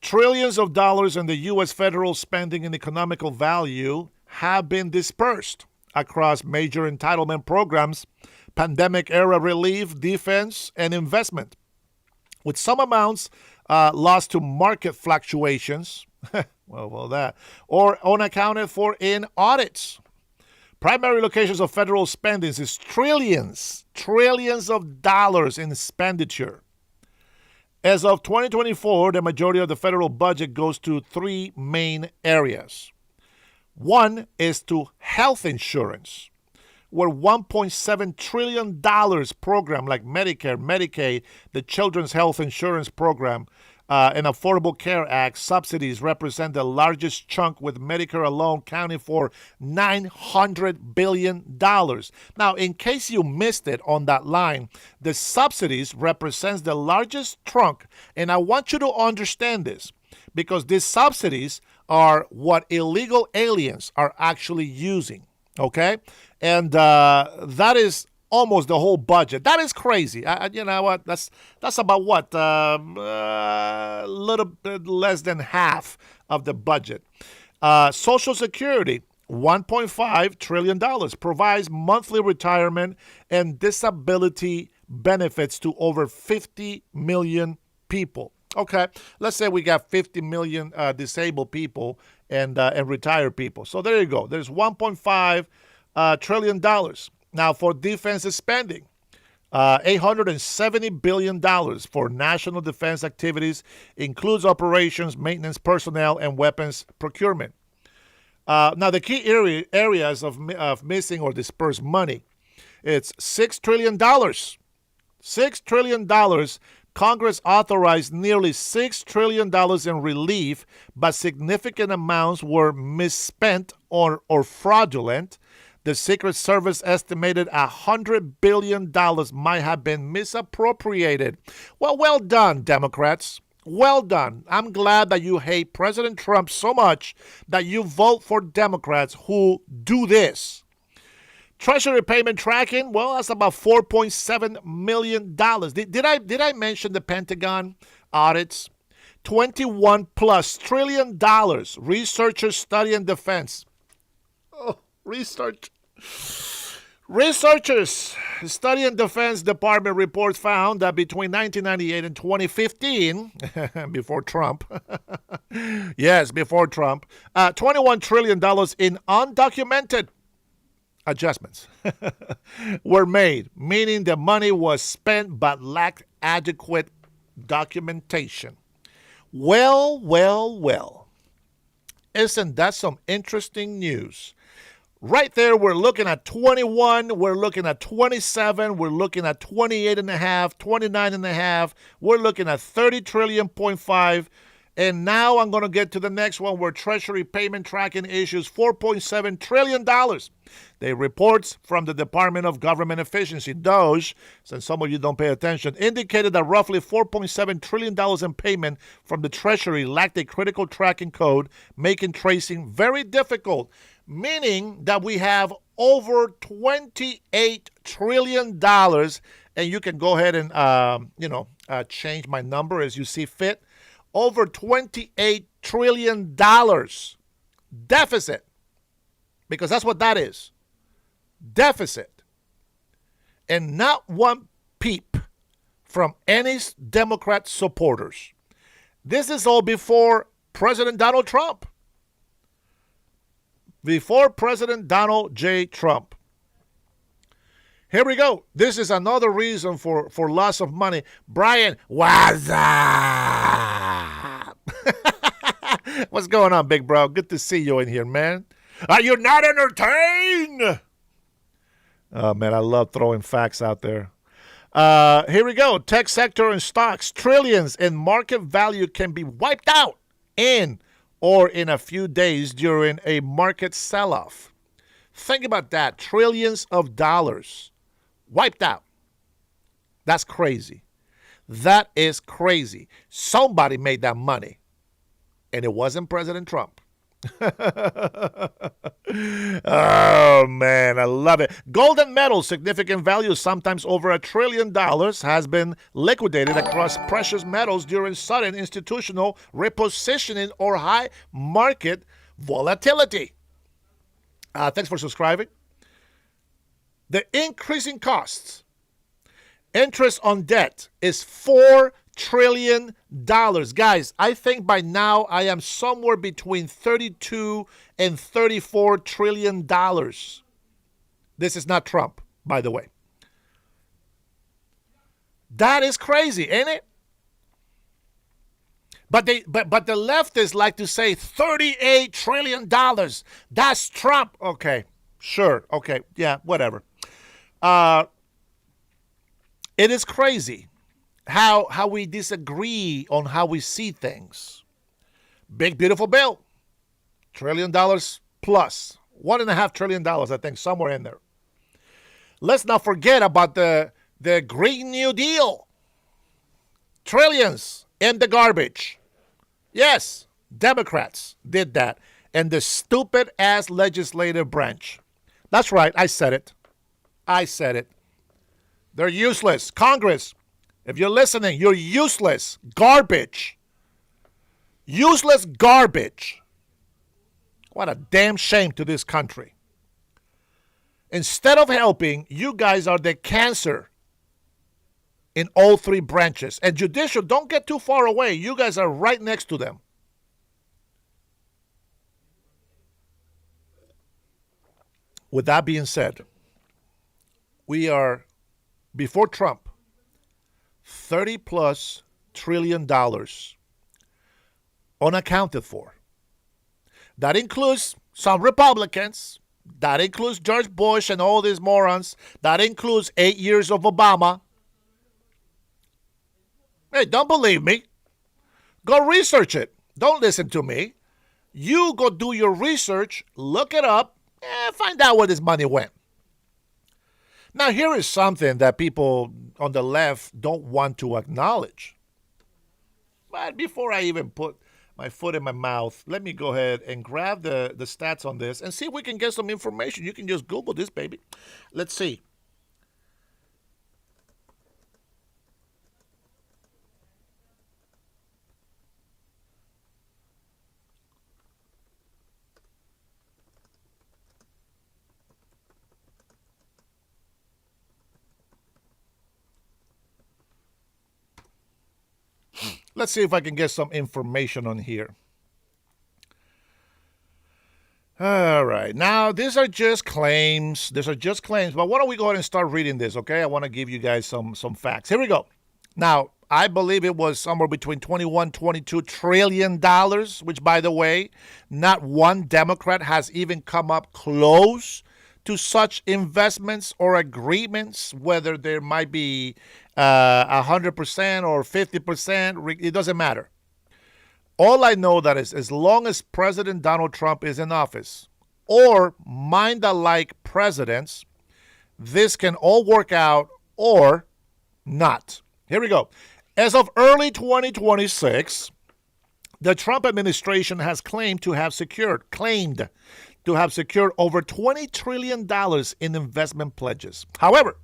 Trillions of dollars in the U.S. federal spending and economical value have been dispersed across major entitlement programs, pandemic-era relief, defense, and investment, with some amounts lost to market fluctuations, or unaccounted for in audits. Primary locations of federal spending is trillions of dollars in expenditure. As of 2024, the majority of the federal budget goes to three main areas. One is to health insurance, where $1.7 trillion program like Medicare, Medicaid, the Children's Health Insurance Program, and Affordable Care Act subsidies represent the largest chunk, with Medicare alone counting for $900 billion. Now, in case you missed it on that line, the subsidies represents the largest chunk, and I want you to understand this because these subsidies are what illegal aliens are actually using, okay? And that is almost the whole budget. That is crazy. You know what? That's about what? A little bit less than half of the budget. Social Security, $1.5 trillion, provides monthly retirement and disability benefits to over 50 million people. Okay, let's say we got 50 million disabled people and retired people. So there you go. There's $1.5 trillion. Now, for defense spending, $870 billion for national defense activities, includes operations, maintenance personnel, and weapons procurement. Now, the key areas of missing or dispersed money, it's $6 trillion. $6 trillion. Congress authorized nearly $6 trillion in relief, but significant amounts were misspent or fraudulent. The Secret Service estimated $100 billion might have been misappropriated. Well done, Democrats. Well done. I'm glad that you hate President Trump so much that you vote for Democrats who do this. Treasury payment tracking, well, that's about $4.7 million. Did I mention the Pentagon audits? $21+ trillion. Researchers study and defense. Oh, research. Researchers studying Defense Department reports found that between 1998 and 2015, before Trump, yes, before Trump, $21 trillion in undocumented adjustments were made, meaning the money was spent but lacked adequate documentation. Well, well, well. Isn't that some interesting news? Right there, we're looking at 21, we're looking at 27, we're looking at 28 and a half, 29 and a half, we're looking at 30 trillion, point five. And now I'm going to get to the next one where Treasury payment tracking issues $4.7 trillion. The reports from the Department of Government Efficiency, DOGE, since some of you don't pay attention, indicated that roughly $4.7 trillion in payment from the Treasury lacked a critical tracking code, making tracing very difficult, meaning that we have over $28 trillion. And you can go ahead and, change my number as you see fit. Over $28 trillion deficit, because that's what that is, deficit, and not one peep from any Democrat supporters. This is all before President Donald Trump. Before President Donald J. Trump. Here we go. This is another reason for loss of money. Brian, what's up? What's going on, big bro? Good to see you in here, man. Are you not entertained? Oh, man, I love throwing facts out there. Here we go. Tech sector and stocks. Trillions in market value can be wiped out in or in a few days during a market sell-off. Think about that. Trillions of dollars wiped out. That's crazy. That is crazy. Somebody made that money, and it wasn't President Trump. Oh, man, I love it. Gold and metal, significant value, sometimes over $1 trillion, has been liquidated across precious metals during sudden institutional repositioning or high market volatility. Thanks for subscribing. The increasing costs, interest on debt is $4 trillion. Guys, I think by now I am somewhere between 32 and 34 trillion dollars. This is not Trump, by the way. That is crazy, ain't it? But the leftists like to say $38 trillion. That's Trump. Okay, sure. Okay, yeah, whatever. It is crazy how we disagree on how we see things. Big, beautiful bill. $1 trillion plus. $1.5 trillion, I think, somewhere in there. Let's not forget about the Green New Deal. Trillions in the garbage. Yes, Democrats did that. And the stupid-ass legislative branch. That's right, I said it. I said it. They're useless. Congress, if you're listening, you're useless. Garbage. Useless garbage. What a damn shame to this country. Instead of helping, you guys are the cancer in all three branches. And judicial, don't get too far away. You guys are right next to them. With that being said, we are, before Trump, $30+ trillion unaccounted for. That includes some Republicans. That includes George Bush and all these morons. That includes 8 years of Obama. Hey, don't believe me. Go research it. Don't listen to me. You go do your research, look it up, and find out where this money went. Now, here is something that people on the left don't want to acknowledge. But before I even put my foot in my mouth, let me go ahead and grab the stats on this and see if we can get some information. You can just Google this, baby. Let's see. Let's see if I can get some information on here. All right. Now, these are just claims. These are just claims. But why don't we go ahead and start reading this, okay? I want to give you guys some facts. Here we go. Now, I believe it was somewhere between $21, $22 trillion, which, by the way, not one Democrat has even come up close to such investments or agreements, whether there might be 100% or 50%. It doesn't matter. All I know that is as long as President Donald Trump is in office or mind-alike presidents, this can all work out or not. Here we go. As of early 2026, the Trump administration has claimed to have secured over $20 trillion in investment pledges. However,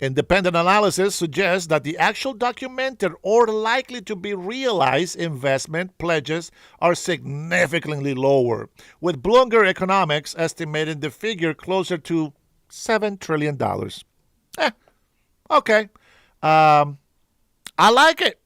independent analysis suggests that the actual documented or likely to be realized investment pledges are significantly lower, with Bloomberg Economics estimating the figure closer to $7 trillion. Okay. I like it.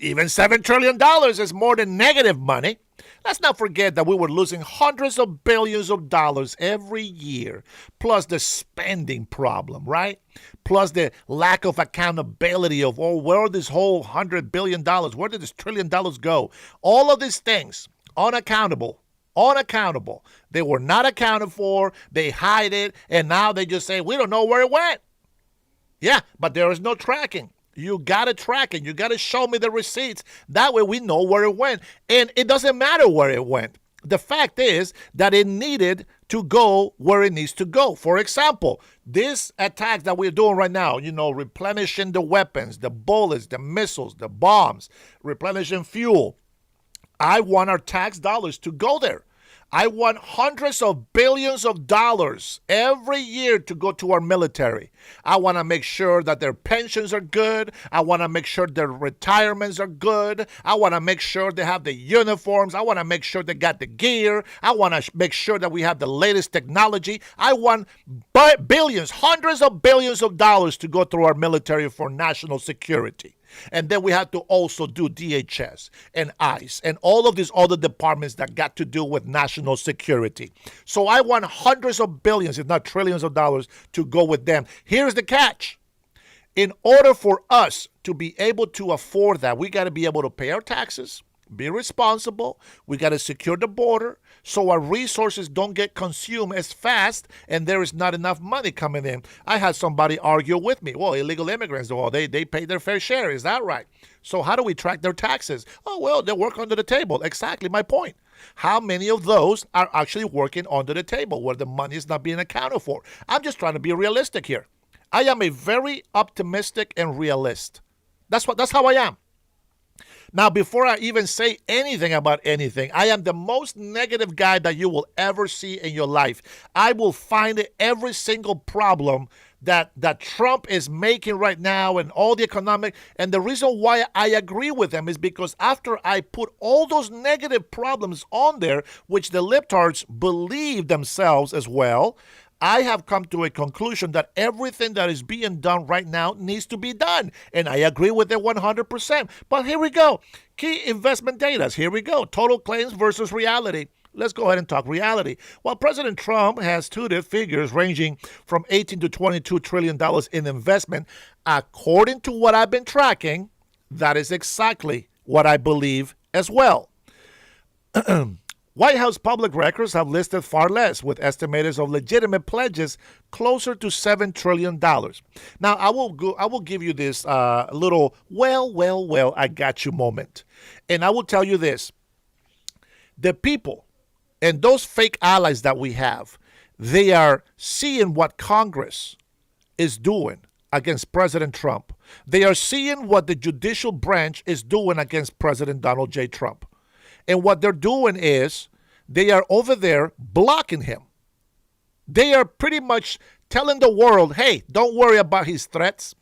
Even $7 trillion is more than negative money. Let's not forget that we were losing hundreds of billions of dollars every year, plus the spending problem, right? Plus the lack of accountability of, where this whole $100 billion, where did this $1 trillion go? All of these things, unaccountable. They were not accounted for. They hide it, and now they just say, we don't know where it went. Yeah, but there is no tracking. You got to track it. You got to show me the receipts. That way we know where it went. And it doesn't matter where it went. The fact is that it needed to go where it needs to go. For example, this attack that we're doing right now, replenishing the weapons, the bullets, the missiles, the bombs, replenishing fuel. I want our tax dollars to go there. I want hundreds of billions of dollars every year to go to our military. I want to make sure that their pensions are good. I want to make sure their retirements are good. I want to make sure they have the uniforms. I want to make sure they got the gear. I want to make sure that we have the latest technology. I want billions, hundreds of billions of dollars to go through our military for national security. And then we have to also do DHS and ICE and all of these other departments that got to do with national security. So I want hundreds of billions, if not trillions of dollars to go with them. Here's the catch. In order for us to be able to afford that, we got to be able to pay our taxes, be responsible. We got to secure the border so our resources don't get consumed as fast and there is not enough money coming in. I had somebody argue with me. Well, illegal immigrants, they pay their fair share. Is that right? So how do we track their taxes? Oh, well, they work under the table. Exactly my point. How many of those are actually working under the table where the money is not being accounted for? I'm just trying to be realistic here. I am a very optimistic and realist. That's how I am. Now, before I even say anything about anything, I am the most negative guy that you will ever see in your life. I will find every single problem that Trump is making right now and all the economic. And the reason why I agree with him is because after I put all those negative problems on there, which the libtards believe themselves as well, I have come to a conclusion that everything that is being done right now needs to be done. And I agree with it 100%. But here we go. Key investment data. Here we go. Total claims versus reality. Let's go ahead and talk reality. While President Trump has touted figures ranging from $18 to $22 trillion in investment, according to what I've been tracking, that is exactly what I believe as well. White House public records have listed far less, with estimators of legitimate pledges closer to $7 trillion. Now, I will give you this little, well, I got you moment. And I will tell you this. The people and those fake allies that we have, they are seeing what Congress is doing against President Trump. They are seeing what the judicial branch is doing against President Donald J. Trump. And what they're doing is they are over there blocking him. They are pretty much telling the world, hey, don't worry about his threats.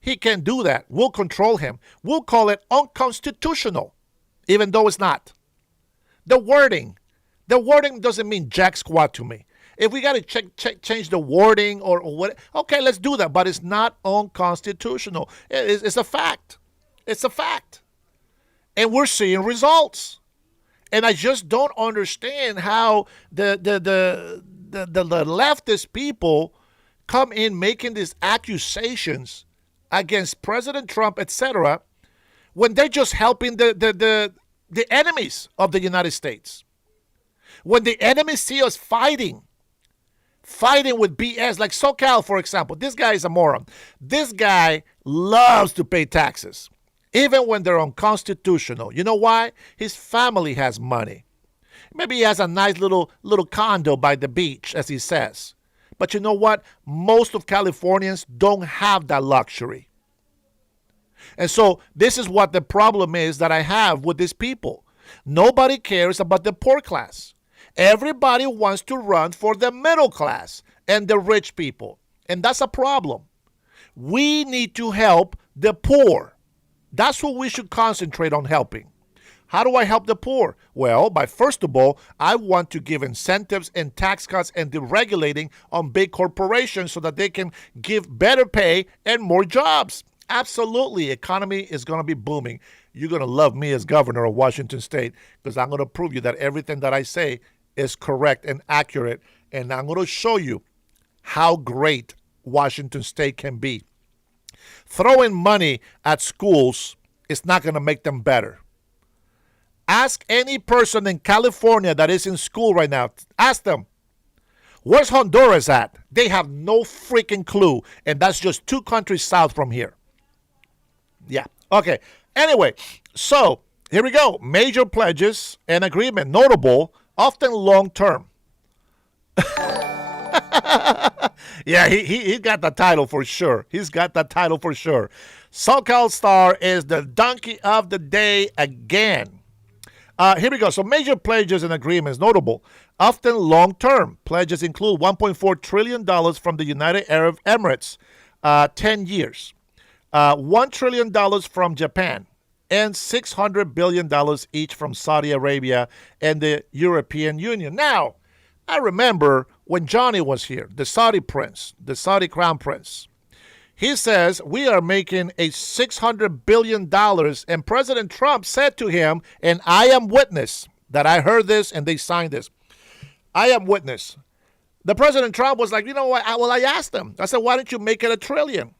He can do that. We'll control him. We'll call it unconstitutional, even though it's not. The wording doesn't mean jack squat to me. If we got to change the wording or what, okay, let's do that. But it's not unconstitutional. It's a fact. It's a fact. And we're seeing results. And I just don't understand how the leftist people come in making these accusations against President Trump, etc., when they're just helping the enemies of the United States. When the enemies see us fighting with BS, like SoCal, for example. This guy is a moron. This guy loves to pay taxes, even when they're unconstitutional. You know why? His family has money. Maybe he has a nice little condo by the beach, as he says. But you know what? Most of Californians don't have that luxury. And so this is what the problem is that I have with these people. Nobody cares about the poor class. Everybody wants to run for the middle class and the rich people. And that's a problem. We need to help the poor. That's what we should concentrate on helping. How do I help the poor? Well, by first of all, I want to give incentives and tax cuts and deregulating on big corporations so that they can give better pay and more jobs. Absolutely. Economy is going to be booming. You're going to love me as governor of Washington State because I'm going to prove you that everything that I say is correct and accurate. And I'm going to show you how great Washington State can be. Throwing money at schools is not going to make them better. Ask any person in California that is in school right now. Ask them, where's Honduras at? They have no freaking clue. And that's just 2 countries south from here. Yeah. Okay. Anyway, so here we go. Major pledges and agreement. Notable, often long term. Yeah, he got the title for sure. He's got the title for sure. SoCal Star is the donkey of the day again. Here we go. So major pledges and agreements, notable, often long-term. Pledges include $1.4 trillion from the United Arab Emirates, 10 years. $1 trillion from Japan, and $600 billion each from Saudi Arabia and the European Union. Now, I remember when Johnny was here, the Saudi prince, the Saudi crown prince. He says, we are making a $600 billion, and President Trump said to him, and I am witness that I heard this and they signed this. I am witness. The President Trump was like, you know what? I asked him. I said, why don't you make it $1 trillion?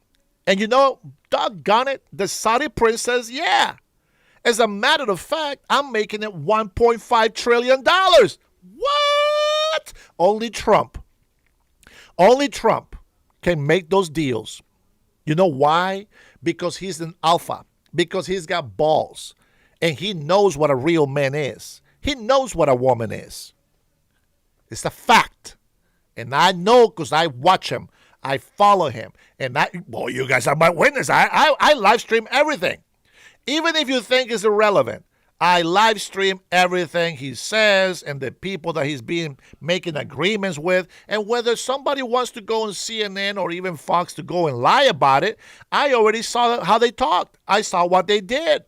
And you know, doggone it, the Saudi prince says, yeah. As a matter of fact, I'm making it $1.5 trillion. What? Only Trump can make those deals. You know why? Because he's an alpha. Because he's got balls. And he knows what a real man is. He knows what a woman is. It's a fact. And I know because I watch him. I follow him. And you guys are my witness. I live stream everything. Even if you think it's irrelevant, I live stream everything he says and the people that he's been making agreements with. And whether somebody wants to go on CNN or even Fox to go and lie about it, I already saw how they talked. I saw what they did.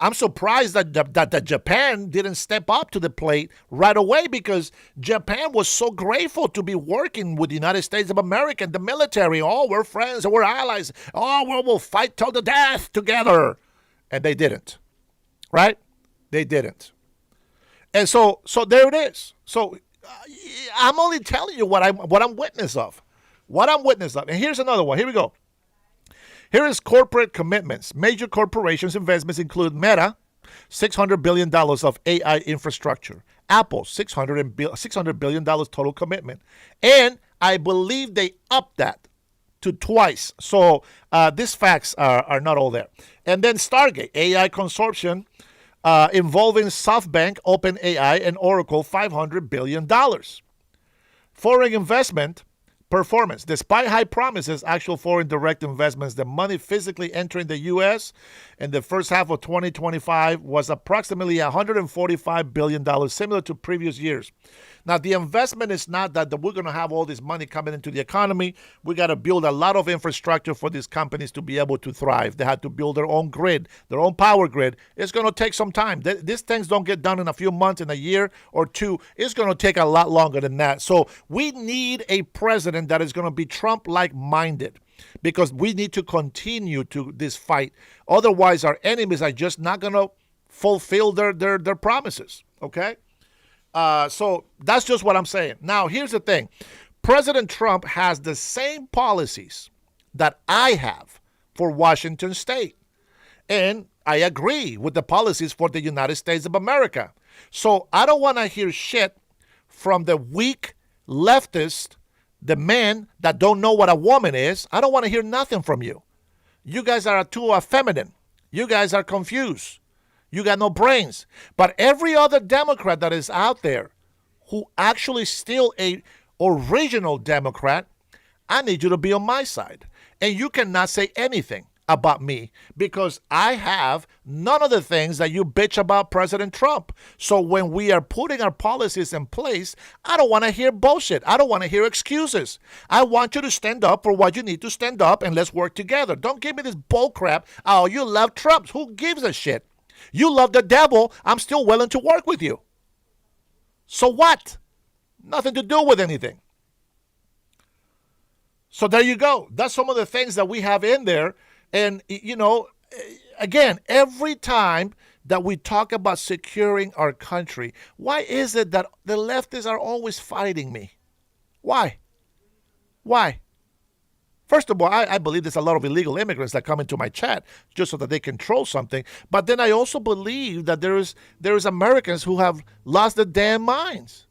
I'm surprised that Japan didn't step up to the plate right away, because Japan was so grateful to be working with the United States of America and the military. Oh, we're friends and we're allies. Oh, we'll fight till the death together. And they didn't, right? They didn't. And so there it is. So I'm only telling you what I'm witness of. What I'm witness of. And here's another one. Here we go. Here is corporate commitments. Major corporations' investments include Meta, $600 billion of AI infrastructure. Apple, $600 billion total commitment. And I believe they upped that to twice. So these facts are not all there. And then Stargate, AI consortium involving SoftBank, OpenAI, and Oracle, $500 billion. Foreign investment performance. Despite high promises, actual foreign direct investments, the money physically entering the U.S. in the first half of 2025 was approximately $145 billion, similar to previous years. Now, the investment is not that we're going to have all this money coming into the economy. We got to build a lot of infrastructure for these companies to be able to thrive. They have to build their own grid, their own power grid. It's going to take some time. These things don't get done in a few months, in a year or two. It's going to take a lot longer than that. So we need a president that is going to be Trump-like minded. because we need to continue to this fight. Otherwise, our enemies are just not going to fulfill their promises. Okay? So that's just what I'm saying. Now, here's the thing. President Trump has the same policies that I have for Washington State. And I agree with the policies for the United States of America. So I don't want to hear shit from the weak leftist, the men that don't know what a woman is. I don't want to hear nothing from you. You guys are too feminine. You guys are confused. You got no brains. But every other Democrat that is out there who actually still a original Democrat, I need you to be on my side. And you cannot say anything about me because I have none of the things that you bitch about President Trump. So when we are putting our policies in place, I don't want to hear bullshit. I don't want to hear excuses. I want you to stand up for what you need to stand up and let's work together. Don't give me this bull crap. Oh, you love Trump. Who gives a shit? You love the devil. I'm still willing to work with you. So what? Nothing to do with anything. So there you go. That's some of the things that we have in there. And, you know, again, every time that we talk about securing our country, why is it that the leftists are always fighting me? Why? Why? First of all, I believe there's a lot of illegal immigrants that come into my chat just so that they control something. But then I also believe that there is Americans who have lost their damn minds.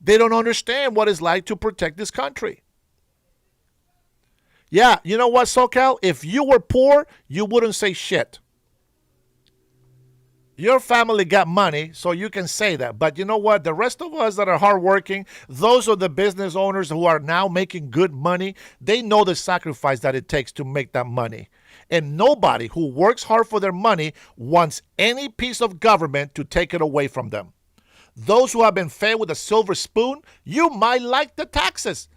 They don't understand what it's like to protect this country. Yeah, you know what, SoCal? If you were poor, you wouldn't say shit. Your family got money, so you can say that. But you know what? The rest of us that are hardworking, those are the business owners who are now making good money. They know the sacrifice that it takes to make that money. And nobody who works hard for their money wants any piece of government to take it away from them. Those who have been fed with a silver spoon, you might like the taxes.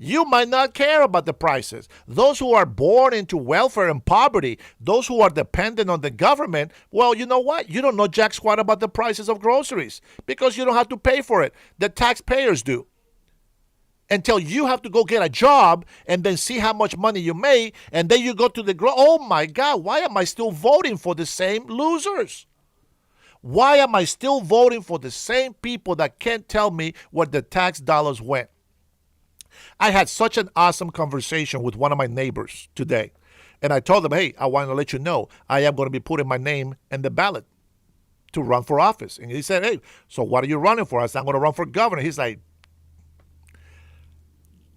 You might not care about the prices. Those who are born into welfare and poverty, those who are dependent on the government, well, you know what? You don't know jack squat about the prices of groceries because you don't have to pay for it. The taxpayers do. Until you have to go get a job and then see how much money you make, and then you go to the oh my God, why am I still voting for the same losers? Why am I still voting for the same people that can't tell me where the tax dollars went? I had such an awesome conversation with one of my neighbors today. And I told him, hey, I want to let you know I am going to be putting my name in the ballot to run for office. And he said, hey, so what are you running for? I said, I'm going to run for governor. He's like,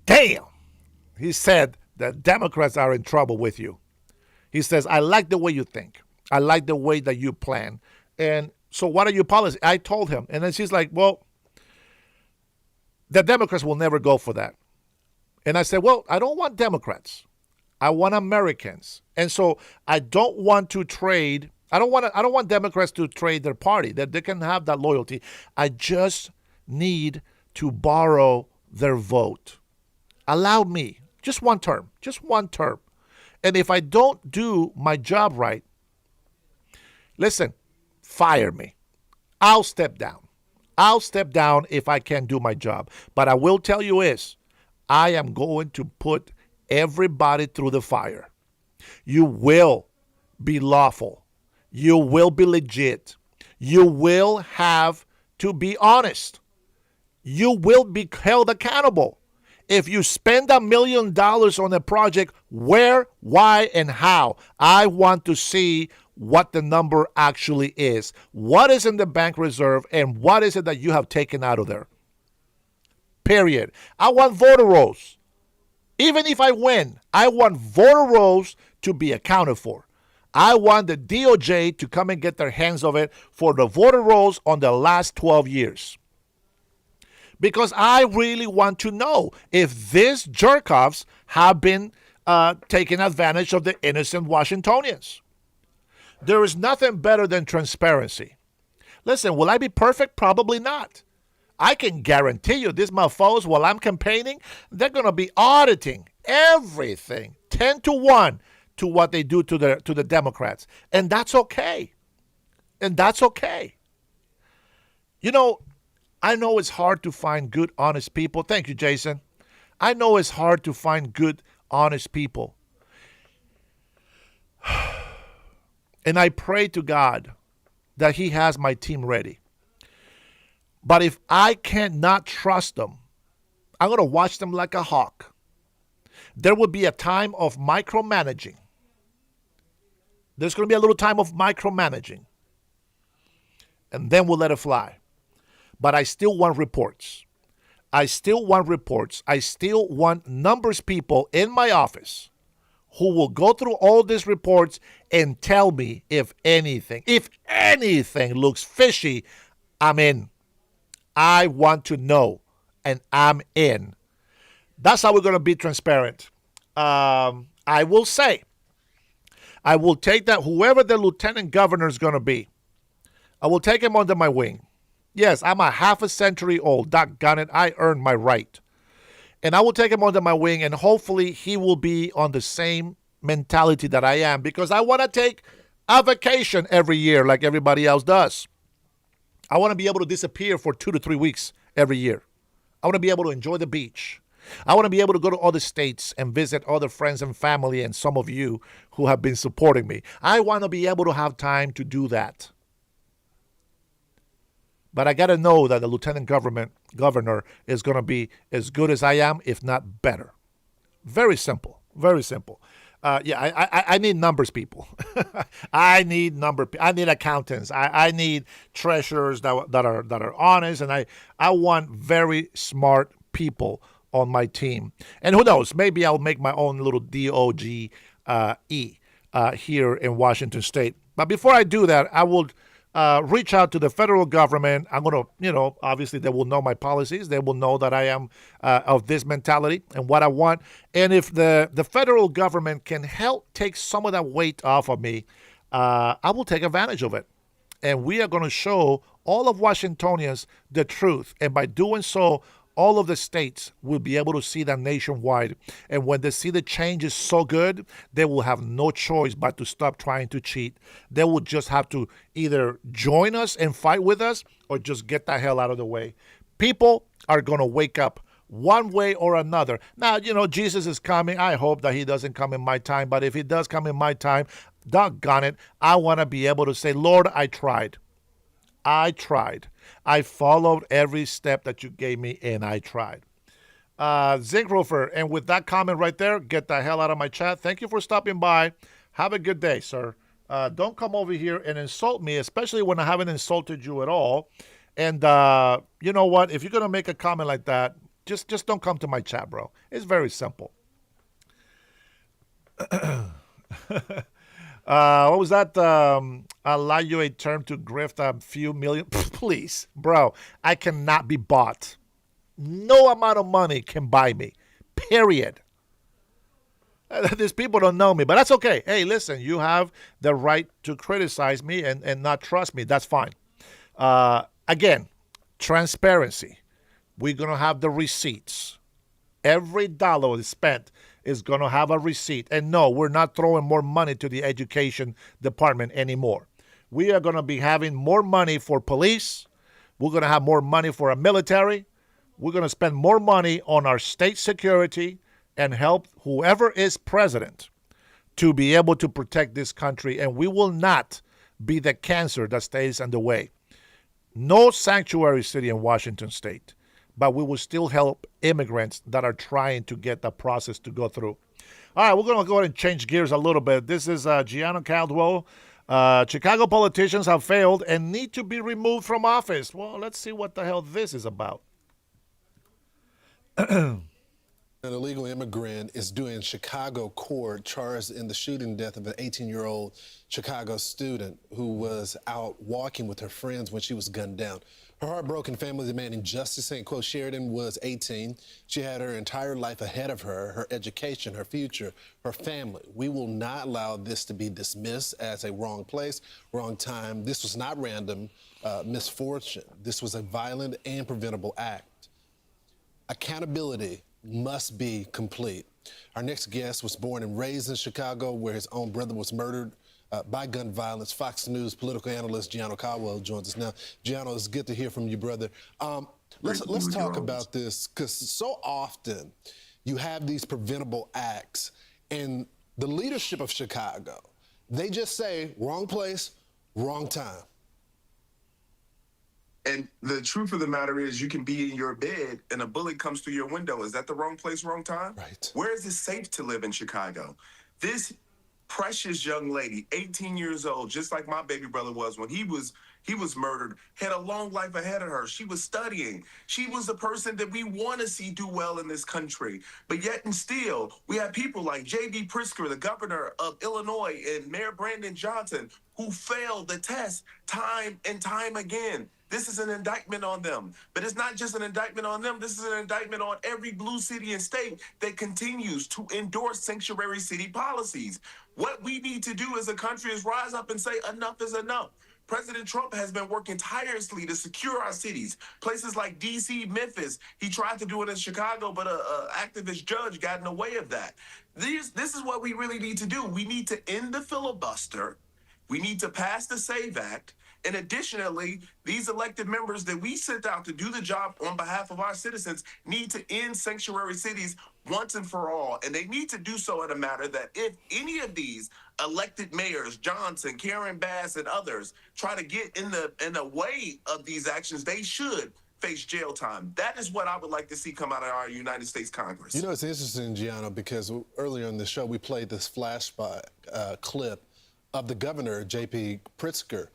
damn. He said, the Democrats are in trouble with you. He says, I like the way you think. I like the way that you plan. And so what are your policies? I told him. And then she's like, well, the Democrats will never go for that. And I said, well, I don't want Democrats. I want Americans. And so I don't want to trade. I don't want Democrats to trade their party. That they can have that loyalty. I just need to borrow their vote. Allow me just one term. And if I don't do my job right, listen, fire me. I'll step down. I'll step down if I can't do my job. But I will tell you is, I am going to put everybody through the fire. You will be lawful. You will be legit. You will have to be honest. You will be held accountable. If you spend $1 million on a project, where, why, and how? I want to see what the number actually is. What is in the bank reserve and what is it that you have taken out of there? Period. I want voter rolls. Even if I win, I want voter rolls to be accounted for. I want the DOJ to come and get their hands of it for the voter rolls on the last 12 years. Because I really want to know if these jerk-offs have been taking advantage of the innocent Washingtonians. There is nothing better than transparency. Listen, will I be perfect? Probably not. I can guarantee you these mofos, while I'm campaigning, they're going to be auditing everything 10-1 to what they do to the Democrats. And that's okay. And that's okay. You know, I know it's hard to find good, honest people. Thank you, Jason. I know it's hard to find good, honest people. And I pray to God that He has my team ready. But if I cannot trust them, I'm going to watch them like a hawk. There will be a time of micromanaging. There's going to be a little time of micromanaging. And then we'll let it fly. But I still want reports. I still want reports. I still want numbers people in my office who will go through all these reports and tell me if anything looks fishy, I'm in. I want to know, and I'm in. That's how we're going to be transparent. I will say, I will take that whoever the lieutenant governor is going to be, I will take him under my wing. Yes, I'm a half a century old. Doggone it, I earned my right. And I will take him under my wing, and hopefully he will be on the same mentality that I am, because I want to take a vacation every year like everybody else does. I want to be able to disappear for 2 to 3 weeks every year. I want to be able to enjoy the beach. I want to be able to go to other states and visit other friends and family and some of you who have been supporting me. I want to be able to have time to do that. But I got to know that the lieutenant governor is going to be as good as I am, if not better. Very simple. Very simple. I need numbers people. I need accountants. I need treasurers that are honest, and I want very smart people on my team. And who knows? Maybe I'll make my own little DOGE here in Washington State. But before I do that, I will reach out to the federal government. I'm going to, obviously they will know my policies. They will know that I am of this mentality and what I want. And if the federal government can help take some of that weight off of me, I will take advantage of it. And we are going to show all of Washingtonians the truth. And by doing so, all of the states will be able to see that nationwide. And when they see the change is so good, they will have no choice but to stop trying to cheat. They will just have to either join us and fight with us or just get the hell out of the way. People are going to wake up one way or another. Now, Jesus is coming. I hope that he doesn't come in my time. But if he does come in my time, doggone it, I want to be able to say, Lord, I tried. I followed every step that you gave me, and I tried. Zinkrofer, and with that comment right there, get the hell out of my chat. Thank you for stopping by. Have a good day, sir. Don't come over here and insult me, especially when I haven't insulted you at all. And you know what? If you're going to make a comment like that, just don't come to my chat, bro. It's very simple. What was that? Allow you a term to grift a few million? Please, bro. I cannot be bought. No amount of money can buy me. Period. These people don't know me, but that's okay. Hey, listen, you have the right to criticize me and not trust me. That's fine. Again, transparency. We're going to have the receipts. Every dollar is spent is going to have a receipt. And no, we're not throwing more money to the education department anymore. We are going to be having more money for police. We're going to have more money for our military. We're going to spend more money on our state security and help whoever is president to be able to protect this country. And we will not be the cancer that stays in the way. No sanctuary city in Washington State. But we will still help immigrants that are trying to get the process to go through. All right, we're going to go ahead and change gears a little bit. This is Gianno Caldwell. Chicago politicians have failed and need to be removed from office. Well, let's see what the hell this is about. An illegal immigrant is due in Chicago court charged in the shooting death of an 18-year-old Chicago student who was out walking with her friends when she was gunned down. Her heartbroken family demanding justice, and quote, Sheridan was 18. She had her entire life ahead of her, her education, her future, her family. We will not allow this to be dismissed as a wrong place, wrong time. This was not random misfortune. This was a violent and preventable act. Accountability must be complete. Our next guest was born and raised in Chicago, where his own brother was murdered by gun violence. Fox News political analyst Gianno Caldwell joins us now. Gianno, it's good to hear from you, brother. Let's talk about this, because so often you have these preventable acts, and the leadership of Chicago, they just say, wrong place, wrong time. And the truth of the matter is, you can be in your bed and a bullet comes through your window. Is that the wrong place, wrong time? Right. Where is it safe to live in Chicago? This precious young lady, 18 years old, just like my baby brother was when he was murdered, had a long life ahead of her. She was studying. She was the person that we want to see do well in this country. But yet and still, we have people like J.B. Pritzker, the governor of Illinois, and Mayor Brandon Johnson, who failed the test time and time again. This is an indictment on them. But it's not just an indictment on them. This is an indictment on every blue city and state that continues to endorse sanctuary city policies. What we need to do as a country is rise up and say enough is enough. President Trump has been working tirelessly to secure our cities. Places like D.C., Memphis. He tried to do it in Chicago, but a activist judge got in the way of that. This is what we really need to do. We need to end the filibuster. We need to pass the SAVE Act. And additionally, these elected members that we sent out to do the job on behalf of our citizens need to end sanctuary cities once and for all. And they need to do so in a manner that if any of these elected mayors, Johnson, Karen Bass, and others, try to get in the way of these actions, they should face jail time. That is what I would like to see come out of our United States Congress. You know, it's interesting, Gianno, because earlier in the show, we played this flashback clip of the governor, J.P. Pritzker,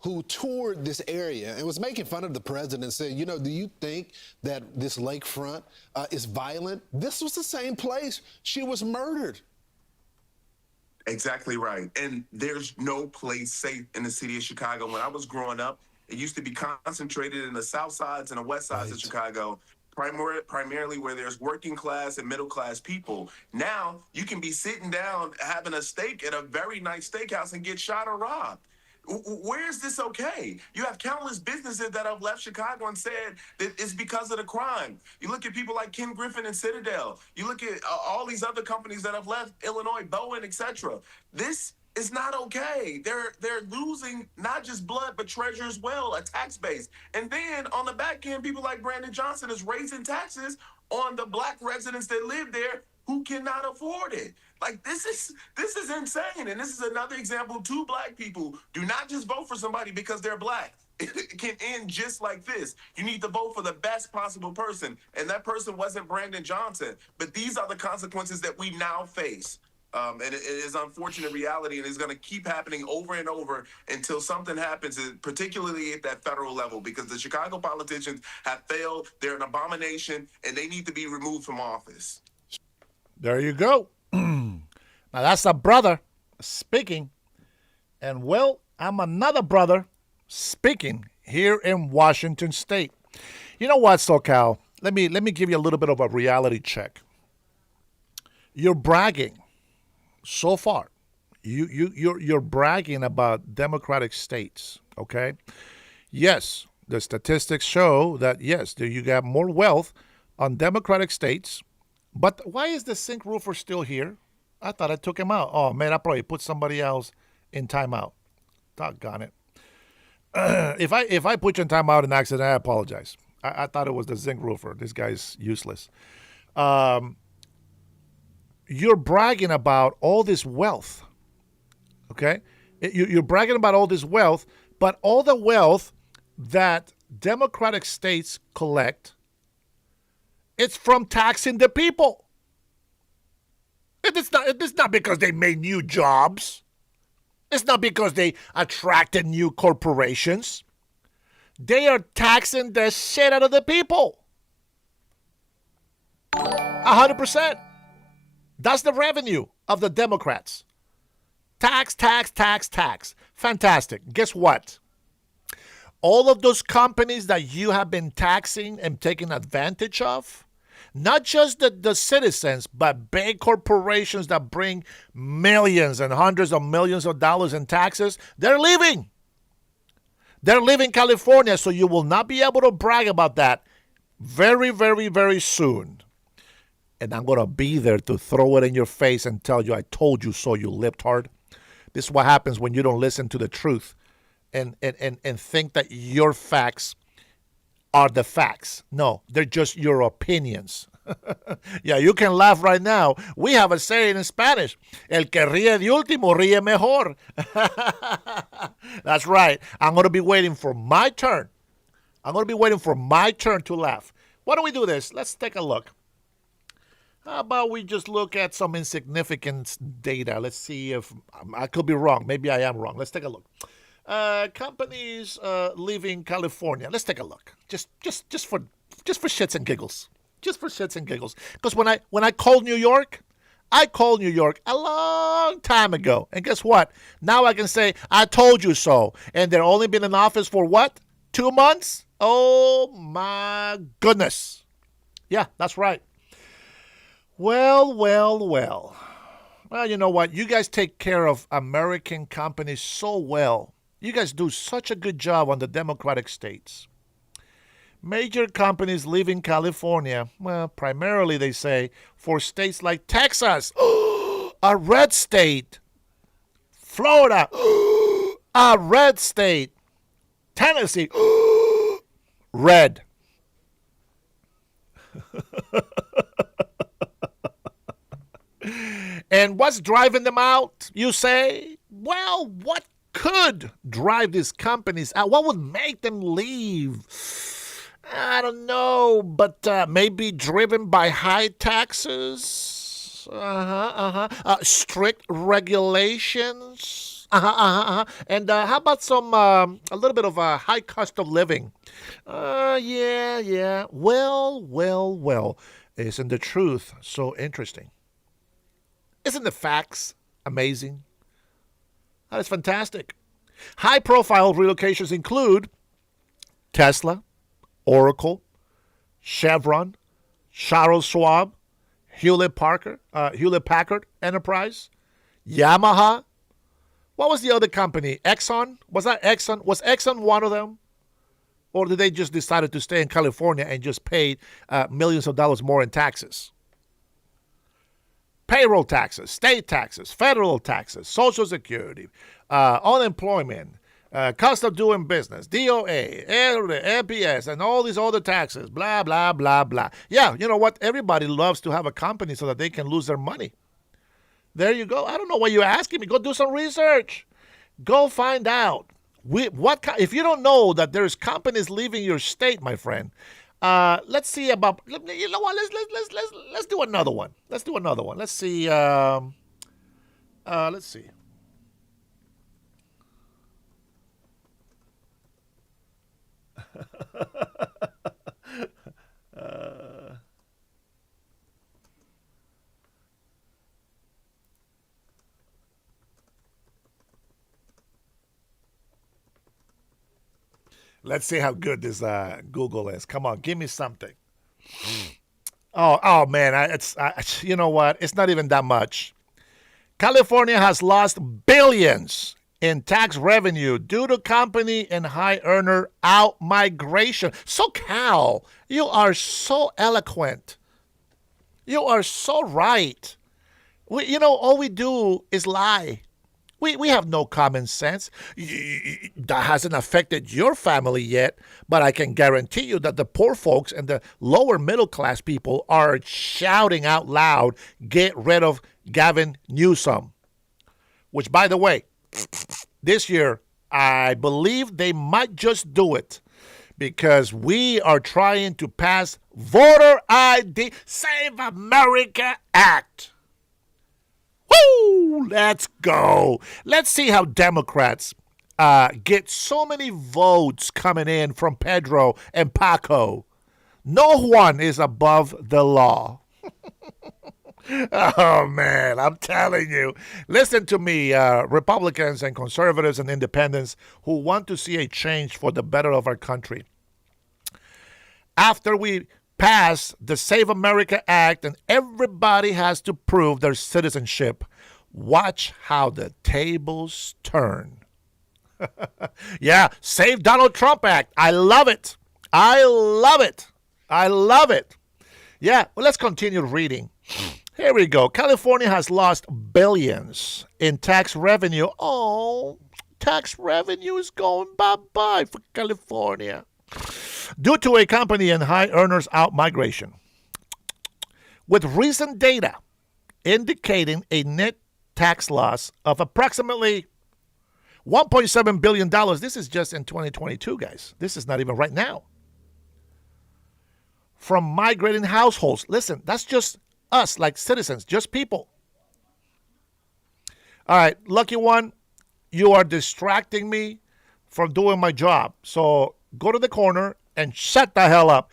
who toured this area and was making fun of the president, saying, you know, do you think that this lakefront is violent? This was the same place she was murdered. Exactly right. And there's no place safe in the city of Chicago. When I was growing up, it used to be concentrated in the south sides and the west sides of Chicago, primarily where there's working class and middle class people. Now you can be sitting down having a steak at a very nice steakhouse and get shot or robbed. Where is this okay? You have countless businesses that have left Chicago and said that it's because of the crime. You look at people like Ken Griffin and Citadel. You look at all these other companies that have left Illinois, Bowen, etc. This is not okay. They're losing not just blood, but treasure as well, a tax base. And then on the back end, people like Brandon Johnson is raising taxes on the black residents that live there who cannot afford it. Like, this is insane. And this is another example. Two black people do not just vote for somebody because they're black. It can end just like this. You need to vote for the best possible person. And that person wasn't Brandon Johnson. But these are the consequences that we now face. And it is unfortunate reality, and it's going to keep happening over and over until something happens, particularly at that federal level, because the Chicago politicians have failed. They're an abomination, and they need to be removed from office. There you go. Now, that's a brother speaking. And, well, I'm another brother speaking here in Washington State. You know what, SoCal? Let me give you a little bit of a reality check. You're bragging so far. You're bragging about Democratic states, okay? Yes, the statistics show that, yes, you got more wealth on Democratic states. But why is the sink roofer still here? I thought I took him out. Oh, man, I probably put somebody else in timeout. Doggone it. If I put you in timeout in accident, I apologize. I thought it was the zinc roofer. This guy's useless. You're bragging about all this wealth, okay? You're bragging about all this wealth, but all the wealth that Democratic states collect, it's from taxing the people. It's not because they made new jobs. It's not because they attracted new corporations. They are taxing the shit out of the people. 100%. That's the revenue of the Democrats. Tax, tax, tax, tax. Fantastic. Guess what? All of those companies that you have been taxing and taking advantage of, not just the citizens, but big corporations that bring millions and hundreds of millions of dollars in taxes, they're leaving. They're leaving California, so you will not be able to brag about that very, very, very soon. And I'm going to be there to throw it in your face and tell you, I told you so, you libtard. This is what happens when you don't listen to the truth and think that your facts are the facts. No, they're just your opinions. Yeah, you can laugh right now. We have a saying in Spanish: El que ríe de último ríe mejor. That's right. I'm going to be waiting for my turn. I'm going to be waiting for my turn to laugh. Why don't we do this? Let's take a look. How about we just look at some insignificant data? Let's see if I could be wrong. Maybe I am wrong. Let's take a look. Companies leaving California. Let's take a look. Just for shits and giggles. Just for shits and giggles. Because when I called New York, I called New York a long time ago. And guess what? Now I can say, I told you so. And they're only been in office for what? 2 months? Oh my goodness. Yeah, that's right. Well. Well, you know what? You guys take care of American companies so well. You guys do such a good job on the Democratic states. Major companies leaving California, well, primarily they say for states like Texas, a red state. Florida, a red state. Tennessee, red. And what's driving them out, you say? Well, what could drive these companies out? What would make them leave? I don't know, but maybe driven by high taxes, strict regulations, and how about some a little bit of a high cost of living? Yeah. Well. Isn't the truth so interesting? Isn't the facts amazing? That is fantastic. High-profile relocations include Tesla, Oracle, Chevron, Charles Schwab, Hewlett-Packard Enterprise, Yamaha. What was the other company? Exxon? Was that Exxon? Was Exxon one of them? Or did they just decided to stay in California and just pay millions of dollars more in taxes? Payroll taxes, state taxes, federal taxes, Social Security, unemployment, cost of doing business, DOA, LPS, and all these other taxes, blah, blah, blah, blah. Yeah, you know what? Everybody loves to have a company so that they can lose their money. There you go. I don't know why you're asking me. Go do some research. Go find out. If you don't know that there's companies leaving your state, my friend, let's see about. You know what? Let's do another one. Let's do another one. Let's see. Let's see. Let's see how good this Google is. Come on, give me something. Oh man, you know what? It's not even that much. California has lost billions in tax revenue due to company and high earner out migration. So Cal, you are so eloquent. You are so right. All we do is lie. We have no common sense. That hasn't affected your family yet, but I can guarantee you that the poor folks and the lower middle class people are shouting out loud, get rid of Gavin Newsom. Which, by the way, this year, I believe they might just do it because we are trying to pass Voter ID Save America Act. Woo! Let's go. Let's see how Democrats get so many votes coming in from Pedro and Paco. No one is above the law. Oh, man, I'm telling you. Listen to me, Republicans and conservatives and independents who want to see a change for the better of our country. After we pass the Save America Act and everybody has to prove their citizenship, watch how the tables turn. Yeah, Save Donald Trump Act. I love it. I love it. I love it. Yeah, well, let's continue reading. Here we go. California has lost billions in tax revenue. Oh, tax revenue is going bye-bye for California due to a company and high earners out migration. with recent data indicating a net tax loss of approximately $1.7 billion. This is just in 2022, guys. This is not even right now. From migrating households. Listen, that's just us, like citizens, just people. All right, lucky one, you are distracting me from doing my job. So go to the corner and shut the hell up.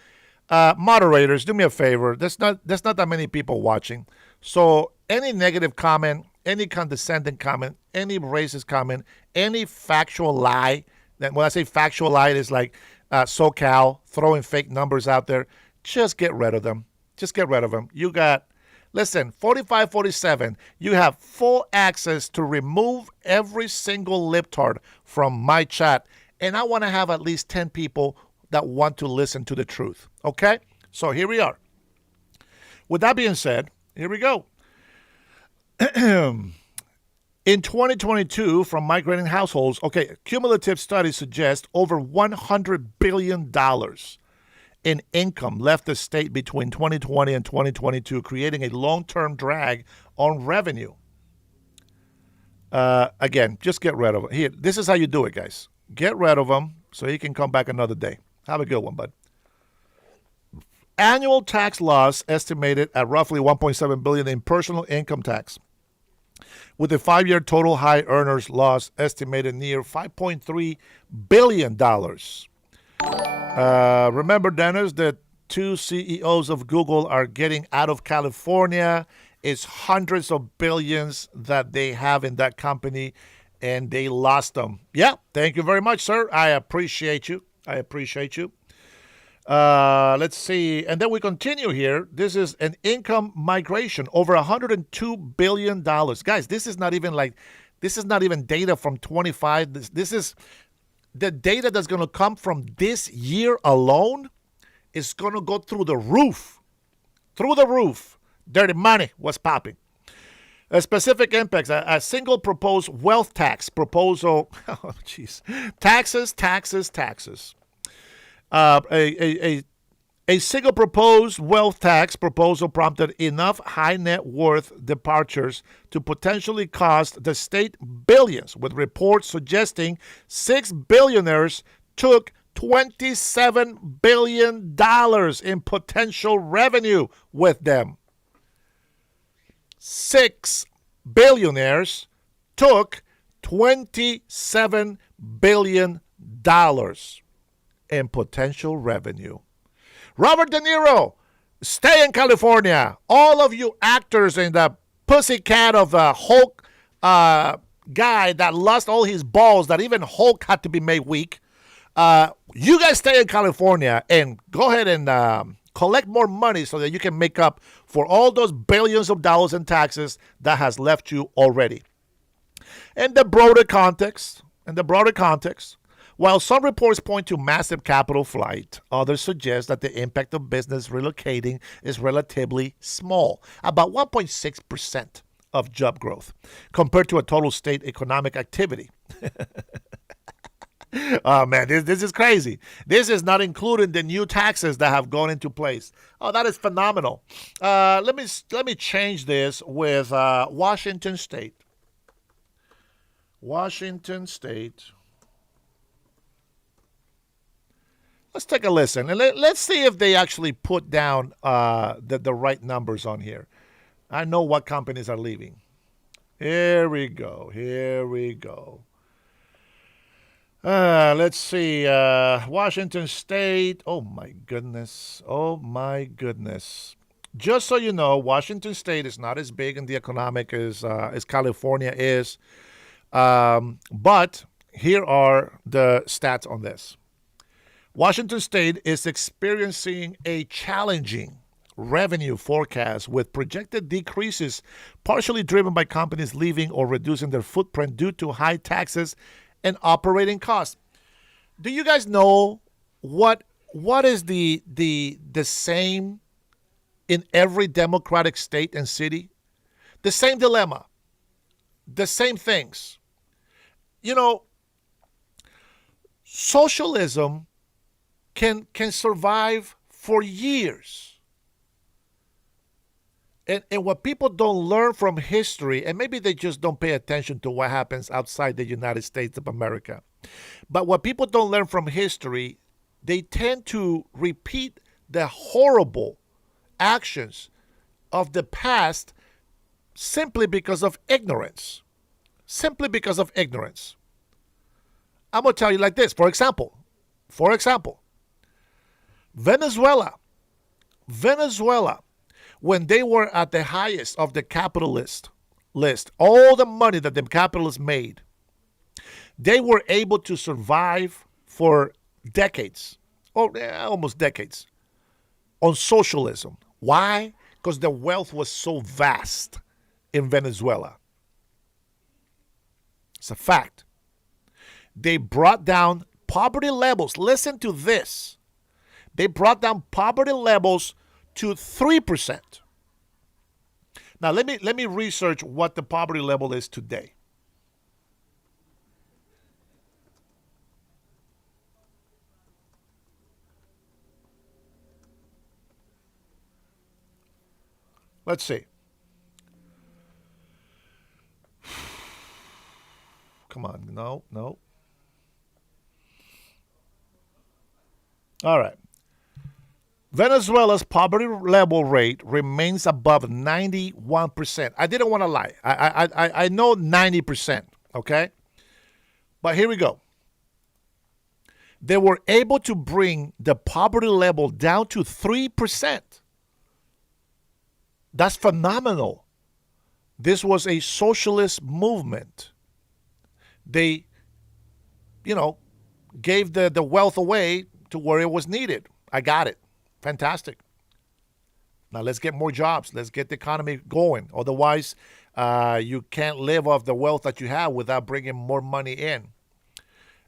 Moderators, do me a favor. There's not that many people watching. So any negative comment, any condescending comment, any racist comment, any factual lie, that when I say factual lie, it is like SoCal throwing fake numbers out there. Just get rid of them. Just get rid of them. You got, listen, 4547, you have full access to remove every single libtard from my chat. And I want to have at least 10 people that want to listen to the truth. Okay? So here we are. With that being said, here we go. In 2022, from migrating households, okay, cumulative studies suggest over $100 billion in income left the state between 2020 and 2022, creating a long-term drag on revenue. Again, just get rid of it. Here, this is how you do it, guys. Get rid of them so he can come back another day. Have a good one, bud. Annual tax loss estimated at roughly $1.7 billion in personal income tax, with a 5-year total high earners loss estimated near $5.3 billion. Remember, Dennis, that 2 CEOs of Google are getting out of California. It's hundreds of billions that they have in that company, and they lost them. Yeah, thank you very much, sir. I appreciate you. Let's see. And then we continue here. This is an income migration, over $102 billion. Guys, this is not even data from 25. This is the data that's going to come from this year alone is going to go through the roof. Through the roof. Dirty money was popping. Specific impacts. A single proposed wealth tax proposal. Oh, jeez. Taxes. A single proposed wealth tax proposal prompted enough high net worth departures to potentially cost the state billions, with reports suggesting 6 billionaires took $27 billion in potential revenue with them. 6 billionaires took $27 billion in potential revenue. Robert De Niro, stay in California. All of you actors in the pussycat of Hulk guy that lost all his balls, that even Hulk had to be made weak. You guys stay in California and go ahead and collect more money so that you can make up for all those billions of dollars in taxes that has left you already. In the broader context, while some reports point to massive capital flight, others suggest that the impact of business relocating is relatively small, about 1.6% of job growth, compared to a total state economic activity. Oh, man, this is crazy. This is not including the new taxes that have gone into place. Oh, that is phenomenal. Let me change this with Washington State. Washington State. Let's take a listen, and let's see if they actually put down the right numbers on here. I know what companies are leaving. Here we go. Let's see. Washington State. Oh, my goodness. Just so you know, Washington State is not as big in the economic as California is. But here are the stats on this. Washington State is experiencing a challenging revenue forecast with projected decreases partially driven by companies leaving or reducing their footprint due to high taxes and operating costs. Do you guys know what is the same in every Democratic state and city? The same dilemma, the same things. You know, socialism can survive for years. And what people don't learn from history, and maybe they just don't pay attention to what happens outside the United States of America, but what people don't learn from history, they tend to repeat the horrible actions of the past simply because of ignorance. Simply because of ignorance. I'm going to tell you like this. For example, Venezuela, when they were at the highest of the capitalist list, all the money that the capitalists made, they were able to survive for decades, or almost decades, on socialism. Why? Because the wealth was so vast in Venezuela. It's a fact. They brought down poverty levels. Listen to this. They brought down poverty levels to 3%. Now let me research what the poverty level is today. Let's see. Come on. No. All right. Venezuela's poverty level rate remains above 91%. I didn't want to lie. I know 90%, okay? But here we go. They were able to bring the poverty level down to 3%. That's phenomenal. This was a socialist movement. They, gave the wealth away to where it was needed. I got it. Fantastic. Now let's get more jobs. Let's get the economy going. Otherwise, you can't live off the wealth that you have without bringing more money in.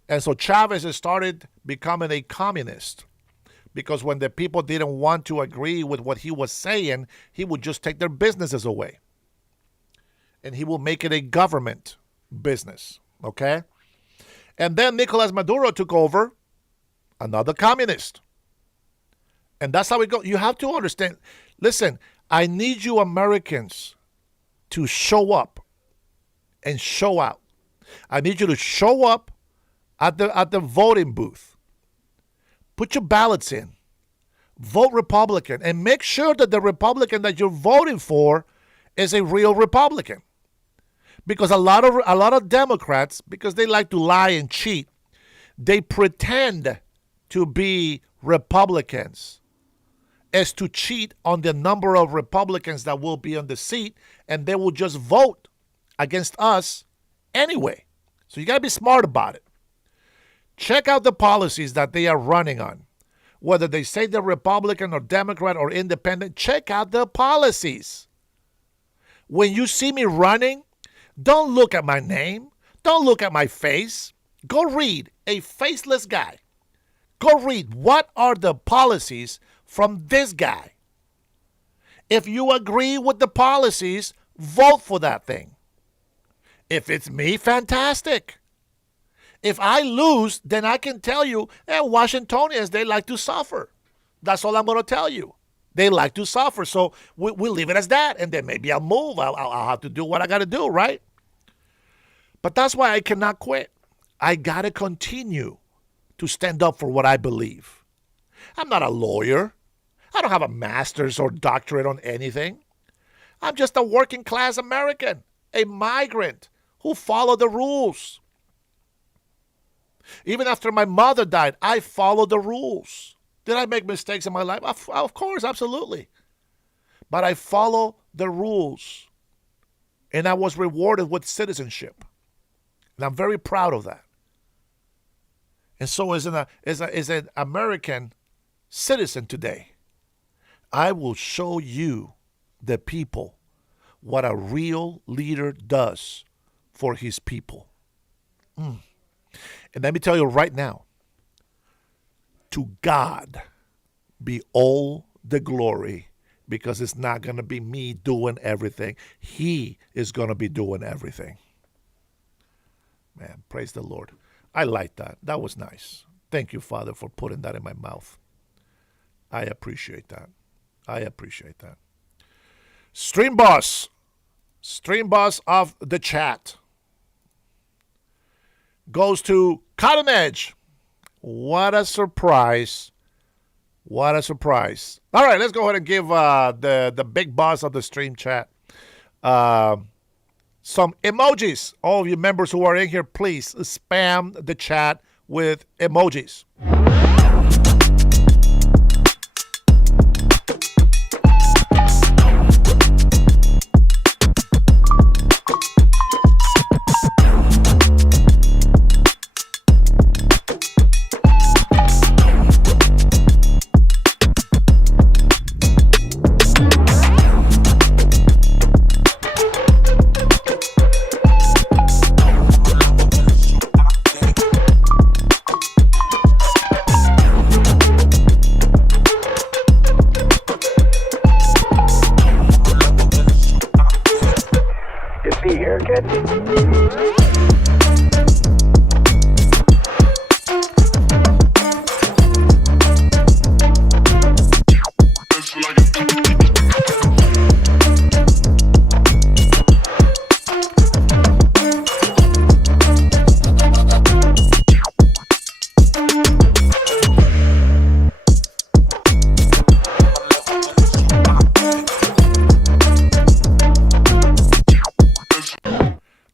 And so Chavez has started becoming a communist because when the people didn't want to agree with what he was saying, he would just take their businesses away. And he will make it a government business. Okay? And then Nicolas Maduro took over, another communist. And that's how it goes. You have to understand. Listen, I need you Americans to show up and show out. I need you to show up at the voting booth. Put your ballots in. Vote Republican. And make sure that the Republican that you're voting for is a real Republican. Because a lot of Democrats, because they like to lie and cheat, they pretend to be Republicans as to cheat on the number of Republicans that will be on the seat, and they will just vote against us anyway. So you got to be smart about it. Check out the policies that they are running on. Whether they say they're Republican or Democrat or independent, check out the policies. When you see me running, don't look at my name. Don't look at my face. Go read a faceless guy. Go read what are the policies from this guy. If you agree with the policies, vote for that thing. If it's me, fantastic. If I lose, then I can tell you, Washingtonians, they like to suffer. That's all I'm going to tell you. They like to suffer. So we'll leave it as that. And then maybe I'll move. I'll have to do what I got to do, right? But that's why I cannot quit. I got to continue to stand up for what I believe. I'm not a lawyer. I don't have a master's or doctorate on anything. I'm just a working class American, a migrant who followed the rules. Even after my mother died, I followed the rules. Did I make mistakes in my life? Of course, absolutely. But I follow the rules. And I was rewarded with citizenship. And I'm very proud of that. And so as an American citizen today, I will show you, the people, what a real leader does for his people. And let me tell you right now, to God be all the glory, because it's not going to be me doing everything. He is going to be doing everything. Man, praise the Lord. I like that. That was nice. Thank you, Father, for putting that in my mouth. I appreciate that. I appreciate that. Stream Boss. Stream Boss of the chat goes to Cotton Edge. What a surprise. What a surprise. All right, let's go ahead and give the big boss of the stream chat some emojis. All of you members who are in here, please spam the chat with emojis.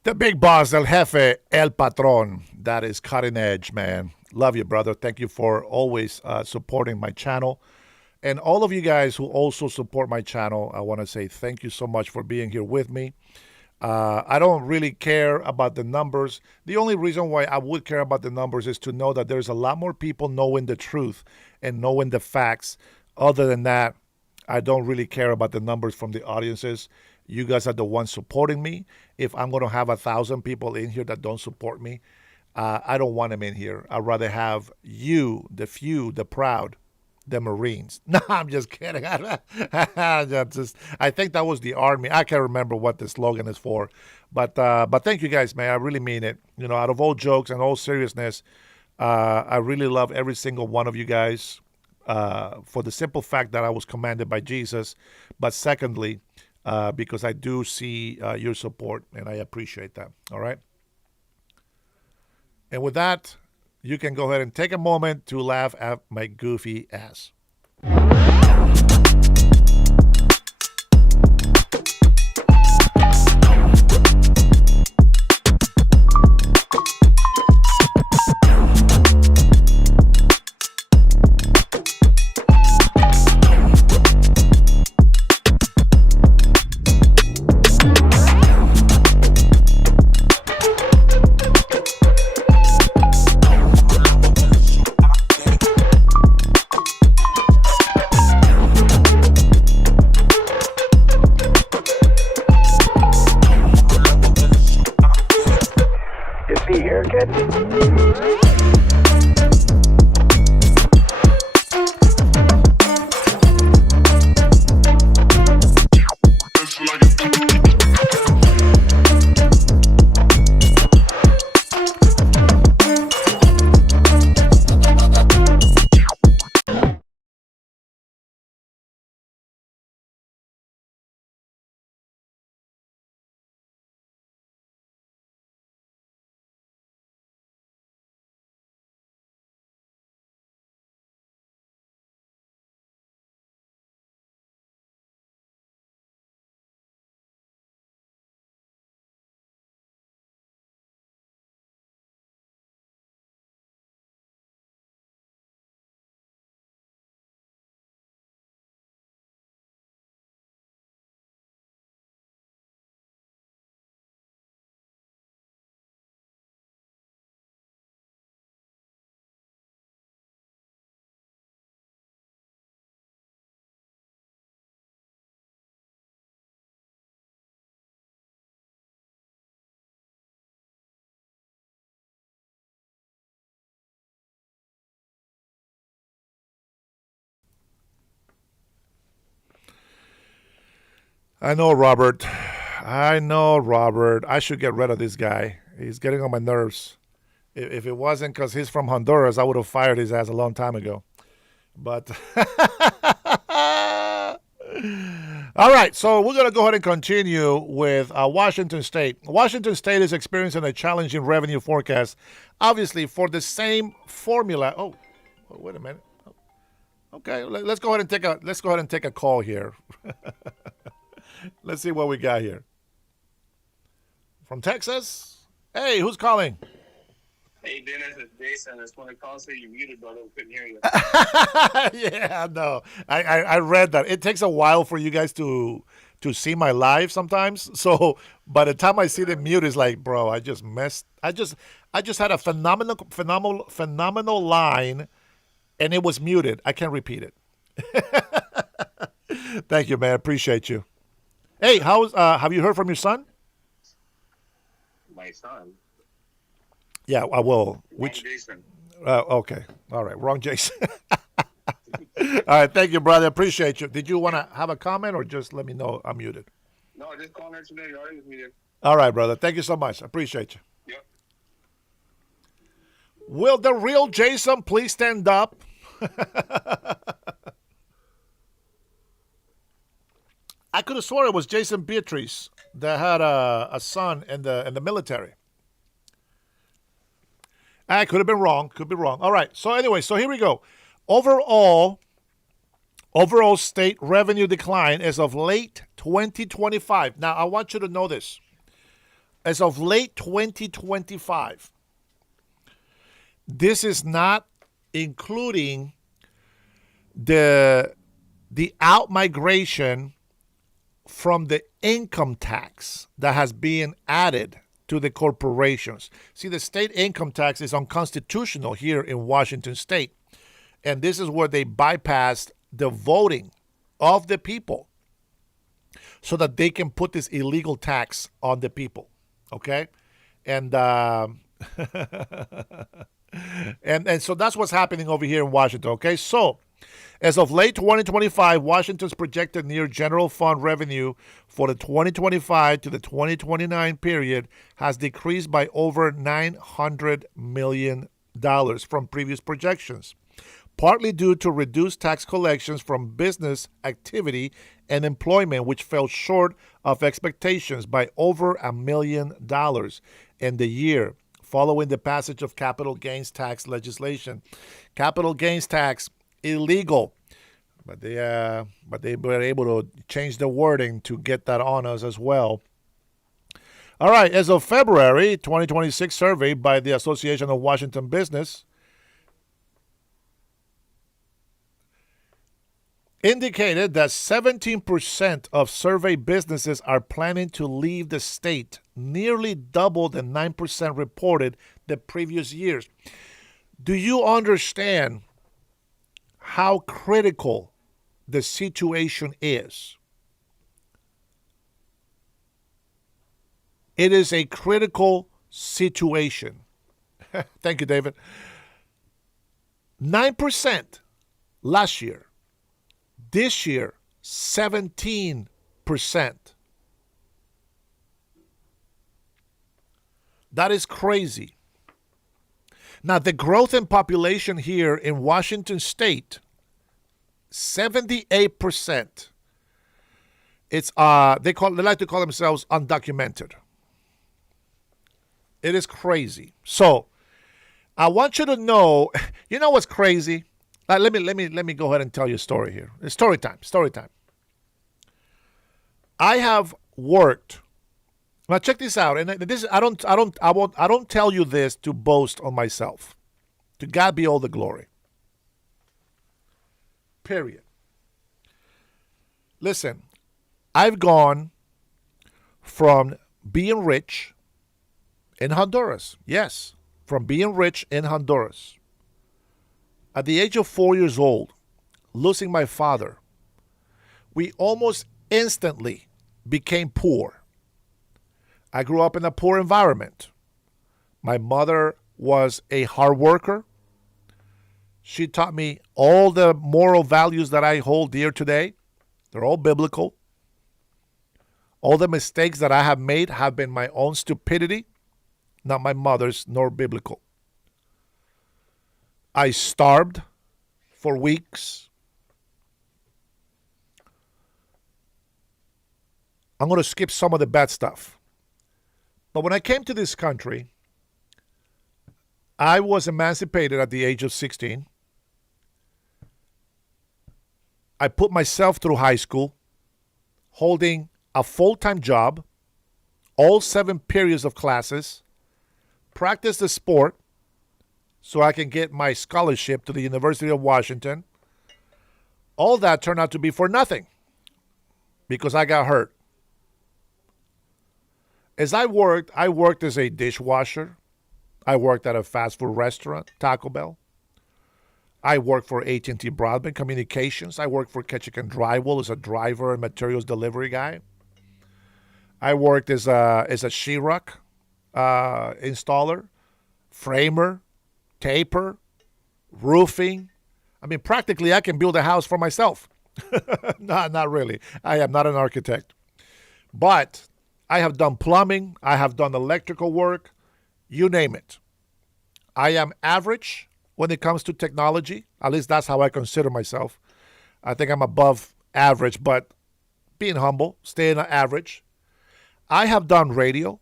The big boss, El Jefe, El Patron. That is Cutting Edge, man. Love you, brother. Thank you for always supporting my channel. And all of you guys who also support my channel, I want to say thank you so much for being here with me. I don't really care about the numbers. The only reason why I would care about the numbers is to know that there's a lot more people knowing the truth and knowing the facts. Other than that, I don't really care about the numbers from the audiences. You guys are the ones supporting me. If I'm going to have 1,000 people in here that don't support me, I don't want them in here. I'd rather have you, the few, the proud, the Marines. No, I'm just kidding. I think that was the Army. I can't remember what the slogan is for. But thank you guys, man. I really mean it. You know, out of all jokes and all seriousness, I really love every single one of you guys for the simple fact that I was commanded by Jesus. But secondly, because I do see your support, and I appreciate that. All right? And with that, you can go ahead and take a moment to laugh at my goofy ass. I know, Robert. I know, Robert. I should get rid of this guy. He's getting on my nerves. If it wasn't because he's from Honduras, I would have fired his ass a long time ago. But All right, so we're going to go ahead and continue with Washington State. Washington State is experiencing a challenging revenue forecast, obviously for the same formula. Oh, wait a minute. Okay, let's go ahead and take a call here. Let's see what we got here. From Texas. Hey, who's calling? Hey, Dennis, it's Jason. I just want to call and say you muted, brother. We couldn't hear you. Yeah, no. I read that. It takes a while for you guys to see my live sometimes. So by the time I see the mute, it's like, bro, I just messed. I just had a phenomenal line, and it was muted. I can't repeat it. Thank you, man. Appreciate you. Hey, how's have you heard from your son? My son. Yeah, I will. Which Jason? Okay. All right. Wrong Jason. All right. Thank you, brother. Appreciate you. Did you want to have a comment or just let me know I'm muted? No, just calling her today. You already muted. All right, brother. Thank you so much. I appreciate you. Yep. Will the real Jason please stand up? I could have sworn it was Jason Beatrice that had a son in the military. I could have been wrong. Could be wrong. All right. So anyway, so here we go. Overall state revenue decline as of late 2025. Now, I want you to know this. As of late 2025, this is not including the out-migration from the income tax that has been added to the corporations. See, the state income tax is unconstitutional here in Washington State. And this is where they bypassed the voting of the people so that they can put this illegal tax on the people. Okay? And and so that's what's happening over here in Washington. Okay? So as of late 2025, Washington's projected near general fund revenue for the 2025 to the 2029 period has decreased by over $900 million from previous projections, partly due to reduced tax collections from business activity and employment, which fell short of expectations by over $1 million in the year following the passage of capital gains tax legislation. Capital gains tax illegal, but they were able to change the wording to get that on us as well. All right, as of February 2026 survey by the Association of Washington Business indicated that 17% of survey businesses are planning to leave the state, nearly double the 9% reported the previous years. Do you understand how critical the situation is? It is a critical situation. Thank you, David. 9% last year. This year, 17%. That is crazy. Now, the growth in population here in Washington State, 78%. It's they like to call themselves undocumented. It is crazy. So, I want you to know. You know what's crazy? Let me go ahead and tell you a story here. It's story time. Story time. I have worked. Now check this out. And this I don't tell you this to boast on myself. To God be all the glory. Period. Listen, I've gone from being rich in Honduras. Yes, from being rich in Honduras. At the age of 4 years old, losing my father, we almost instantly became poor. I grew up in a poor environment. My mother was a hard worker. She taught me all the moral values that I hold dear today. They're all biblical. All the mistakes that I have made have been my own stupidity, not my mother's, nor biblical. I starved for weeks. I'm going to skip some of the bad stuff. But when I came to this country, I was emancipated at the age of 16. I put myself through high school, holding a full-time job, all 7 periods of classes, practiced the sport so I can get my scholarship to the University of Washington. All that turned out to be for nothing because I got hurt. As I worked as a dishwasher. I worked at a fast food restaurant, Taco Bell. I worked for AT&T Broadband Communications. I worked for Ketchikan Drywall as a driver and materials delivery guy. I worked as a sheetrock installer, framer, taper, roofing. I mean, practically I can build a house for myself. No, not really. I am not an architect. But I have done plumbing. I have done electrical work. You name it. I am average when it comes to technology. At least that's how I consider myself. I think I'm above average, but being humble, staying average. I have done radio.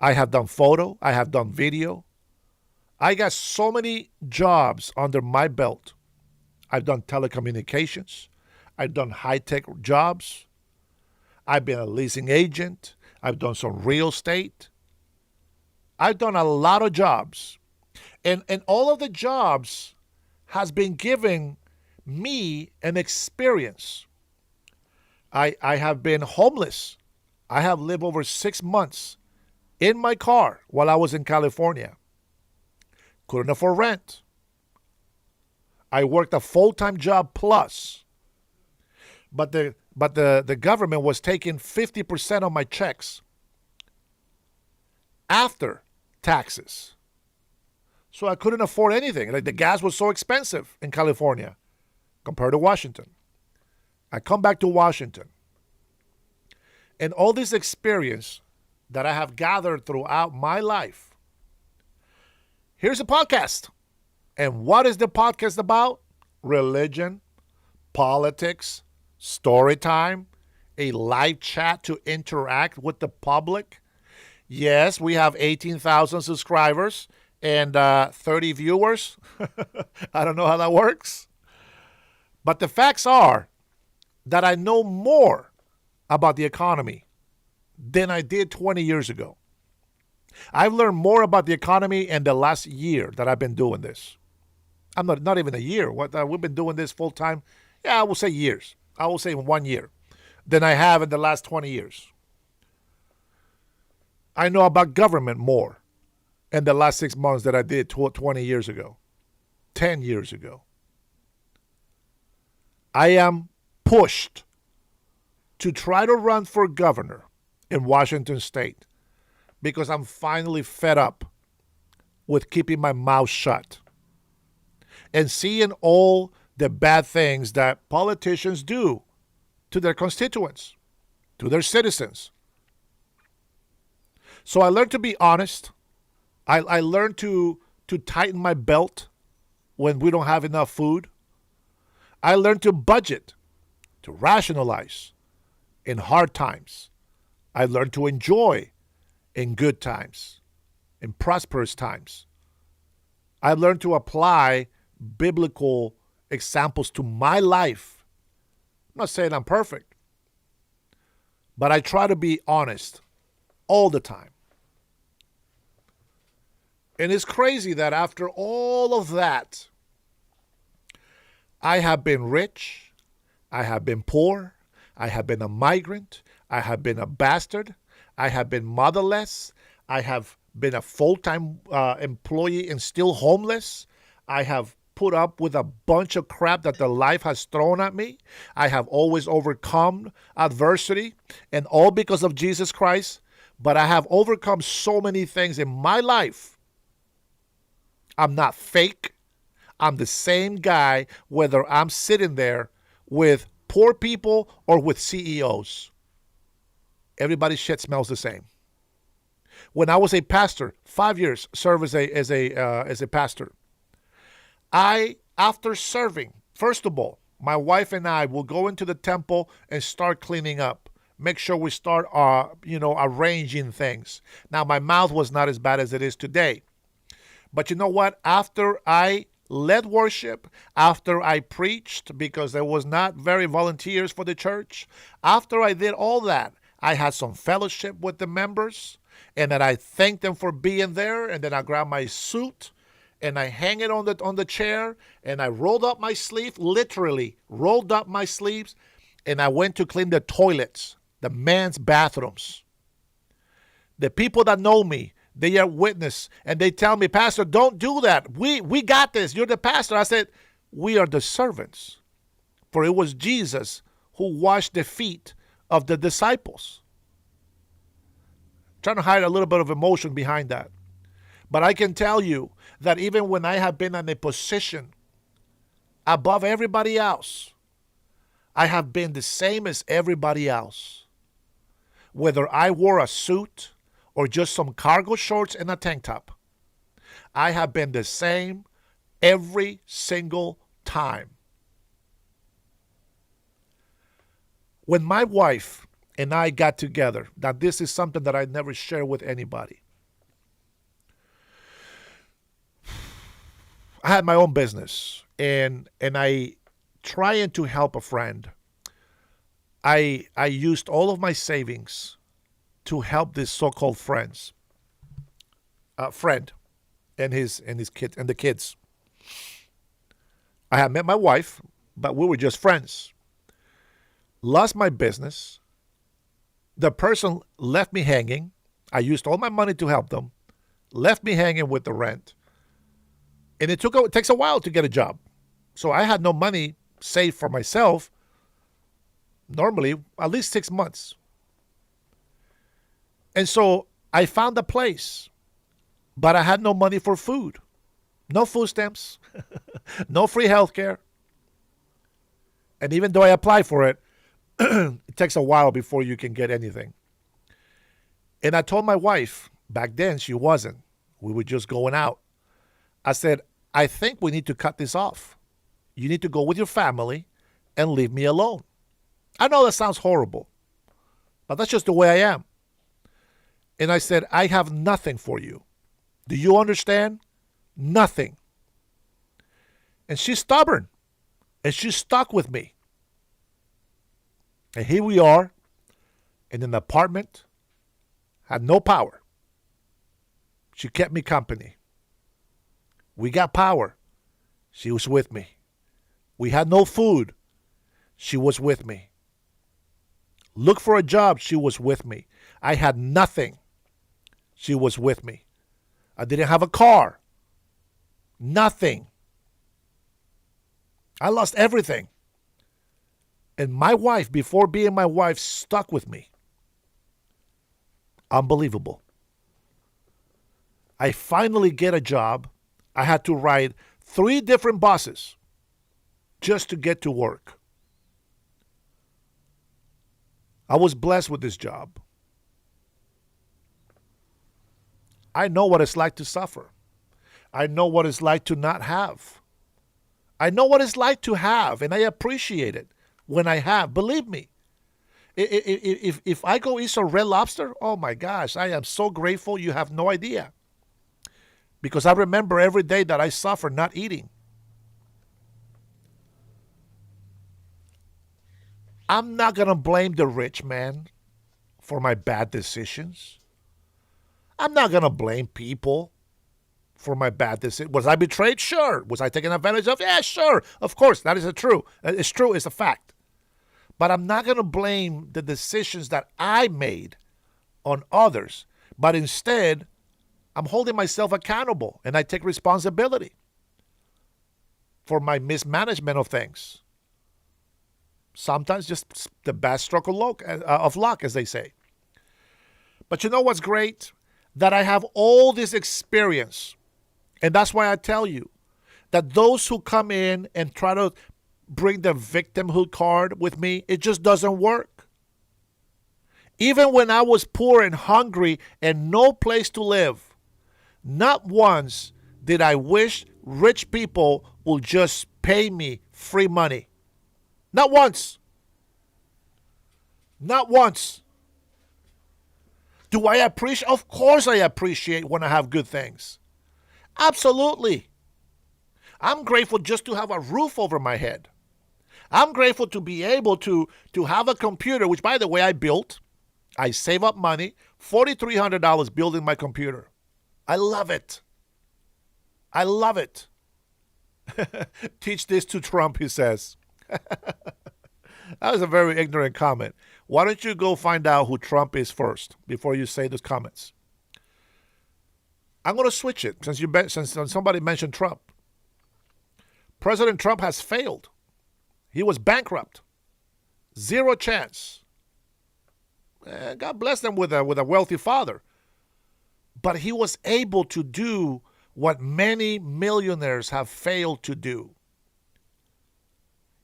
I have done photo. I have done video. I got so many jobs under my belt. I've done telecommunications. I've done high-tech jobs. I've been a leasing agent. I've done some real estate. I've done a lot of jobs. And all of the jobs has been giving me an experience. I have been homeless. I have lived over 6 months in my car while I was in California. Couldn't afford rent. I worked a full-time job plus. But the government was taking 50% of my checks after taxes. So I couldn't afford anything. Like the gas was so expensive in California compared to Washington. I come back to Washington. And all this experience that I have gathered throughout my life. Here's a podcast. And what is the podcast about? Religion, politics, story time, a live chat to interact with the public. Yes, we have 18,000 subscribers and 30 viewers. I don't know how that works. But the facts are that I know more about the economy than I did 20 years ago. I've learned more about the economy in the last year that I've been doing this. I'm not even a year. We've been doing this full time. Yeah, I will say years. I will say in 1 year than I have in the last 20 years. I know about government more in the last 6 months than I did 20 years ago, 10 years ago. I am pushed to try to run for governor in Washington State because I'm finally fed up with keeping my mouth shut and seeing all the bad things that politicians do to their constituents, to their citizens. So I learned to be honest. I learned to tighten my belt when we don't have enough food. I learned to budget, to rationalize in hard times. I learned to enjoy in good times, in prosperous times. I learned to apply biblical examples to my life. I'm not saying I'm perfect, but I try to be honest all the time. And it's crazy that after all of that, I have been rich, I have been poor, I have been a migrant, I have been a bastard, I have been motherless, I have been a full-time employee and still homeless. I have put up with a bunch of crap that the life has thrown at me. I have always overcome adversity, and all because of Jesus Christ. But I have overcome so many things in my life. I'm not fake. I'm the same guy, whether I'm sitting there with poor people or with CEOs. Everybody's shit smells the same. When I was a pastor, 5 years served as a pastor. After serving, first of all, my wife and I will go into the temple and start cleaning up. make sure we start, arranging things. Now, my mouth was not as bad as it is today. But you know what? After I led worship, after I preached, because there was not very volunteers for the church, after I did all that, I had some fellowship with the members, and then I thanked them for being there, and then I grabbed my suit and I hang it on the chair, and I rolled up my sleeve, literally rolled up my sleeves, and I went to clean the toilets, the men's bathrooms. The people that know me, they are witness, and they tell me, Pastor, don't do that. We got this. You're the pastor. I said, we are the servants. For it was Jesus who washed the feet of the disciples. I'm trying to hide a little bit of emotion behind that. But I can tell you that even when I have been in a position above everybody else, I have been the same as everybody else. Whether I wore a suit or just some cargo shorts and a tank top, I have been the same every single time. When my wife and I got together, now this is something that I never share with anybody. I had my own business, and I trying to help a friend. I used all of my savings to help this so-called friend and his kids and the kids. I had met my wife, but we were just friends. Lost my business. The person left me hanging. I used all my money to help them. Left me hanging with the rent. And it takes a while to get a job. So I had no money saved for myself. Normally, at least 6 months. And so I found a place, but I had no money for food. No food stamps, no free health care. And even though I applied for it, it takes a while before you can get anything. And I told my wife, back then she wasn't. We were just going out. I said, I think we need to cut this off. You need to go with your family and leave me alone. I know that sounds horrible, but that's just the way I am. And I said, I have nothing for you. Do you understand? Nothing. And she's stubborn, and she's stuck with me. And here we are in an apartment, had no power. She kept me company. We got power. She was with me. We had no food. She was with me. Look for a job. She was with me. I had nothing. She was with me. I didn't have a car. Nothing. I lost everything. And my wife, before being my wife, stuck with me. Unbelievable. I finally get a job. I had to ride 3 different buses just to get to work. I was blessed with this job. I know what it's like to suffer. I know what it's like to not have. I know what it's like to have, and I appreciate it when I have. Believe me. If I go eat some Red Lobster, oh my gosh, I am so grateful you have no idea. Because I remember every day that I suffer not eating. I'm not going to blame the rich man for my bad decisions. I'm not going to blame people for my bad decisions. Was I betrayed? Sure. Was I taken advantage of? Yeah, sure. Of course, that is true. It's true. It's a fact. But I'm not going to blame the decisions that I made on others. But instead, I'm holding myself accountable, and I take responsibility for my mismanagement of things. Sometimes just the bad stroke of luck, as they say. But you know what's great? That I have all this experience. And that's why I tell you that those who come in and try to bring the victimhood card with me, it just doesn't work. Even when I was poor and hungry and no place to live, not once did I wish rich people will just pay me free money. Not once. Not once. Do I appreciate? Of course I appreciate when I have good things. Absolutely. I'm grateful just to have a roof over my head. I'm grateful to be able to have a computer, which, by the way, I built. I save up money, $4,300 building my computer. I love it. I love it. Teach this to Trump, he says. That was a very ignorant comment. Why don't you go find out who Trump is first before you say those comments? I'm going to switch it since somebody mentioned Trump. President Trump has failed. He was bankrupt. Zero chance. God bless them with a wealthy father. But he was able to do what many millionaires have failed to do.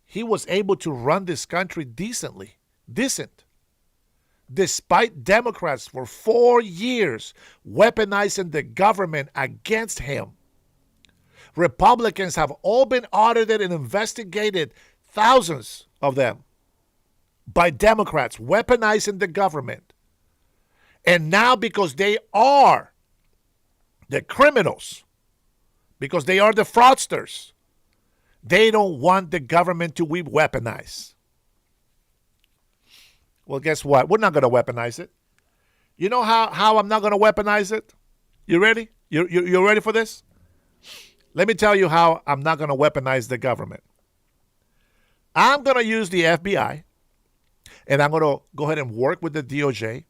He was able to run this country decent, despite Democrats for 4 years weaponizing the government against him. Republicans have all been audited and investigated, thousands of them, by Democrats weaponizing the government. And now, because they are the criminals, because they are the fraudsters, they don't want the government to be weaponized. Well, guess what? We're not going to weaponize it. You know how I'm not going to weaponize it? You ready? You ready for this? Let me tell you how I'm not going to weaponize the government. I'm going to use the FBI, and I'm going to go ahead and work with the DOJ,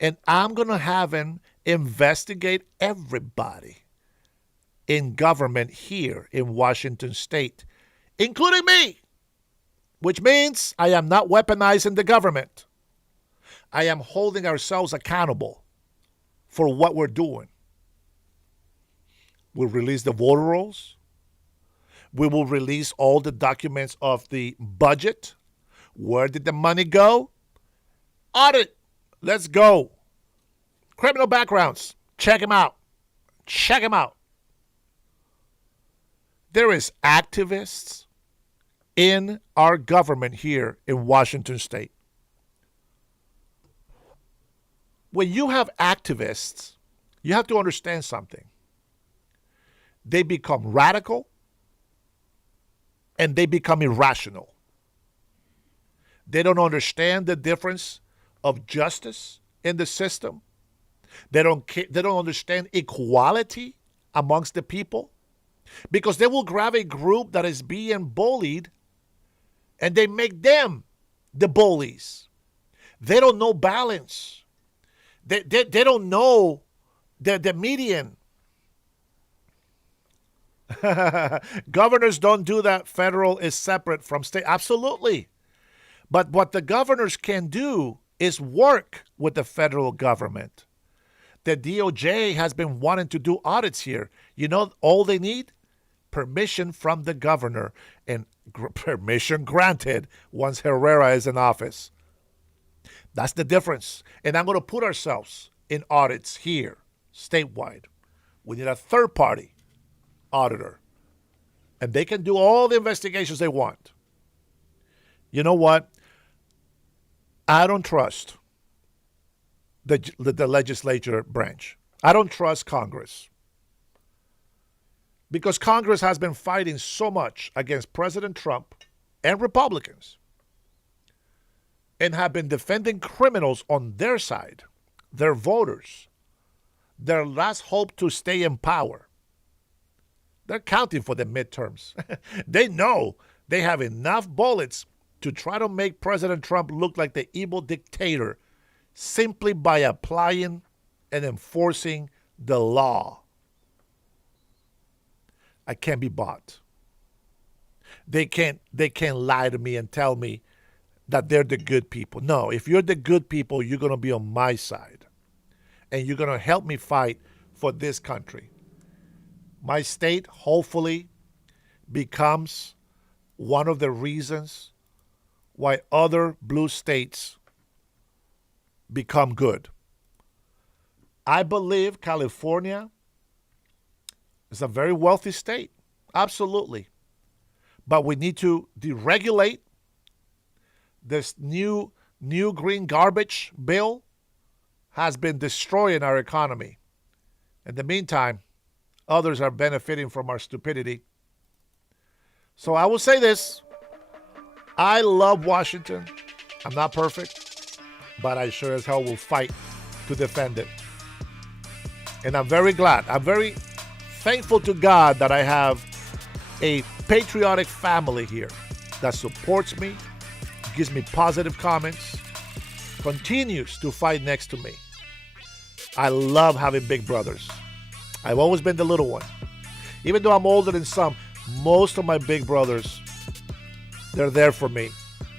and I'm going to have them investigate everybody in government here in Washington State, including me, which means I am not weaponizing the government. I am holding ourselves accountable for what we're doing. We'll release the voter rolls. We will release all the documents of the budget. Where did the money go? Audit. Let's go. Criminal backgrounds. Check them out. Check them out. There is activists in our government here in Washington State. When you have activists, you have to understand something. They become radical and they become irrational. They don't understand the difference of justice in the system. They don't understand equality amongst the people, because they will grab a group that is being bullied and they make them the bullies. They don't know balance. They don't know the median. Governors don't do that. Federal is separate from state. Absolutely. But what the governors can do is work with the federal government. The DOJ has been wanting to do audits here. You know, all they need? Permission from the governor, and permission granted once Herrera is in office. That's the difference. And I'm going to put ourselves in audits here, statewide. We need a third-party auditor, and they can do all the investigations they want. You know what? I don't trust the legislature branch. I don't trust Congress, because Congress has been fighting so much against President Trump and Republicans and have been defending criminals on their side, their voters, their last hope to stay in power. They're counting for the midterms. They know they have enough bullets to try to make President Trump look like the evil dictator simply by applying and enforcing the law. I can't be bought. They can't lie to me and tell me that they're the good people. No, if you're the good people, you're going to be on my side. And you're going to help me fight for this country. My state hopefully becomes one of the reasons why other blue states become good. I believe California is a very wealthy state. Absolutely. But we need to deregulate this new new green garbage bill has been destroying our economy. In the meantime, others are benefiting from our stupidity. So I will say this. I love Washington. I'm not perfect, but I sure as hell will fight to defend it. And I'm very glad. I'm very thankful to God that I have a patriotic family here that supports me, gives me positive comments, continues to fight next to me. I love having big brothers. I've always been the little one. Even though I'm older than some, most of my big brothers, they're there for me.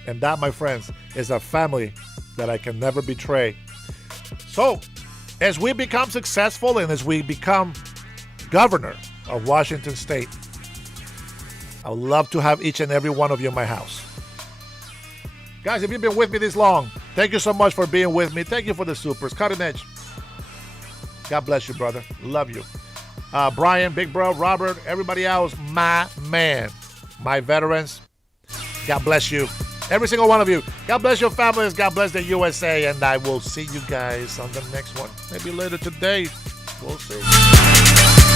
And that, my friends, is a family that I can never betray. So, as we become successful and as we become governor of Washington State, I would love to have each and every one of you in my house. Guys, if you've been with me this long, thank you so much for being with me. Thank you for the supers. Cutting edge. God bless you, brother. Love you. Brian, Big Bro, Robert, everybody else, my man. My veterans, God bless you. Every single one of you. God bless your families. God bless the USA. And I will see you guys on the next one. Maybe later today. We'll see.